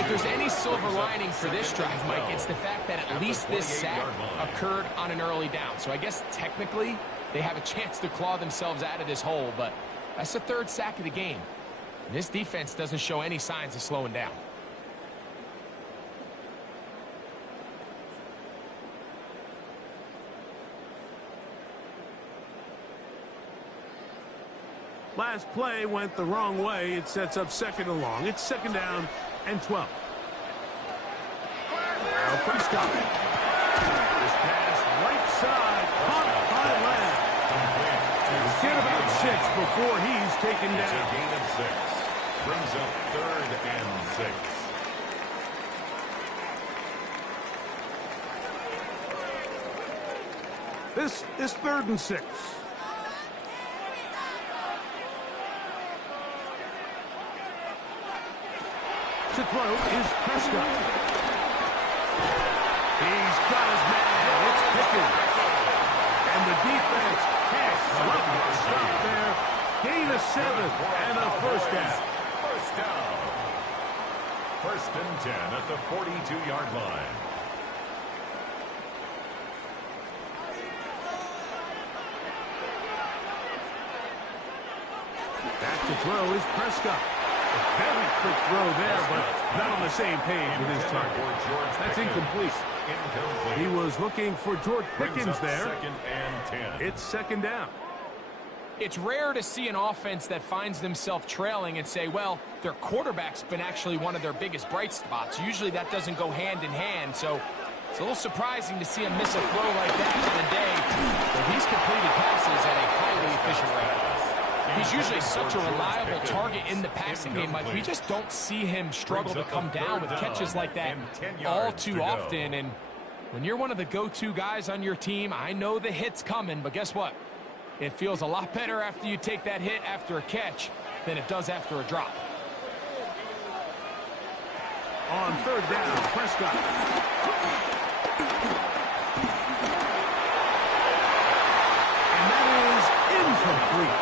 If there's any silver lining for this drive, Mike, it's the fact that at least this sack occurred on an early down. So I guess technically they have a chance to claw themselves out of this hole, but that's the third sack of the game. And this defense doesn't show any signs of slowing down. Last play went the wrong way. It sets up second and long. It's second down and 12. Now Prescott. This pass right side, caught by Lamb. He'll get about 6 before he's taken down. It's a gain of 6. Brings up third and 6. This is third and 6. To throw is Prescott. He's got his man. It's Pickens. And the defense can't stop there. Gain of 7 and a first down. First down. First and 10 at the 42-yard line. Back to throw is Prescott. A very quick throw there, but not on the same page with his target. That's incomplete. He was looking for George Pickens there. Second and 10. It's second down. It's rare to see an offense that finds themselves trailing and say, well, their quarterback's been actually one of their biggest bright spots. Usually that doesn't go hand in hand, so it's a little surprising to see him miss a throw like that on a day where he's completed passes at a highly efficient rate. He's usually such a reliable target in the passing game. Like, we just don't see him struggle to come down with catches like that all too often. And when you're one of the go-to guys on your team, I know the hit's coming, but guess what? It feels a lot better after you take that hit after a catch than it does after a drop. On third down, Prescott. And that is incomplete.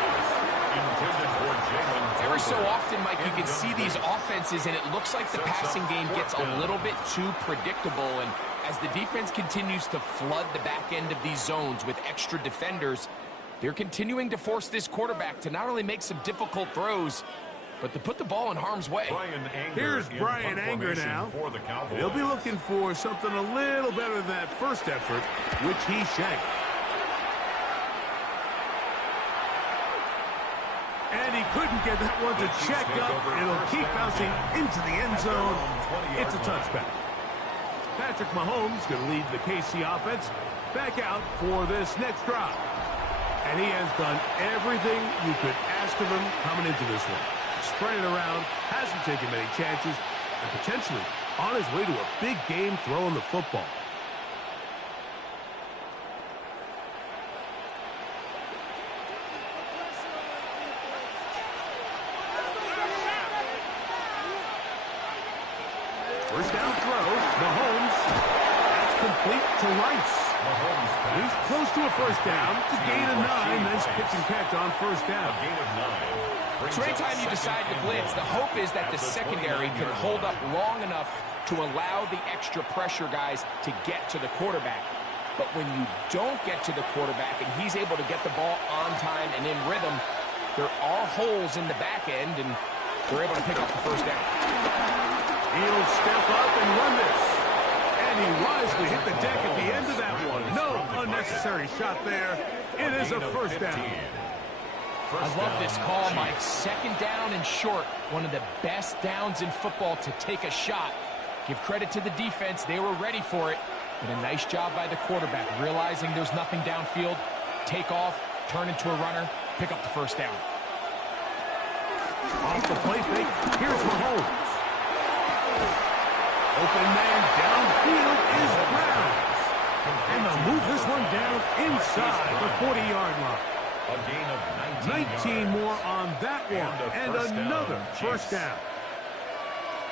Every so often, Mike, you can see these offenses, and it looks like the passing game gets a little bit too predictable. And as the defense continues to flood the back end of these zones with extra defenders, they're continuing to force this quarterback to not only make some difficult throws, but to put the ball in harm's way. Here's Brian Anger now. He'll be looking for something a little better than that first effort, which he shanked. And he couldn't get that one to check up. It'll keep bouncing into the end zone. It's a touchback. Patrick Mahomes going to lead the KC offense back out for this next drive. And he has done everything you could ask of him coming into this one. Spread it around, hasn't taken many chances, and potentially on his way to a big game throwing the football. First down throw, Mahomes. That's complete to Rice. He's close to a first down. To gain of 9. Nice pitch and catch on first down. A gain of 9. So anytime you decide to blitz, the hope is that the secondary can hold up long enough to allow the extra pressure guys to get to the quarterback. But when you don't get to the quarterback and he's able to get the ball on time and in rhythm, there are holes in the back end, and they're able to pick up the first down. He'll step up and run this. And he wisely hit the deck at the end of that one. No unnecessary shot there. It is a first down. I love this call, Mike. Second down and short. One of the best downs in football to take a shot. Give credit to the defense. They were ready for it. But a nice job by the quarterback, realizing there's nothing downfield, take off, turn into a runner, pick up the first down. Off the play fake, here's Mahomes. Open man downfield is Brown. And they'll move this one down inside the 40-yard line. A gain of 19 more on that one, and another first down.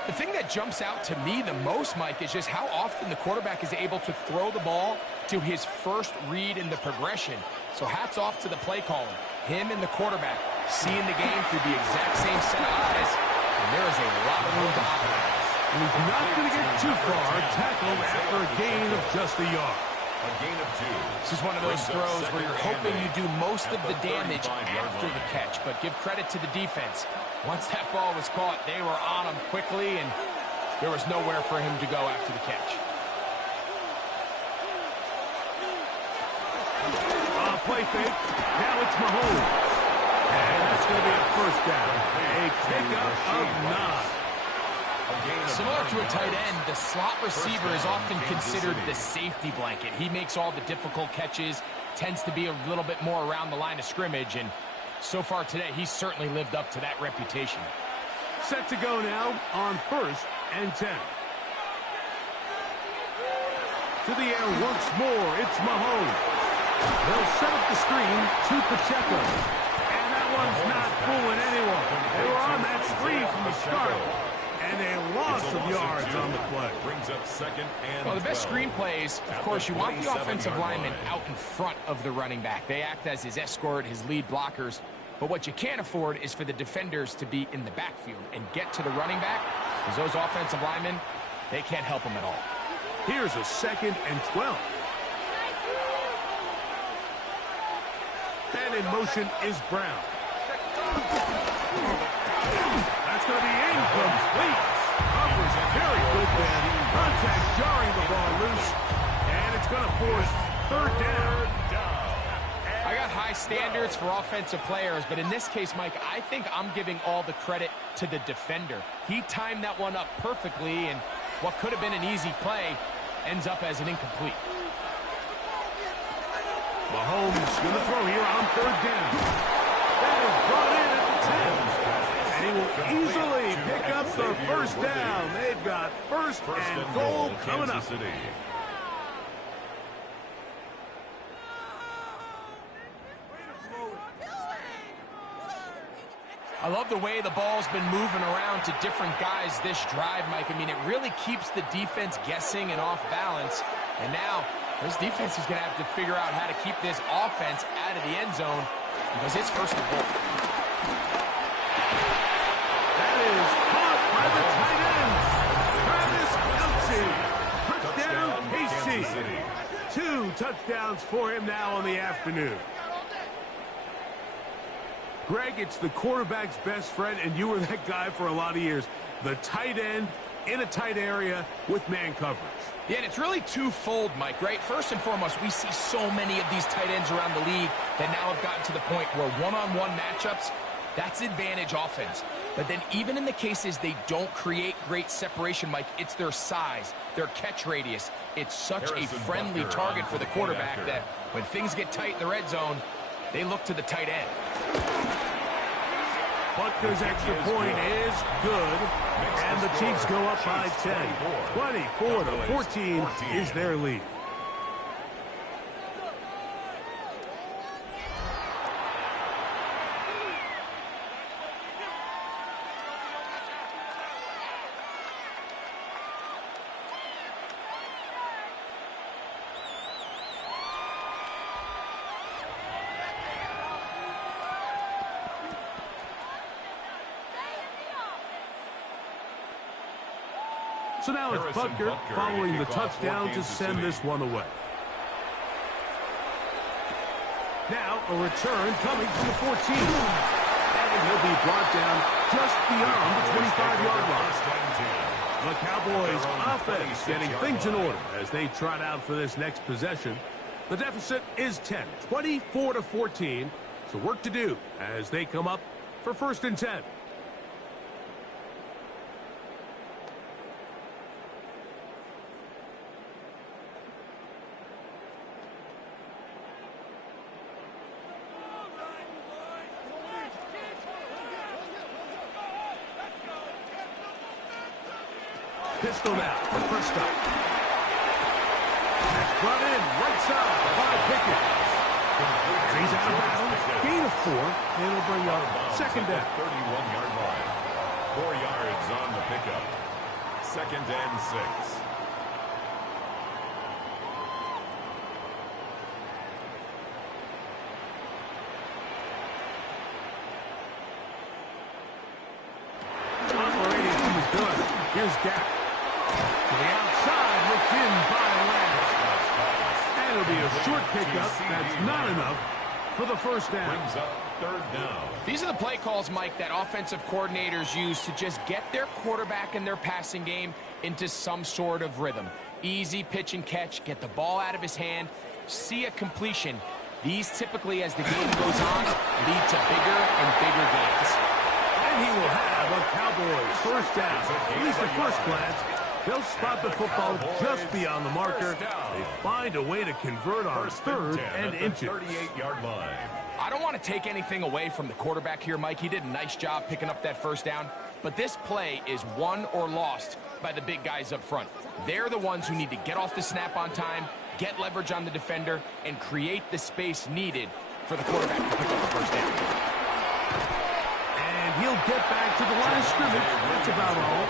The thing that jumps out to me the most, Mike, is just how often the quarterback is able to throw the ball to his first read in the progression. So hats off to the play caller. Him and the quarterback seeing the game through the exact same set of eyes, and there is a lot of room to operate. He's not going to get too far, tackled after a gain of just a yard. A gain of 2. This is one of those throws where you're hoping you do most of the damage after the catch, but give credit to the defense. Once that ball was caught, they were on him quickly, and there was nowhere for him to go after the catch. Play fake. Now it's Mahomes. And that's going to be a first down. A pickup of 9. Similar to a tight end, the slot receiver is often considered the safety blanket. He makes all the difficult catches, tends to be a little bit more around the line of scrimmage, and so far today, he's certainly lived up to that reputation. Set to go now on 1st and 10. To the air once more, it's Mahomes. They'll set up the screen to Pacheco. And that one's not fooling anyone. They were on that screen from the start. And a loss of yards on the play. Brings up 2nd and Well, the best 12. screen plays, of course, you want the offensive lineman out in front of the running back. They act as his escort, his lead blockers. But what you can't afford is for the defenders to be in the backfield and get to the running back, because those offensive linemen, they can't help him at all. Here's a 2nd and 12. And in motion is Brown. That's going to be incomplete. Coverage very good there. Contact jarring the ball loose. And it's going to force 3rd down. I got high standards for offensive players, but in this case, Mike, I think I'm giving all the credit to the defender. He timed that one up perfectly, and what could have been an easy play ends up as an incomplete. Mahomes going to throw here on 3rd down. That is brought in at the 10. And he will easily pick up the first down. They've got first and goal coming up. I love the way the ball's been moving around to different guys this drive, Mike. I mean, it really keeps the defense guessing and off balance. And now, this defense is going to have to figure out how to keep this offense out of the end zone because it's first and goal. That is caught by the tight end. Travis Kelce. Touchdown, KC. 2 touchdowns for him now on the afternoon. Greg, it's the quarterback's best friend, and you were that guy for a lot of years. The tight end in a tight area with man coverage. Yeah, and it's really twofold, Mike, right? First and foremost, we see so many of these tight ends around the league that now have gotten to the point where one-on-one matchups, that's advantage offense. But then even in the cases they don't create great separation, Mike, it's their size, their catch radius. It's such a friendly target for the quarterback that when things get tight in the red zone, they look to the tight end. Butker's extra point is good, and the Chiefs go up by 10. 24-14 is their lead. So now it's Butker following the touchdown to send this one away. Now a return coming from the 14. And he'll be brought down just beyond the 25-yard line. The Cowboys offense getting things in order as they trot out for this next possession. The deficit is 10, 24-14. So work to do as they come up for 1st and 10. Pistol now for Prescott. That's brought in right side by Pickett. And he's out of bounds. Gain of 4. And it'll bring up second down. 31-yard line. 4 yards on the pickup. Second and 6. Here's Dak. To the outside, looked in by Lance. And it'll be a short pickup. That's not enough for the first down. Brings up third down. These are the play calls, Mike, that offensive coordinators use to just get their quarterback and their passing game into some sort of rhythm. Easy pitch and catch, get the ball out of his hand, see a completion. These typically, as the game goes on, lead to bigger and bigger gains. And he will have a Cowboys first down. At least at first glance, they'll spot the football just beyond the marker. They find a way to convert on third and inches. 38-yard line. I don't want to take anything away from the quarterback here, Mike. He did a nice job picking up that first down. But this play is won or lost by the big guys up front. They're the ones who need to get off the snap on time, get leverage on the defender, and create the space needed for the quarterback to pick up the first down. And he'll get back to the line of scrimmage. That's about all.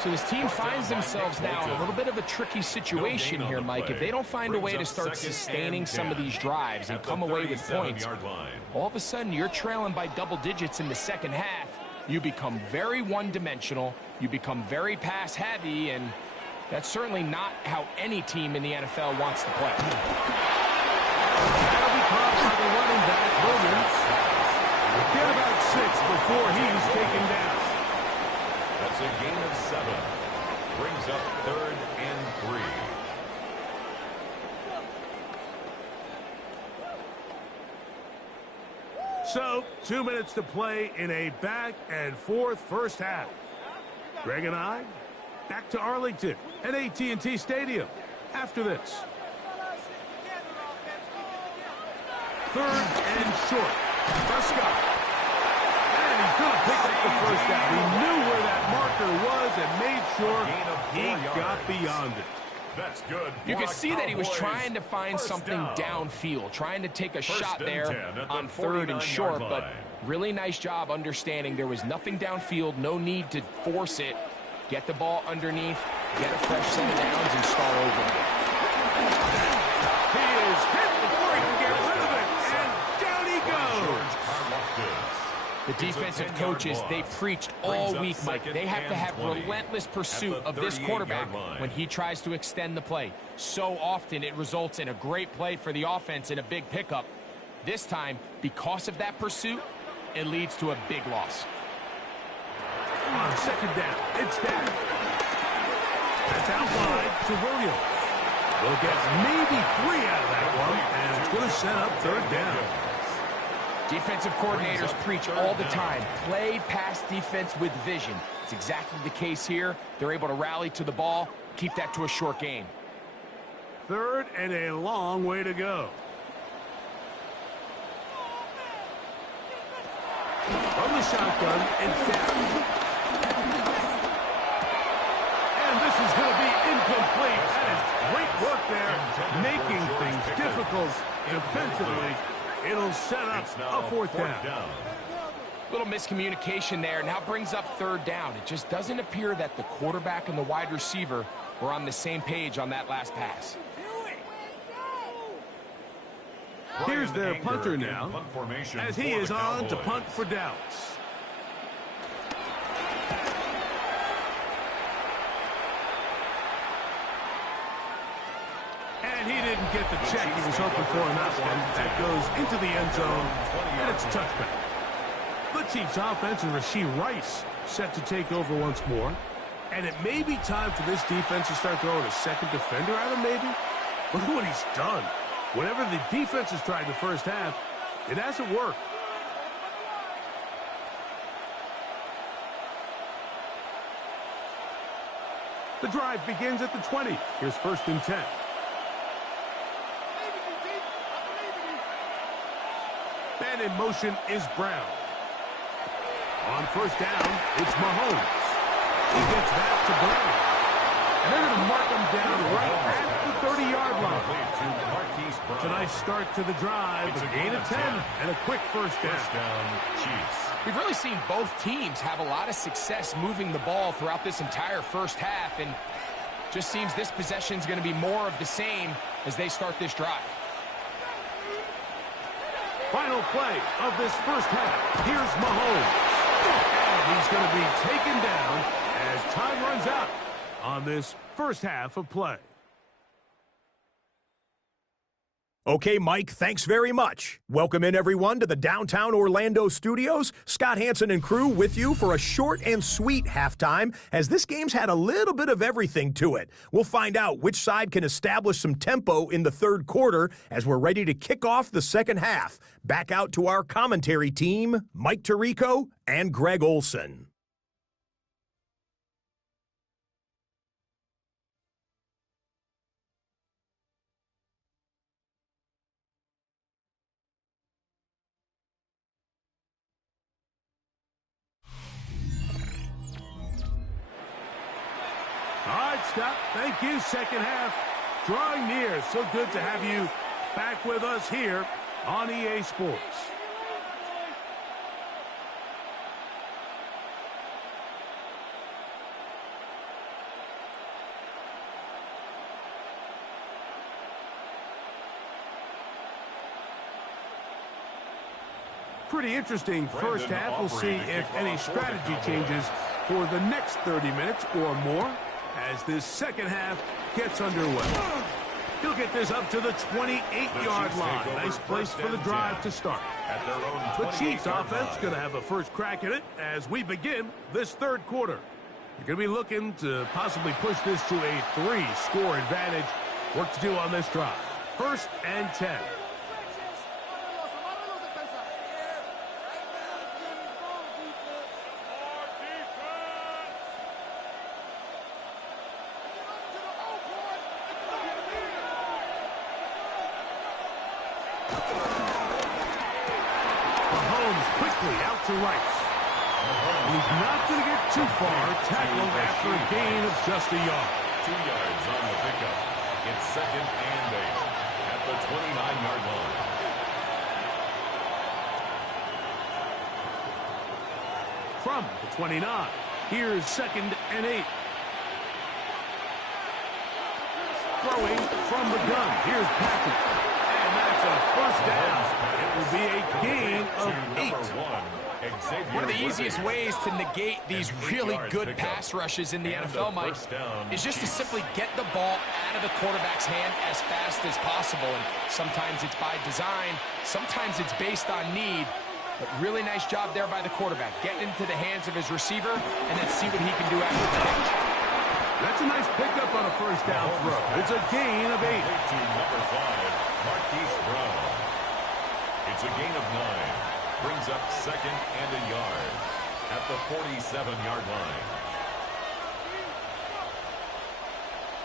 So this team finds themselves now in a little bit of a tricky situation here, Mike. If they don't find a way to start sustaining some of these drives and come away with points, all of a sudden you're trailing by double digits in the second half. You become very one-dimensional, you become very pass-heavy, and that's certainly not how any team in the NFL wants to play. That'll be caught by the running back, Williams. Get about 6 before he's taken down. That's a gain of 7. Brings up third and 3. So, 2 minutes to play in a back-and-forth first half. Greg and I, back to Arlington at AT&T Stadium after this. Third and short. Prescott. And he's going to pick up the first down. He knew where that marker was and made sure he got beyond it. That's good. You could see that he was trying to find something downfield, trying to take a shot there on third and short, but really nice job understanding there was nothing downfield, no need to force it. Get the ball underneath, get a fresh set of downs, and start over again. He is hit before he can get rid of it, and down he goes. The defensive coaches, they preached all week, Mike. They have to have relentless pursuit of this quarterback when he tries to extend the play. So often it results in a great play for the offense and a big pickup. This time, because of that pursuit, it leads to a big loss. On second down, it's down. That's out wide to Williams. They'll get maybe 3 out of that one, and it's going to set up third down. Defensive coordinators preach all the time, play pass defense with vision. It's exactly the case here. They're able to rally to the ball, keep that to a short gain. Third and a long way to go. From the shotgun, it's down. And this is going to be incomplete. That is great work there, making things difficult defensively. It'll set up a fourth down. Little miscommunication there. Now brings up third down. It just doesn't appear that the quarterback and the wide receiver were on the same page on that last pass. Here's their punter now, as he is on to punt for Dallas. And he didn't get the check he was hoping for in that one. That goes into the end zone, and it's a touchback. The Chiefs offense and Rashee Rice set to take over once more. And it may be time for this defense to start throwing a second defender at him, maybe. Look at what he's done. Whatever the defense has tried the first half, it hasn't worked. The drive begins at the 20. Here's first and 10. And in motion is Brown. On first down, it's Mahomes. He gets that to Brown. And they're going to mark him down right at the 30-yard line. It's a nice start to the drive. A gain of 10 and a quick first down. Chiefs. We've really seen both teams have a lot of success moving the ball throughout this entire first half, and just seems this possession is going to be more of the same as they start this drive. Final play of this first half. Here's Mahomes. And he's going to be taken down as time runs out on this first half of play. Okay, Mike, thanks very much. Welcome in, everyone, to the downtown Orlando studios. Scott Hansen and crew with you for a short and sweet halftime, as this game's had a little bit of everything to it. We'll find out which side can establish some tempo in the third quarter as we're ready to kick off the second half. Back out to our commentary team, Mike Tirico and Greg Olson. All right, Scott, thank you. Second half drawing near. So good to have you back with us here on EA Sports. Pretty interesting first half. We'll see if any strategy changes for the next 30 minutes or more as this second half gets underway. He'll get this up to the 28-yard line. Nice place for the drive to start. The Chiefs offense going to have a first crack at it as we begin this third quarter. You're going to be looking to possibly push this to a 3-score advantage. Work to do on this drive. First and 10. Out to right. He's not going to get too far. Tackled after a gain of just a yard. 2 yards on the pickup. It's second and 8 at the 29-yard line. From the 29, here's second and 8. Throwing from the gun. Here's Patrick. And that's a first down. It will be a gain of 8. One of the easiest ways to negate these really good pass rushes in the NFL, Mike, is just to simply get the ball out of the quarterback's hand as fast as possible. And sometimes it's by design, sometimes it's based on need. But really nice job there by the quarterback, getting into the hands of his receiver and then see what he can do after the catch. That's a nice pickup on a first down throw. It's a gain of 8. Number 5, Marquise Brown. It's a gain of 9. Brings up second and a yard at the 47-yard line.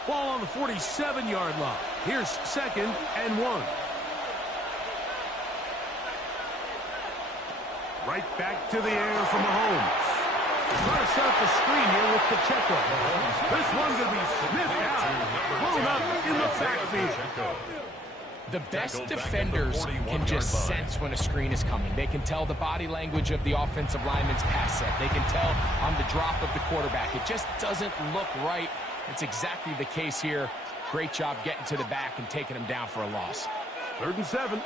Ball on the 47-yard line. Here's second and 1. Right back to the air from Mahomes. Trying to set up the screen here with Pacheco. This one's going to be sniffed out. Blown up in the backfield. The best defenders can just sense when a screen is coming. They can tell the body language of the offensive lineman's pass set. They can tell on the drop of the quarterback. It just doesn't look right. It's exactly the case here. Great job getting to the back and taking him down for a loss. 3rd and 7.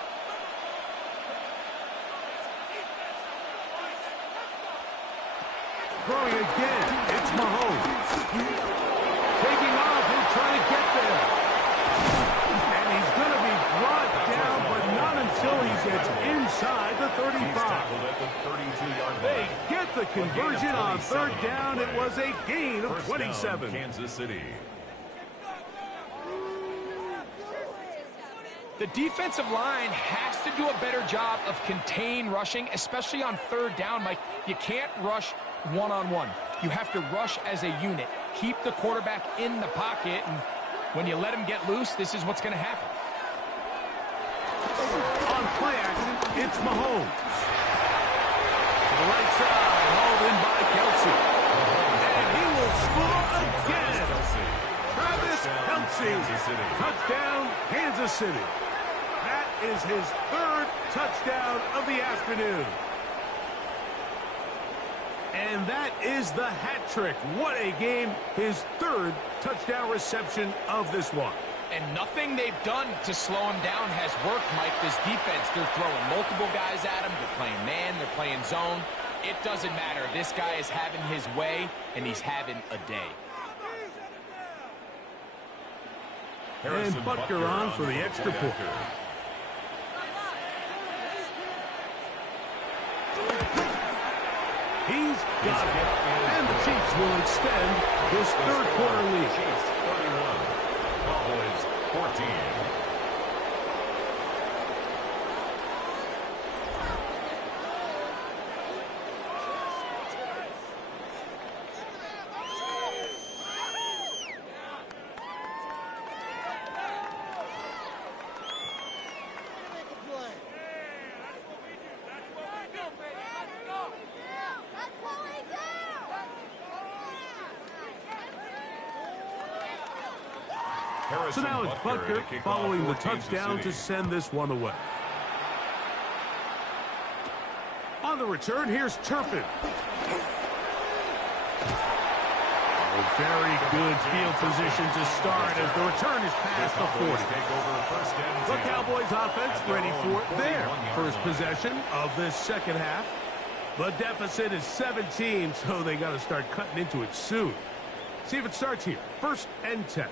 Throwing again. It's Mahomes. Taking off. He'll try to get there. And he's going to be brought down, but not until he gets inside the 35. They get the conversion on 3rd down. It was a gain of 27. Kansas City. The defensive line has to do a better job of contain rushing, especially on 3rd down. Mike, you can't rush one-on-one. You have to rush as a unit. Keep the quarterback in the pocket, and when you let him get loose, this is what's going to happen. On play action, it's Mahomes. To the right side, hauled in by Kelsey. And he will score again. Travis Kelce. Touchdown, Kansas City. That is his third touchdown of the afternoon. And that is the hat trick. What a game. His third touchdown reception of this one. And nothing they've done to slow him down has worked, Mike. This defense, they're throwing multiple guys at him. They're playing man, they're playing zone. It doesn't matter. This guy is having his way, and he's having a day. And Butker on for the extra point. He's got it. And the Chiefs will extend this third quarter lead. Chiefs 31, Cowboys 14. So now it's Butker following the touchdown to send this one away. On the return, here's Turpin. Oh, very good field position to start as the return is past the 40. The Cowboys offense ready for their first possession of this second half. The deficit is 17, so they got to start cutting into it soon. See if it starts here. 1st and 10.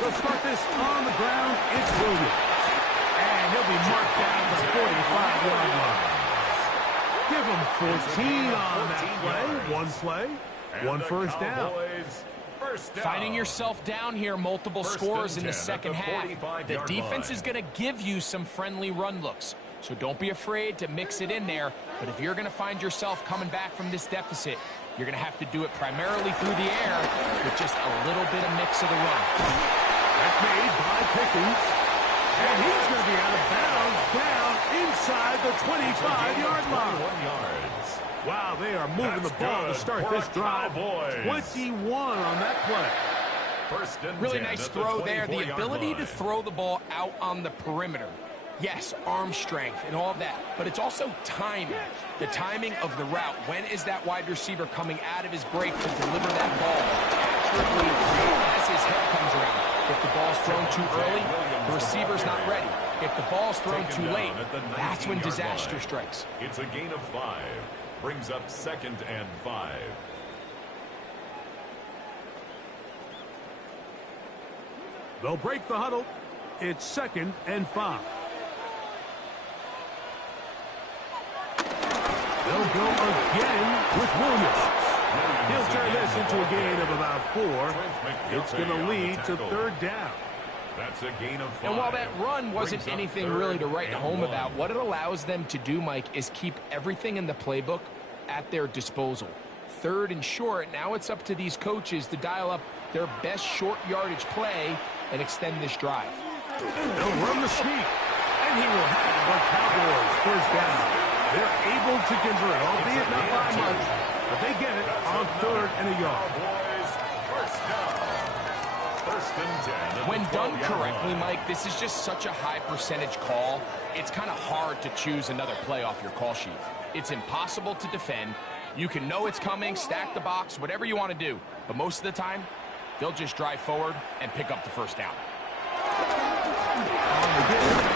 They'll start this on the ground. It's Williams. And he'll be marked down the 45-yard line. Give him 14 on that play. One play, one first down. Finding yourself down here, multiple scores in the second half. The defense is going to give you some friendly run looks. So don't be afraid to mix it in there. But if you're going to find yourself coming back from this deficit, you're going to have to do it primarily through the air with just a little bit of mix of the run. That's made by Pickens. And he's going to be out of bounds down inside the 25-yard line. Wow, they are moving the ball to start this drive. 21 on that play. Really nice throw there. The ability to throw the ball out on the perimeter. Yes, arm strength and all of that, but it's also timing. The timing of the route. When is that wide receiver coming out of his break to deliver that ball accurately as his head comes around? If the ball's thrown too early, the receiver's not ready. If the ball's thrown too late, that's when disaster strikes. It's a gain of 5. Brings up 2nd and 5. They'll break the huddle. It's 2nd and 5. They'll go again with Williams. He'll turn this into a gain of about 4. It's going to lead to 3rd down. That's a gain of 5. And while that run wasn't anything really to write home about, what it allows them to do, Mike, is keep everything in the playbook at their disposal. 3rd and short, now it's up to these coaches to dial up their best short yardage play and extend this drive. They'll run the sweep, and he will have the Cowboys 1st down. They're able to convert, albeit not by much, but they get it on 3rd and a yard. When done correctly, Mike, this is just such a high percentage call. It's kind of hard to choose another play off your call sheet. It's impossible to defend. You can know it's coming, stack the box, whatever you want to do. But most of the time, they'll just drive forward and pick up the 1st down.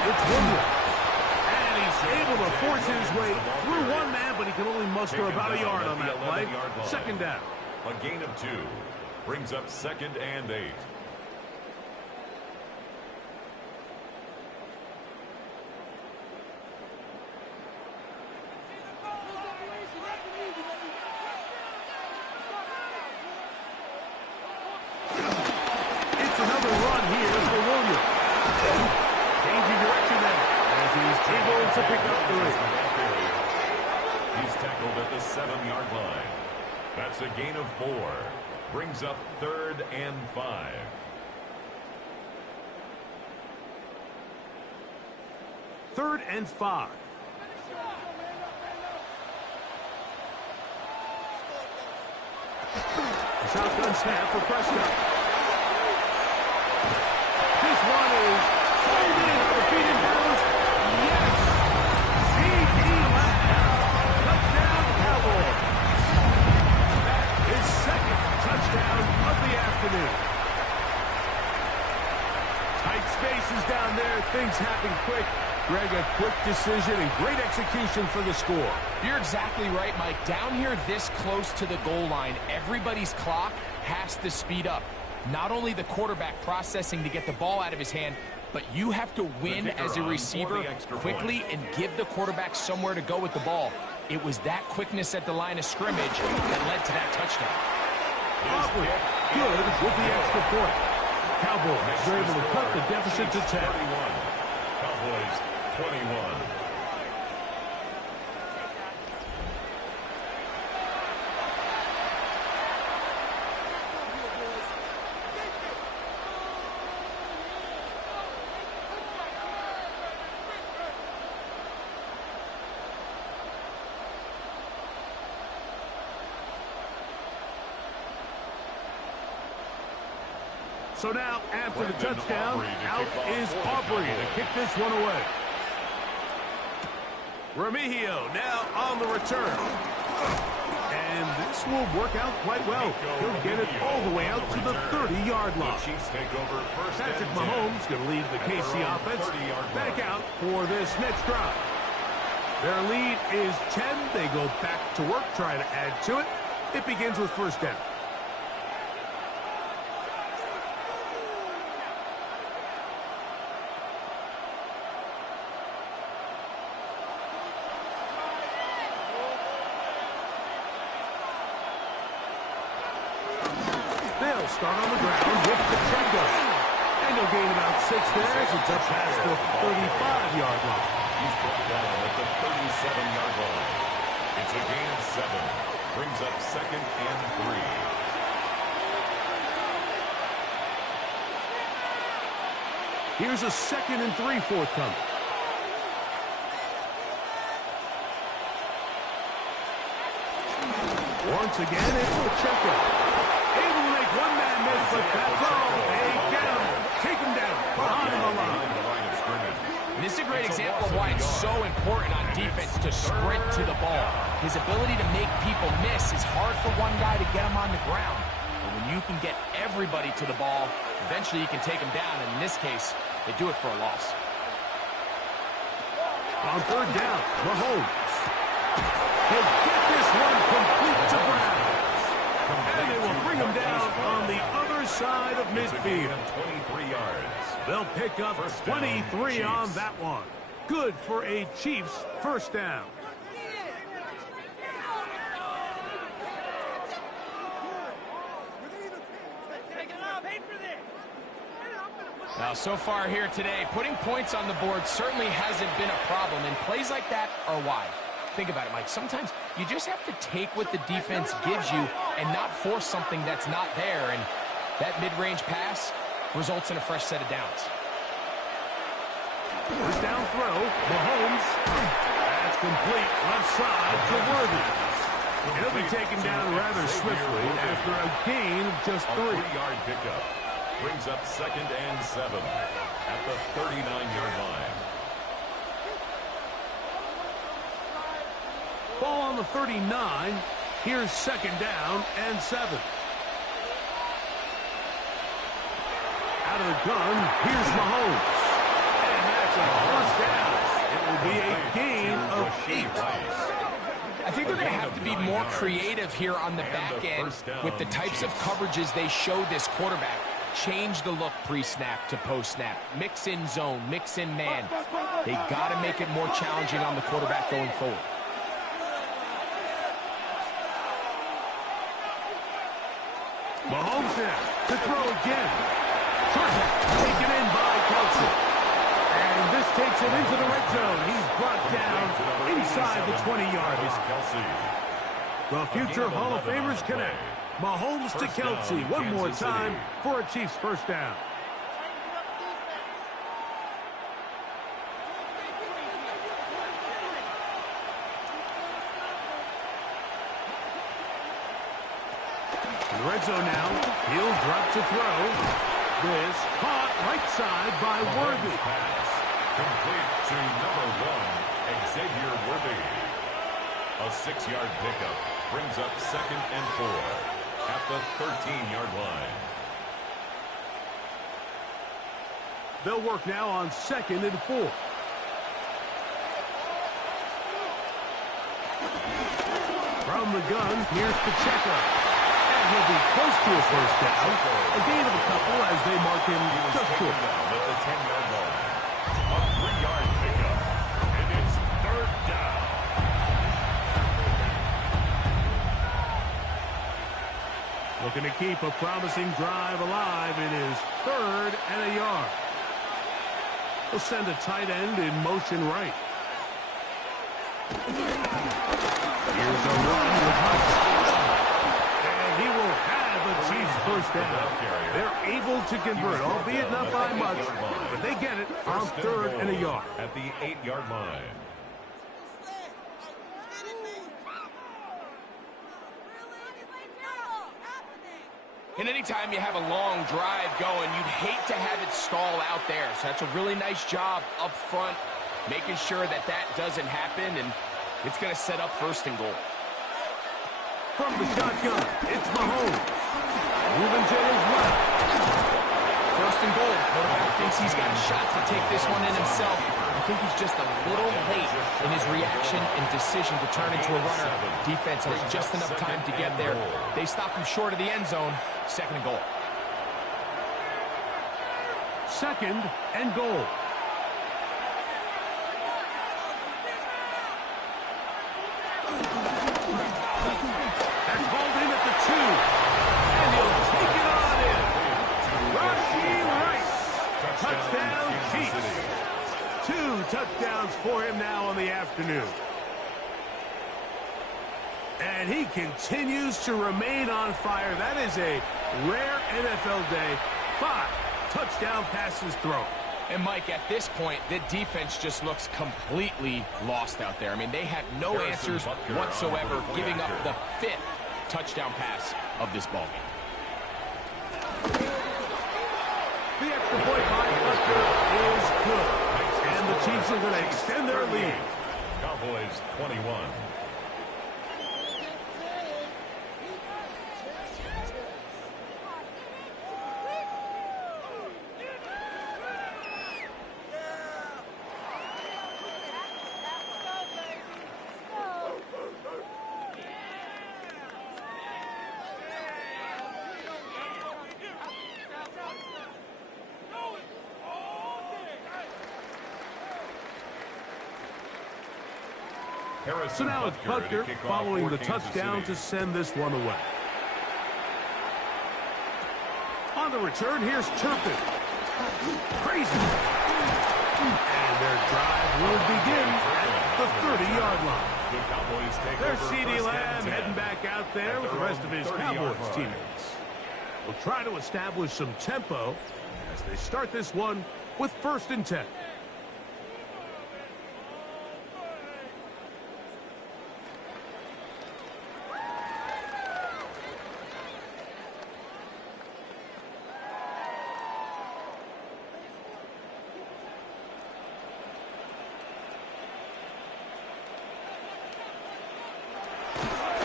It's Williams. And he's able to force his way through one man, but he can only muster about a yard on that play. 2nd down. A gain of 2. Brings up 2nd and 8. It's another run here for Williams. Changing direction there as he's able to pick up 3. He's tackled at the 7-yard line. That's a gain of 4. Brings up 3rd and 5. Third and 5. Shotgun snap for Prescott. This one is folded in on the feet and bounds. Yes! C.D. Lamb. Touchdown, Cowboys. His second touchdown of the afternoon. Tight spaces down there. Things happen quick. Greg, a quick decision and great execution for the score. You're exactly right, Mike. Down here this close to the goal line, everybody's clock has to speed up. Not only the quarterback processing to get the ball out of his hand, but you have to win as a receiver quickly and give the quarterback somewhere to go with the ball. It was that quickness at the line of scrimmage that led to that touchdown. Aubrey, good with the extra point. Cowboys are able to cut the deficit to 10. Cowboys 21. So now, after the touchdown, out is Aubrey to kick this one away. Remigio now on the return. And this will work out quite well. He'll get it all the way out to the 30-yard line. Patrick Mahomes going to lead the KC offense back out for this next drive. Their lead is 10. They go back to work, try to add to it. It begins with first down. They'll start on the ground with Pacheco. And they'll gain about 6 there as it's up past the 35-yard line. He's brought down at the 37-yard line. It's a gain of 7. Brings up 2nd and 3. Here's a 2nd and 3 forthcoming. Once again, it's Pacheco. Able to make one man miss, but that's all. They get him. Take him down behind the line. This is a great example of why it's so important on defense to sprint to the ball. His ability to make people miss is hard for one guy to get him on the ground. But when you can get everybody to the ball, eventually you can take him down. And in this case, they do it for a loss. On third down, Mahomes. He'll get this one complete to Brown. And they will bring him down on the other side of midfield. 23 yards. They'll pick up 23 on that one. Good for a Chiefs first down. Now, so far here today, putting points on the board certainly hasn't been a problem, and plays like that are why. Think about it, Mike. Sometimes you just have to take what the defense gives you and not force something that's not there, and that mid-range pass results in a fresh set of downs. First down throw, Mahomes. That's complete, left side to Worthy. He'll be taken down rather swiftly after a gain of just 3. 3-yard pickup. Brings up 2nd and 7 at the 39-yard line. Ball on the 39. Here's 2nd down and 7. Out of the gun, here's Mahomes. And that's a first down. It will be a gain of 8. I think they're going to have to be more creative here on the back end with the types of coverages they show this quarterback. Change the look pre-snap to post-snap. Mix in zone, mix in man. They got to make it more challenging on the quarterback going forward. Mahomes now to throw again. Taken in by Kelsey. And this takes it into the red zone. He's brought down inside the 20-yard line. The future Hall of Famers connect. Mahomes to Kelce one more time for a Chiefs first down. In the red zone now. He'll drop to throw. This caught right side by Worthy. Pass complete to number 1, Xavier Worthy. A 6-yard pickup brings up 2nd and 4 at the 13-yard line. They'll work now on 2nd and 4. From the gun, here's Pacheco. And he'll be close to a first down. A gain of a couple as they mark him just short. At the 10-yard line. A 3-yard pickup. And it's 3rd down. Looking to keep a promising drive alive. It is 3rd and a yard. We'll send a tight end in motion right. Here's a run with Hunt. And he will have a Chiefs first down. They're able to convert, albeit not by much, but they get it on 3rd and a yard. At the 8-yard line. And anytime you have a long drive going, you'd hate to have it stall out there. So that's a really nice job up front, making sure that that doesn't happen, and it's going to set up 1st and goal. From the shotgun, it's Mahomes. Moving to his left. 1st and goal. Quarterback thinks he's got a shot to take this one in himself. I think he's just a little late in his reaction and decision to turn into a runner. Defense has just enough time to get there. They stop him short of the end zone. 2nd and goal. 2nd and goal. That's hauled in at the 2. And he'll take it on in. Rashee Rice. Touchdown Chiefs. 2 touchdowns for him now on the afternoon. And he continues to remain on fire. That is a rare NFL day. 5 touchdown passes thrown. And, Mike, at this point, the defense just looks completely lost out there. I mean, they have no answers whatsoever, giving up the 5th touchdown pass of this ballgame. The extra point by Buster is good. And the Chiefs are going to extend their lead. Cowboys 21. So now it's Butker following the touchdown to send this one away. On the return, here's Turpin. Crazy. And their drive will begin at the 30-yard line. There's CeeDee Lamb heading back out there with the rest of his Cowboys teammates. Will try to establish some tempo as they start this one with 1st and 10.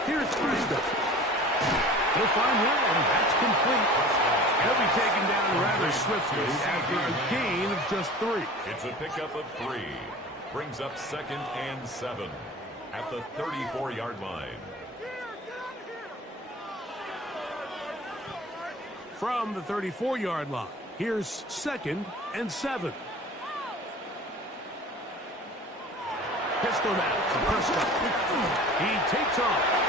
Here's Christo. He'll find Lamb. That's complete. He'll be taken down rather swiftly after a gain of just 3. It's a pickup of 3. Brings up 2nd and 7 at the 34-yard line. From the 34-yard line, here's 2nd and 7. Pistol now from Prescott. He takes off.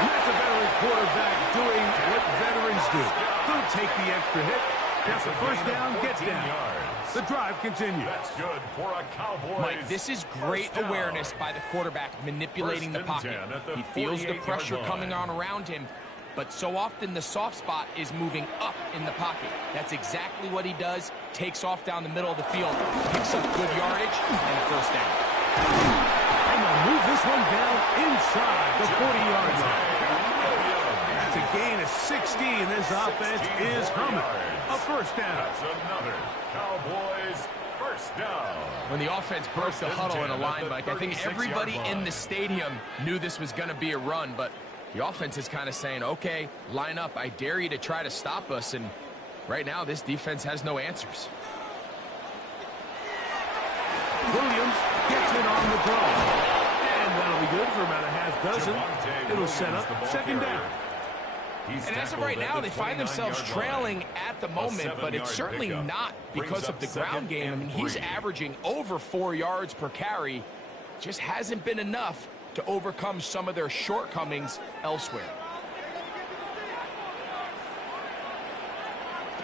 And that's a veteran quarterback doing what veterans do. They'll take the extra hit That's a first down, get down. Yards. The drive continues. That's good for a Cowboys. Mike, this is great awareness by the quarterback, manipulating the pocket. He feels the pressure coming on around him, but so often the soft spot is moving up in the pocket. That's exactly what he does. Takes off down the middle of the field, picks up good yardage, and a first down. And they'll move this one down inside the 40-yard line. That's a gain of 16. This offense is humming. A first down. That's another Cowboys first down. When the offense broke the huddle in a line, Mike, I think everybody in the stadium knew this was going to be a run, but the offense is kind of saying, okay, line up. I dare you to try to stop us, and right now this defense has no answers. Williams gets it on the throw. And that'll be good for about a half dozen. It'll set up second down. And as of right now, they find themselves trailing at the moment, but it's certainly not because of the ground game. I mean, he's averaging over 4 yards per carry. Just hasn't been enough to overcome some of their shortcomings elsewhere.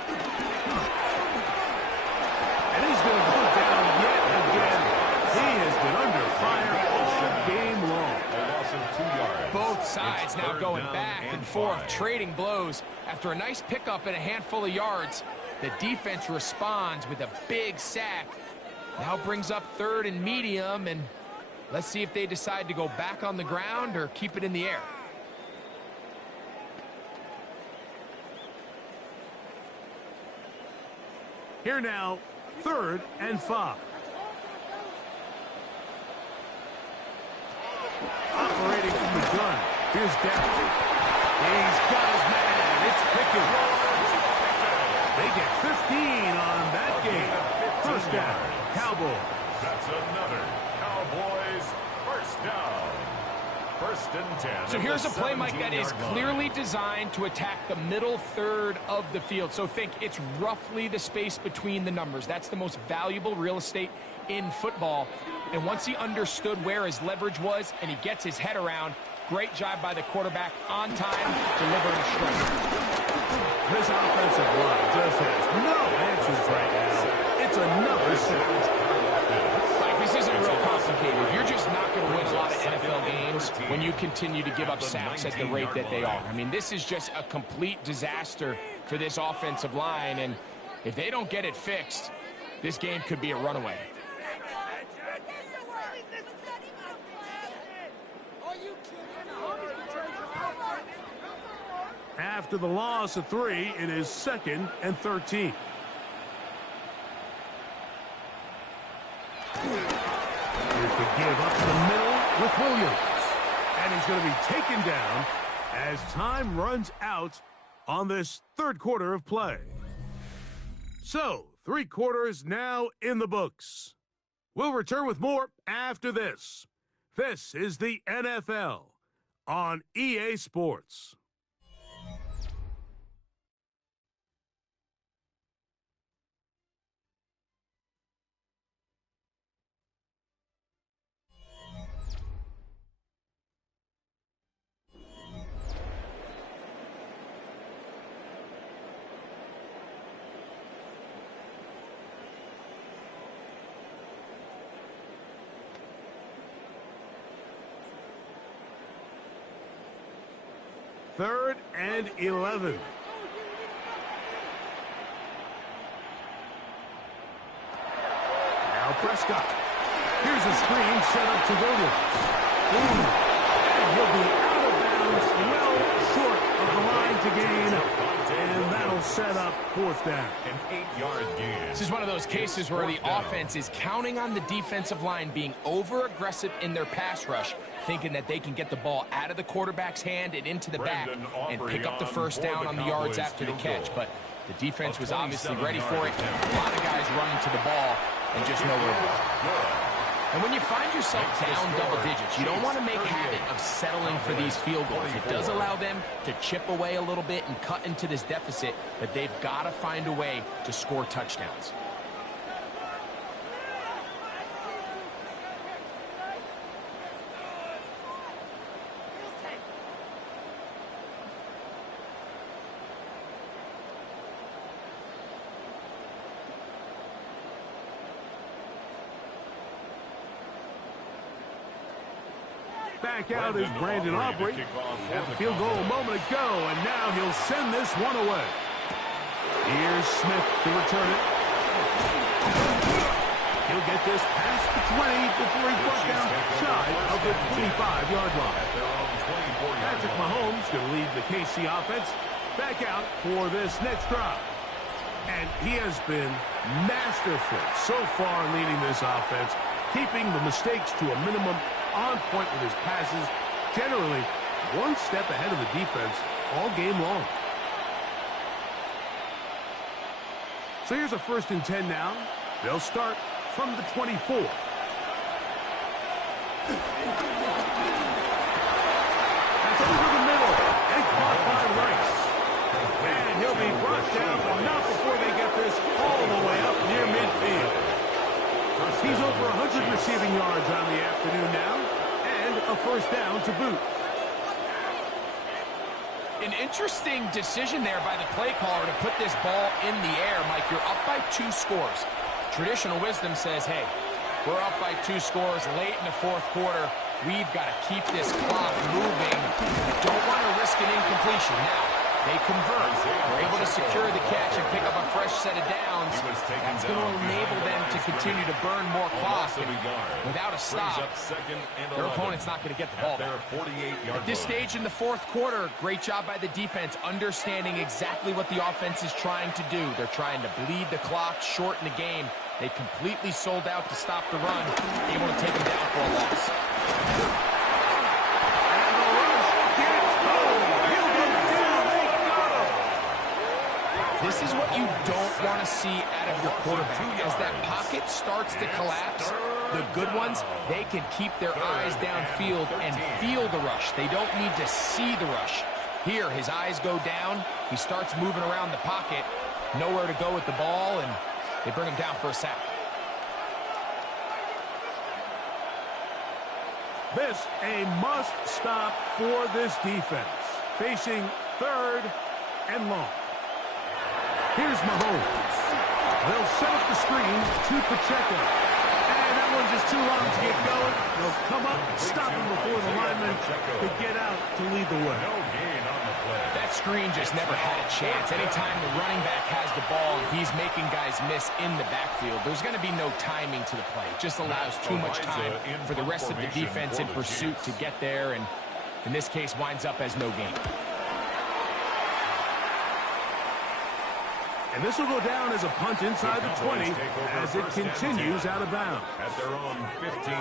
And he's going to go down yet again. He has been under fire all game long. A loss of 2 yards. Both sides now going back and forth, trading blows. After a nice pickup and a handful of yards, the defense responds with a big sack. Now brings up third and medium, and let's see if they decide to go back on the ground or keep it in the air. Here now, 3rd and 5. Operating from the gun. Here's Dallas. He's got his man. It's Pickett. They get 15 on that game. First down, Cowboys. That's another Cowboys first down. 1st and 10. So here's a play, Mike, that is clearly designed to attack the middle third of the field. So think it's roughly the space between the numbers. That's the most valuable real estate in football. And once he understood where his leverage was and he gets his head around, great job by the quarterback on time, delivering a strike. This offensive line just has no answers right now. It's another sack. Like, this isn't real complicated. You're just not going to win a lot of NFL games when you continue to give up sacks at the rate that they are. I mean, this is just a complete disaster for this offensive line, and if they don't get it fixed, this game could be a runaway. After the loss of 3, it is 2nd and 13. Here's the give up to the middle with Williams. And he's going to be taken down as time runs out on this 3rd quarter of play. So, 3 quarters now in the books. We'll return with more after this. This is the NFL on EA Sports. Third and 11. Now Prescott. Here's a screen set up to Williams. And he'll be out of bounds, well short of the line to gain. And that'll set up 4th down. An 8-yard gain. This is one of those cases where the offense is counting on the defensive line being over-aggressive in their pass rush, thinking that they can get the ball out of the quarterback's hand and into the back and pick up the first down on the yards after the catch. But the defense was obviously ready for it. A lot of guys running to the ball and just nowhere to go. And when you find yourself down double digits, you don't want to make a habit of settling for these field goals. It does allow them to chip away a little bit and cut into this deficit, but they've got to find a way to score touchdowns. Back out is Brandon Aubrey. Had the field goal a moment ago, and now he'll send this one away. Here's Smith to return it. He'll get this past the 20 before he's brought down shy of the 25-yard line. Patrick Mahomes going to lead the KC offense back out for this next drive. And he has been masterful so far leading this offense, keeping the mistakes to a minimum, on point with his passes, generally one step ahead of the defense all game long. So here's a 1st and 10 now. They'll start from the 24. That's over the middle and caught by Rice. And he'll be brought down, but not before they get this all the way up near midfield. He's over 100 receiving yards on the afternoon now, and a 1st down to boot. An interesting decision there by the play caller to put this ball in the air. Mike, you're up by 2 scores. Traditional wisdom says, hey, we're up by 2 scores late in the 4th quarter. We've got to keep this clock moving. Don't want to risk an incompletion. Now, they convert. They're able to secure the catch and pick up a fresh set of downs. That's going to enable them to continue to burn more clock. Without a stop, their opponent's not going to get the ball back. At this stage in the 4th quarter, great job by the defense, understanding exactly what the offense is trying to do. They're trying to bleed the clock, shorten the game. They completely sold out to stop the run, able to take them down for a loss. This is what you don't want to see out of your quarterback. As that pocket starts to collapse, the good ones, they can keep their eyes downfield and feel the rush. They don't need to see the rush. Here, his eyes go down. He starts moving around the pocket. Nowhere to go with the ball, and they bring him down for a sack. This a must stop for this defense. Facing 3rd and long. Here's Mahomes. They'll set up the screen to Pacheco. And that one's just too long to get going. They'll come up, stop him before the lineman to get out to lead the way. That screen just never had a chance. Anytime the running back has the ball, he's making guys miss in the backfield. There's going to be no timing to the play. It just allows too much time for the rest of the defense in pursuit to get there, and in this case winds up as no gain. And this will go down as a punt inside the 20 as it continues out of bounds.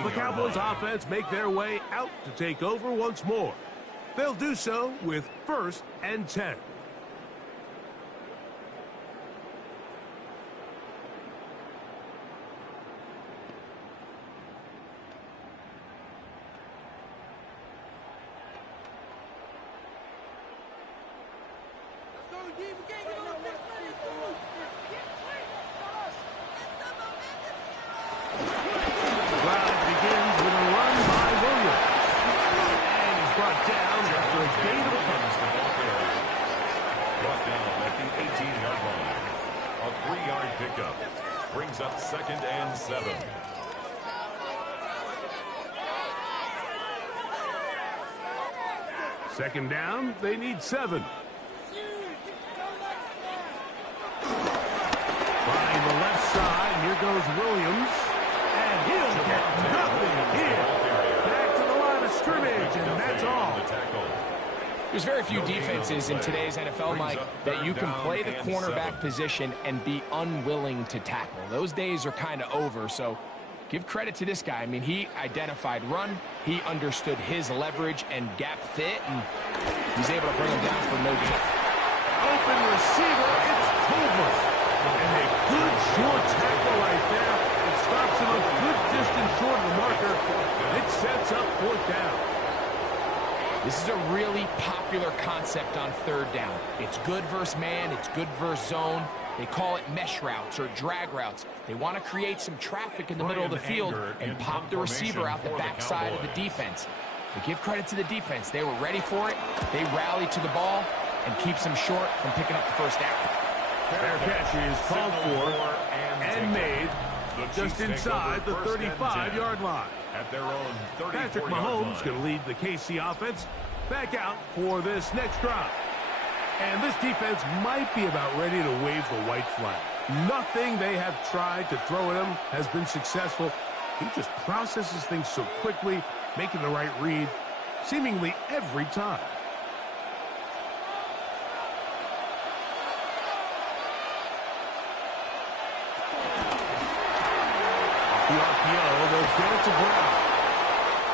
The Cowboys offense make their way out to take over once more. They'll do so with 1st and 10. Brings up 2nd and 7. Second down, they need 7. Trying the left side, here goes Williams. And he'll get nothing here. Back to the line of scrimmage, and that's all. There's very few defenses in today's NFL, Mike, that you can play the cornerback position and be unwilling to tackle. Those days are kind of over, so give credit to this guy. I mean, he identified run, he understood his leverage and gap fit, and he's able to bring him down for no gain. Open receiver, it's Coleman. And a good short tackle right there. It stops him a good distance short of the marker. It sets up 4th down. This is a really popular concept on 3rd down. It's good versus man, it's good versus zone. They call it mesh routes or drag routes. They want to create some traffic in the middle of the field and pop the receiver out the backside of the defense. But give credit to the defense. They were ready for it. They rallied to the ball and keeps them short from picking up the 1st down. Fair catch is called for and made just inside the 35-yard line. at their own 34-yard Patrick Mahomes going to lead the KC offense back out for this next drive. And this defense might be about ready to wave the white flag. Nothing they have tried to throw at him has been successful. He just processes things so quickly, making the right read seemingly every time. The RPO, they'll get it to Brown.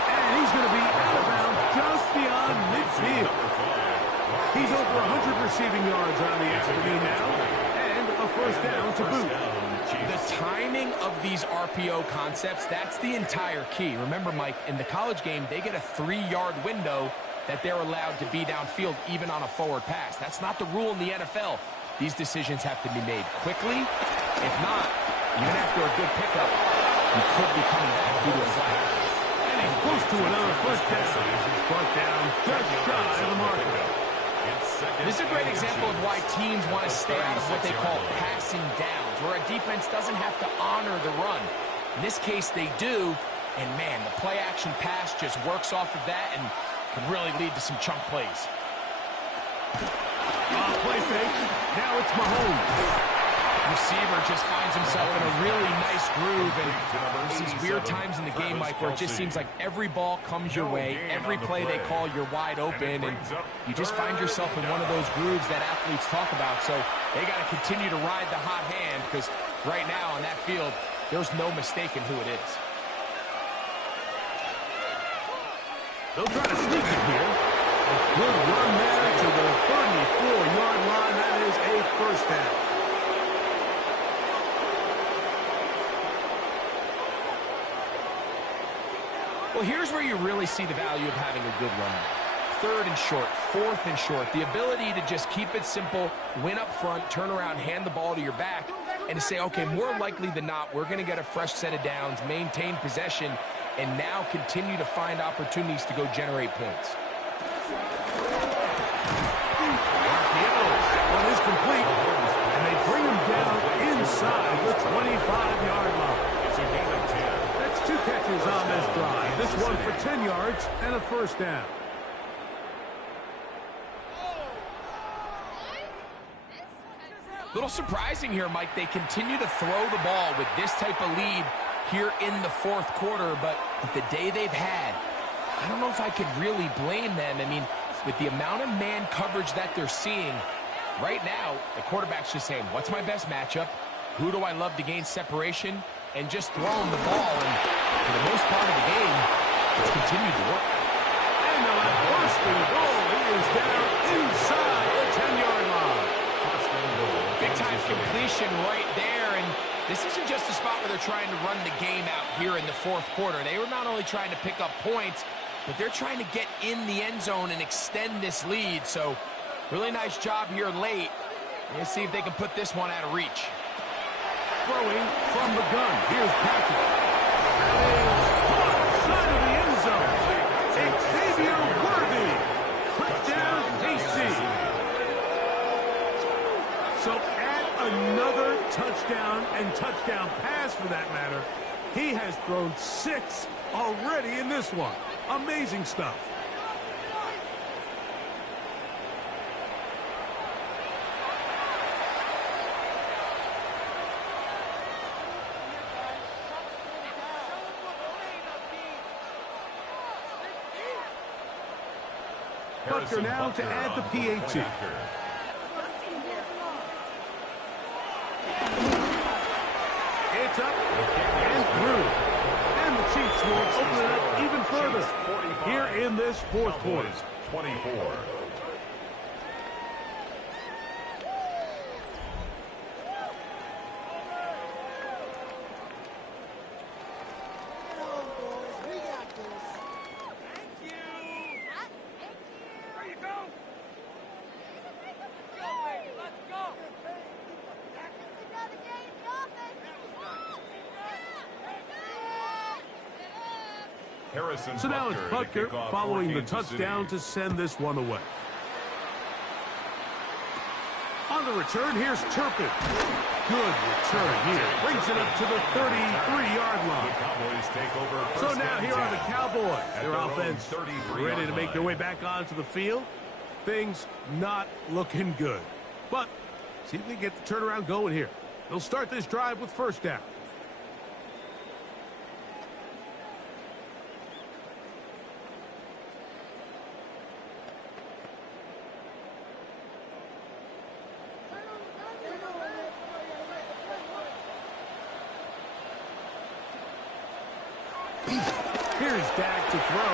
And he's going to be out of bounds just beyond midfield. He's over 100 receiving yards on the afternoon now, and a first down to boot. The timing of these RPO concepts, that's the entire key. Remember, Mike, in the college game, they get a 3-yard window that they're allowed to be downfield even on a forward pass. That's not the rule in the NFL. These decisions have to be made quickly. If not, even after a good pickup, you could be coming back due to a flag. And he's close to another first down. He's brought down just shy of the marker. This is a great example of why teams want to stay out of what they call passing downs, where a defense doesn't have to honor the run. In this case, they do, and man, the play-action pass just works off of that and can really lead to some chunk plays. Play fake. Now it's Mahomes. Receiver just finds himself in a really nice groove, and there's these weird times in the game, Mike, where it just seems like every ball comes your way, every play they call, you're wide open, and you just find yourself in one of those grooves that athletes talk about. So they got to continue to ride the hot hand, because right now on that field, there's no mistaking who it is. They'll try to sneak it here. A good run there to the 34-yard line. That is a first down. Well, here's where you really see the value of having a good run. 3rd and short, 4th and short. The ability to just keep it simple, win up front, turn around, hand the ball to your back, and to say, okay, more likely than not, we're going to get a fresh set of downs, maintain possession, and now continue to find opportunities to go generate points. One is complete, and they bring him down inside the 25-yard line. It's a gain of 10. That's 2 catches on this drive. This one for 10 yards and a first down. Little surprising here, Mike. They continue to throw the ball with this type of lead here in the 4th quarter, but with the day they've had, I don't know if I could really blame them. I mean, with the amount of man coverage that they're seeing, right now, the quarterback's just saying, what's my best matchup? Who do I love to gain separation? And just throwing the ball, and for the most part of the game, it's continued to work. And the bursting goal is down inside the 10-yard line. Big-time completion right there, and this isn't just a spot where they're trying to run the game out here in the 4th quarter. They were not only trying to pick up points, but they're trying to get in the end zone and extend this lead. So, really nice job here late. Let's see if they can put this one out of reach. Throwing from the gun. Here's Patrick. That is caught side of the end zone. Xavier Worthy. Touchdown, KC. So add another touchdown and touchdown pass for that matter. He has thrown 6 already in this one. Amazing stuff. Butker now to add the PAT. It's up and through. And the Chiefs will open it up even further here in this 4th quarter. 24. So now it's Butker following the touchdown to send this one away. On the return, here's Turpin. Good return here. Brings it up to the 33-yard line. Cowboys take over. So now here are the Cowboys. Their offense ready to make their way back onto the field. Things not looking good. But see if they get the turnaround going here. They'll start this drive with first down. Here's Dak to throw.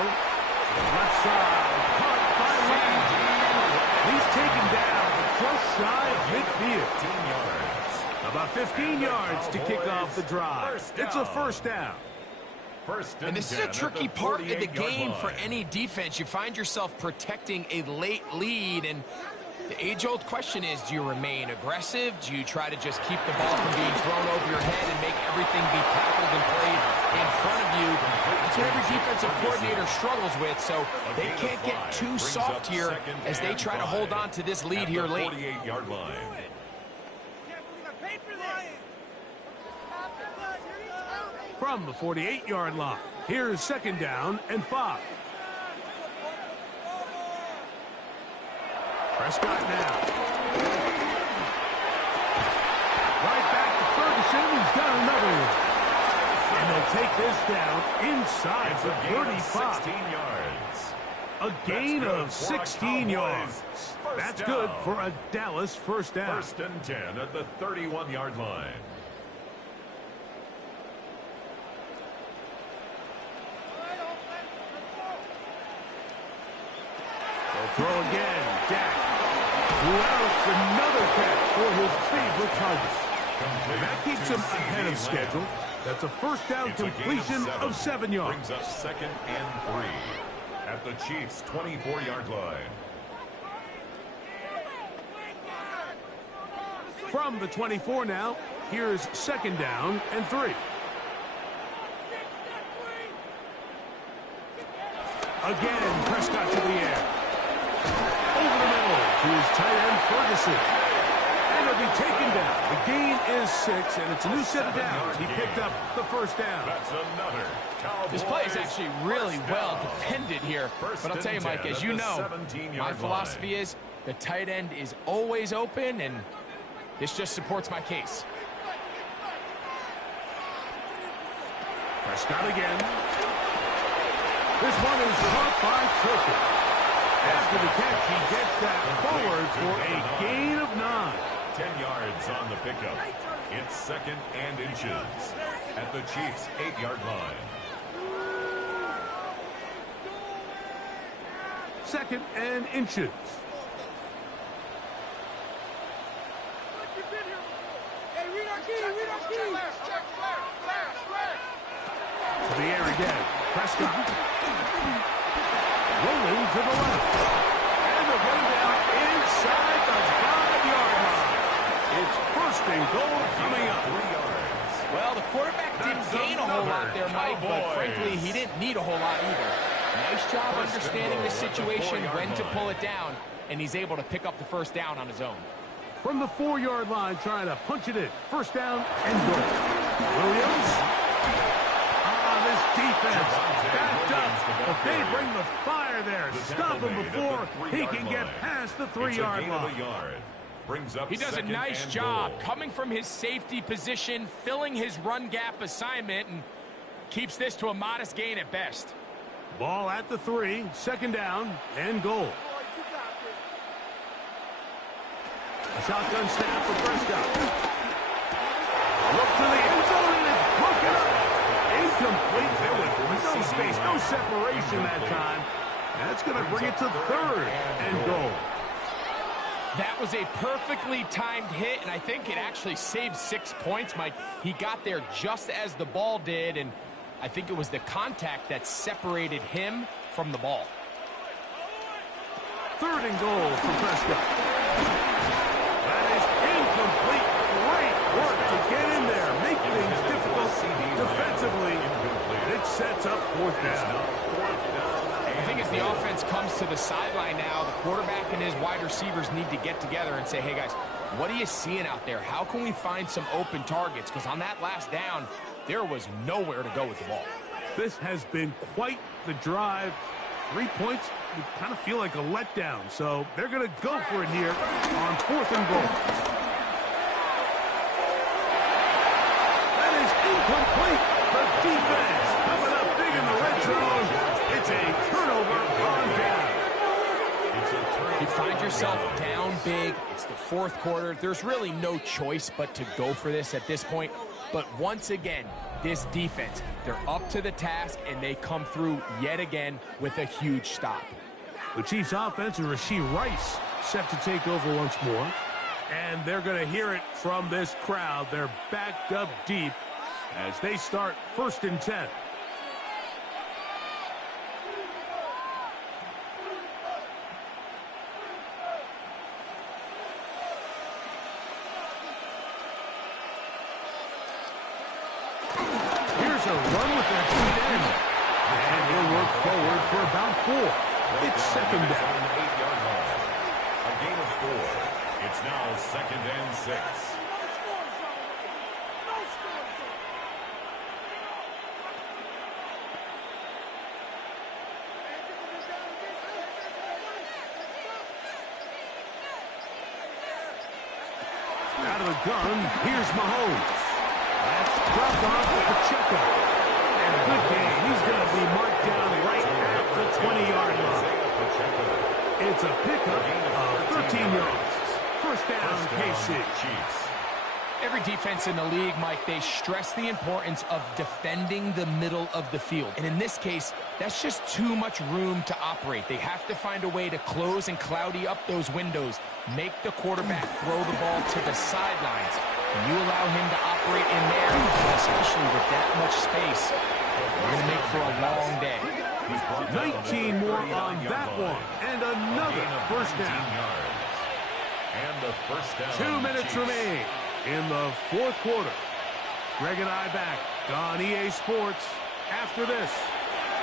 Left side, caught by Lee. He's taken down just shy of midfield. 15 yards. About 15 yards to kick off the drive. It's a first down. And this is a tricky part of the game for any defense. You find yourself protecting a late lead, and the age-old question is, do you remain aggressive? Do you try to just keep the ball from being thrown over your head and make everything be tackled and played in front of you? That's what every defensive coordinator struggles with, so they can't get too soft here as they try to hold on to this lead here late. 48-yard line. From the 48-yard line, here's second down and 5. Prescott now. Right back to Ferguson, who's got another one. And they'll take this down inside the 35. 16 yards. A gain of 16 yards. That's good for a Dallas first down. First and 10 at the 31-yard line. They'll throw again. Dak. Who else? Another catch for his favorite target. And that keeps him ahead of schedule. That's a first down completion of 7 yards. Brings up second and 3 at the Chiefs' 24-yard line. From the 24 now, here's second down and 3. Again, Prescott to the air. Over the middle to his tight end, Ferguson. And he'll be taken down. The gain is 6, and it's a new set of downs. He picked up the first down. That's another. This play is actually really well defended here. But I'll tell you, Mike, as you know, my philosophy is the tight end is always open, and this just supports my case. Prescott again. This one is caught by Turpin. After the catch, he gets that forward for a gain of 9. 10 yards on the pickup. It's second and inches at the Chiefs' 8-yard line. Second and inches. To the air again. Prescott. Rolling to the left. And they're going down inside the 5-yard line. It's first and goal coming up. 3 yards. Well, the quarterback didn't gain a whole lot there, Mike, but frankly, he didn't need a whole lot either. Nice job understanding the situation, when to pull it down, and he's able to pick up the first down on his own. From the 4-yard line, trying to punch it in. First down and goal. Williams. This defense backed up, but they bring the fire there. Stop him before he can get past the 3-yard line. He does a nice job coming from his safety position, filling his run gap assignment, and keeps this to a modest gain at best. Ball at the 3, second down and goal. A shotgun snap for Prescott. Look to the end zone, and it's broken up. Incomplete. There was no space, no separation that time. That's going to bring it to third and goal. That was a perfectly timed hit, and I think it actually saved 6 points, Mike. He got there just as the ball did, and I think it was the contact that separated him from the ball. Third and goal for Prescott. That is incomplete. Great work to get in there, make things difficult defensively. It sets up fourth down. I think as the offense comes to the sideline now, the quarterback and his wide receivers need to get together and say, hey, guys, What are you seeing out there? How can we find some open targets? Because on that last down, there was nowhere to go with the ball. This has been quite the drive. 3 points would kind of feel like a letdown, so they're going to go for it here on 4th and goal. That is incomplete. The defense coming up big in the red zone. It's a turnover on down. You find yourself down big. It's the 4th quarter. There's really no choice but to go for this at this point. But once again, this defense, they're up to the task, and they come through yet again with a huge stop. The Chiefs offense and Rashee Rice set to take over once more. And they're going to hear it from this crowd. They're backed up deep as they start 1st and 10. A run with their feet in. And he'll work forward for about 4. It's 2nd down. A gain of 4. It's now 2nd and 6. Out of the gun, here's Mahomes. That's dropped off to Pacheco. And a good game. He's going to be marked down right at the 20-yard line. It's a pickup of 13 yards. 1st down, KC. Every defense in the league, Mike, they stress the importance of defending the middle of the field. And in this case, that's just too much room to operate. They have to find a way to close and cloudy up those windows, make the quarterback throw the ball to the sidelines. And you allow him to operate in there, especially with that much space, we're going to make for a long day. 19 more on that one. And another 1st down. And the 1st down. 2 minutes remain in the 4th quarter. Greg and I back on EA Sports after this.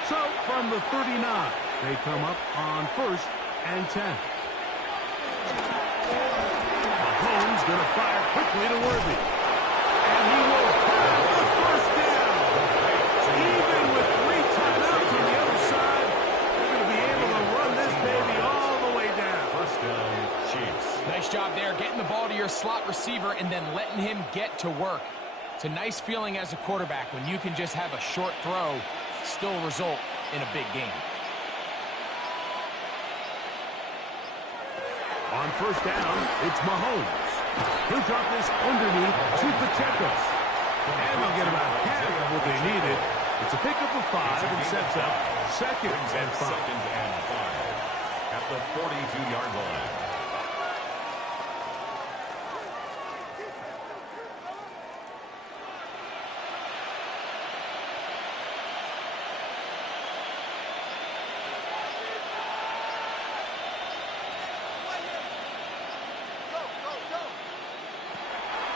So from the 39, they come up on 1st and 10. Mahomes going to fire quickly to Worthy. And he will have the 1st down. Even with 3 timeouts on the other side, they're going to be able to run this baby all the way down. 1st down, Chiefs. Nice job there, getting the ball to your slot receiver and then letting him get to work. It's a nice feeling as a quarterback when you can just have a short throw, still result in a big game. On 1st down, it's Mahomes. He'll drop this underneath to Pacheco. And they'll get about half of what they needed. It's a pickup of 5 and sets up 2nd and 5. 2nd and 5 at the 42-yard line.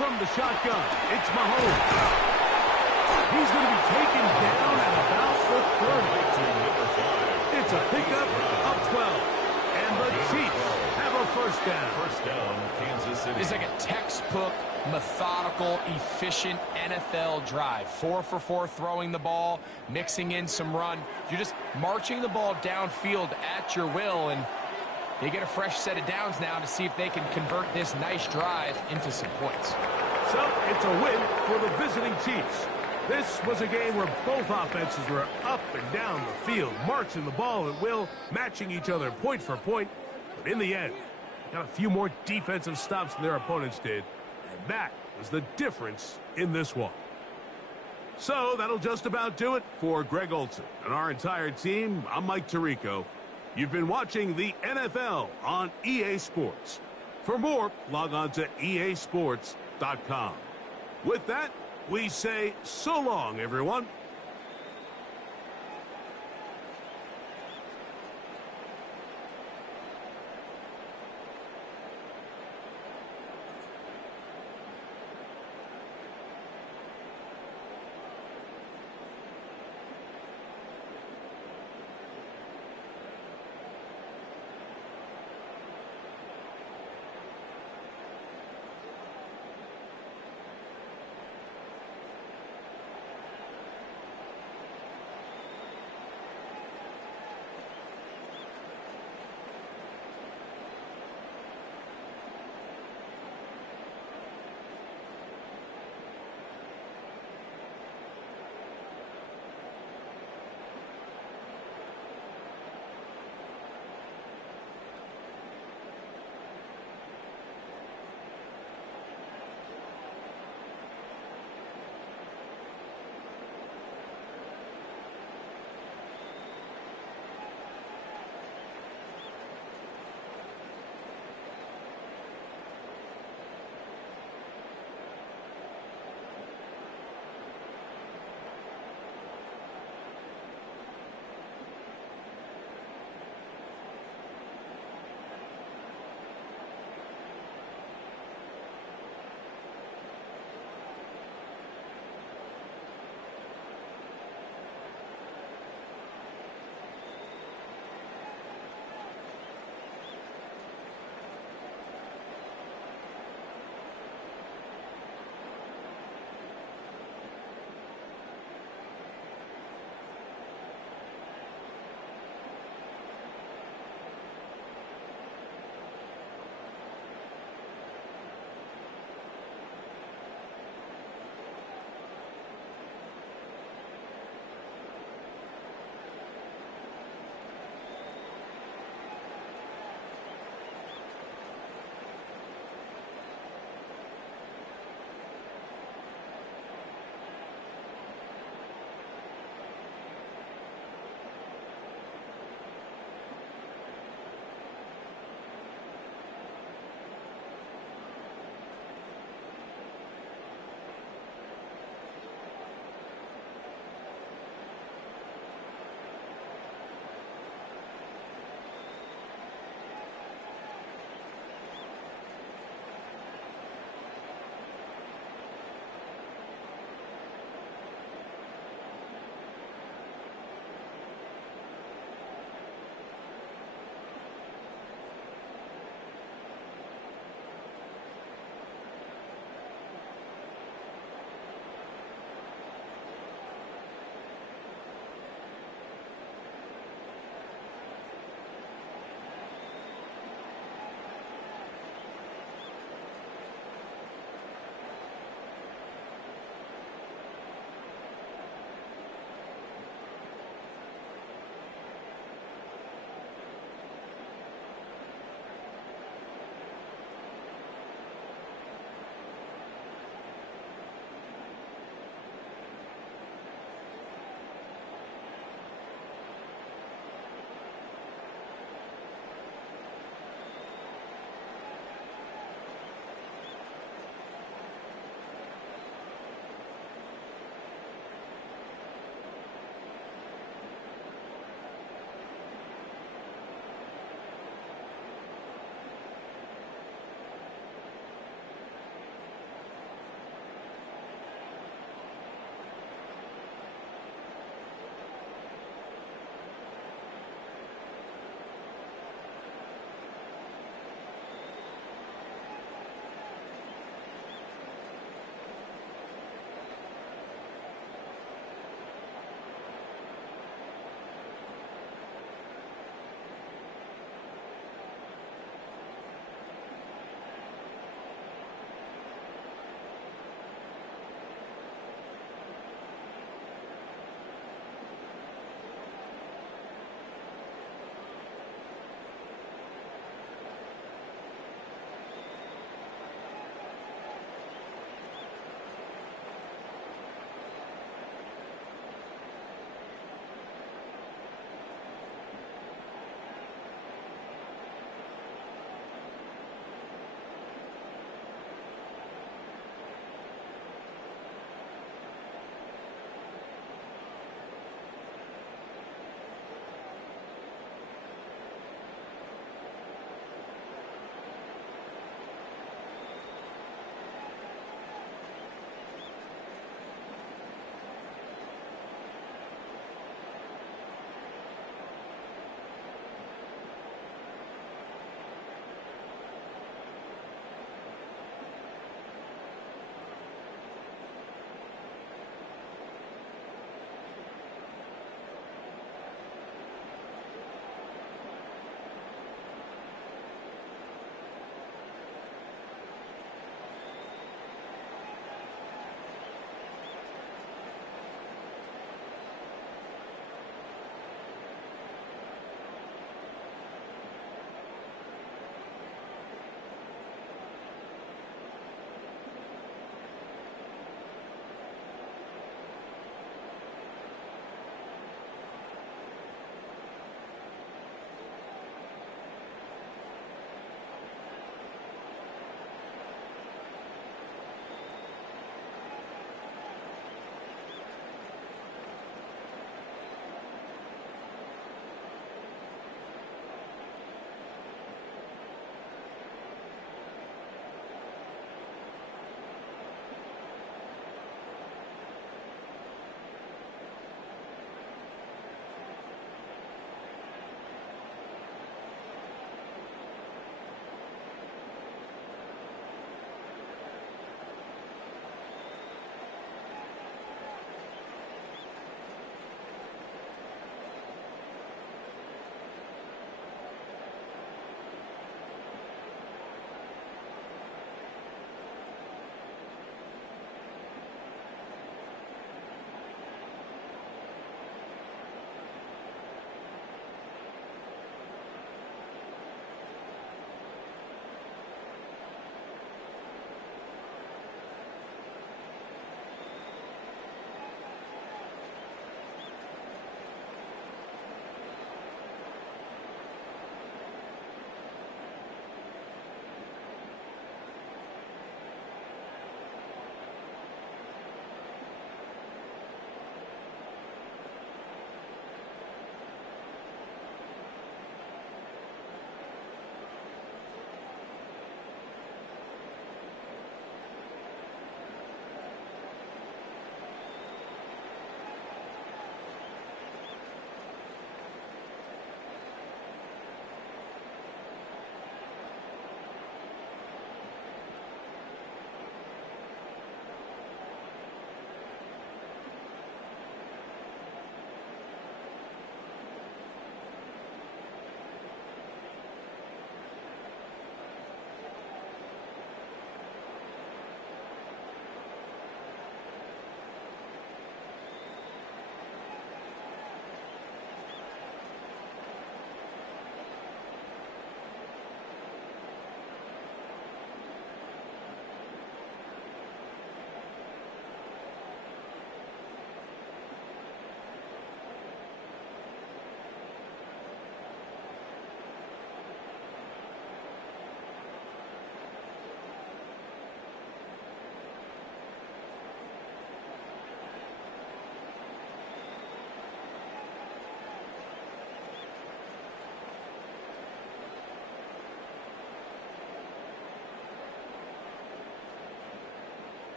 From the shotgun, it's Mahomes. He's going to be taken down at about the 30. It's a pickup of 12. And the Chiefs have a 1st down. 1st down, Kansas City. It's like a textbook, methodical, efficient NFL drive. 4 for 4 throwing the ball, mixing in some run. You're just marching the ball downfield at your will, and they get a fresh set of downs now to see if they can convert this nice drive into some points. So it's a win for the visiting Chiefs. This was a game where both offenses were up and down the field, marching the ball at will, matching each other point for point. But in the end, got a few more defensive stops than their opponents did. And that was the difference in this one. So that'll just about do it for Greg Olson and our entire team. I'm Mike Tirico. You've been watching the NFL on EA Sports. For more, log on to easports.com. With that, we say so long, everyone.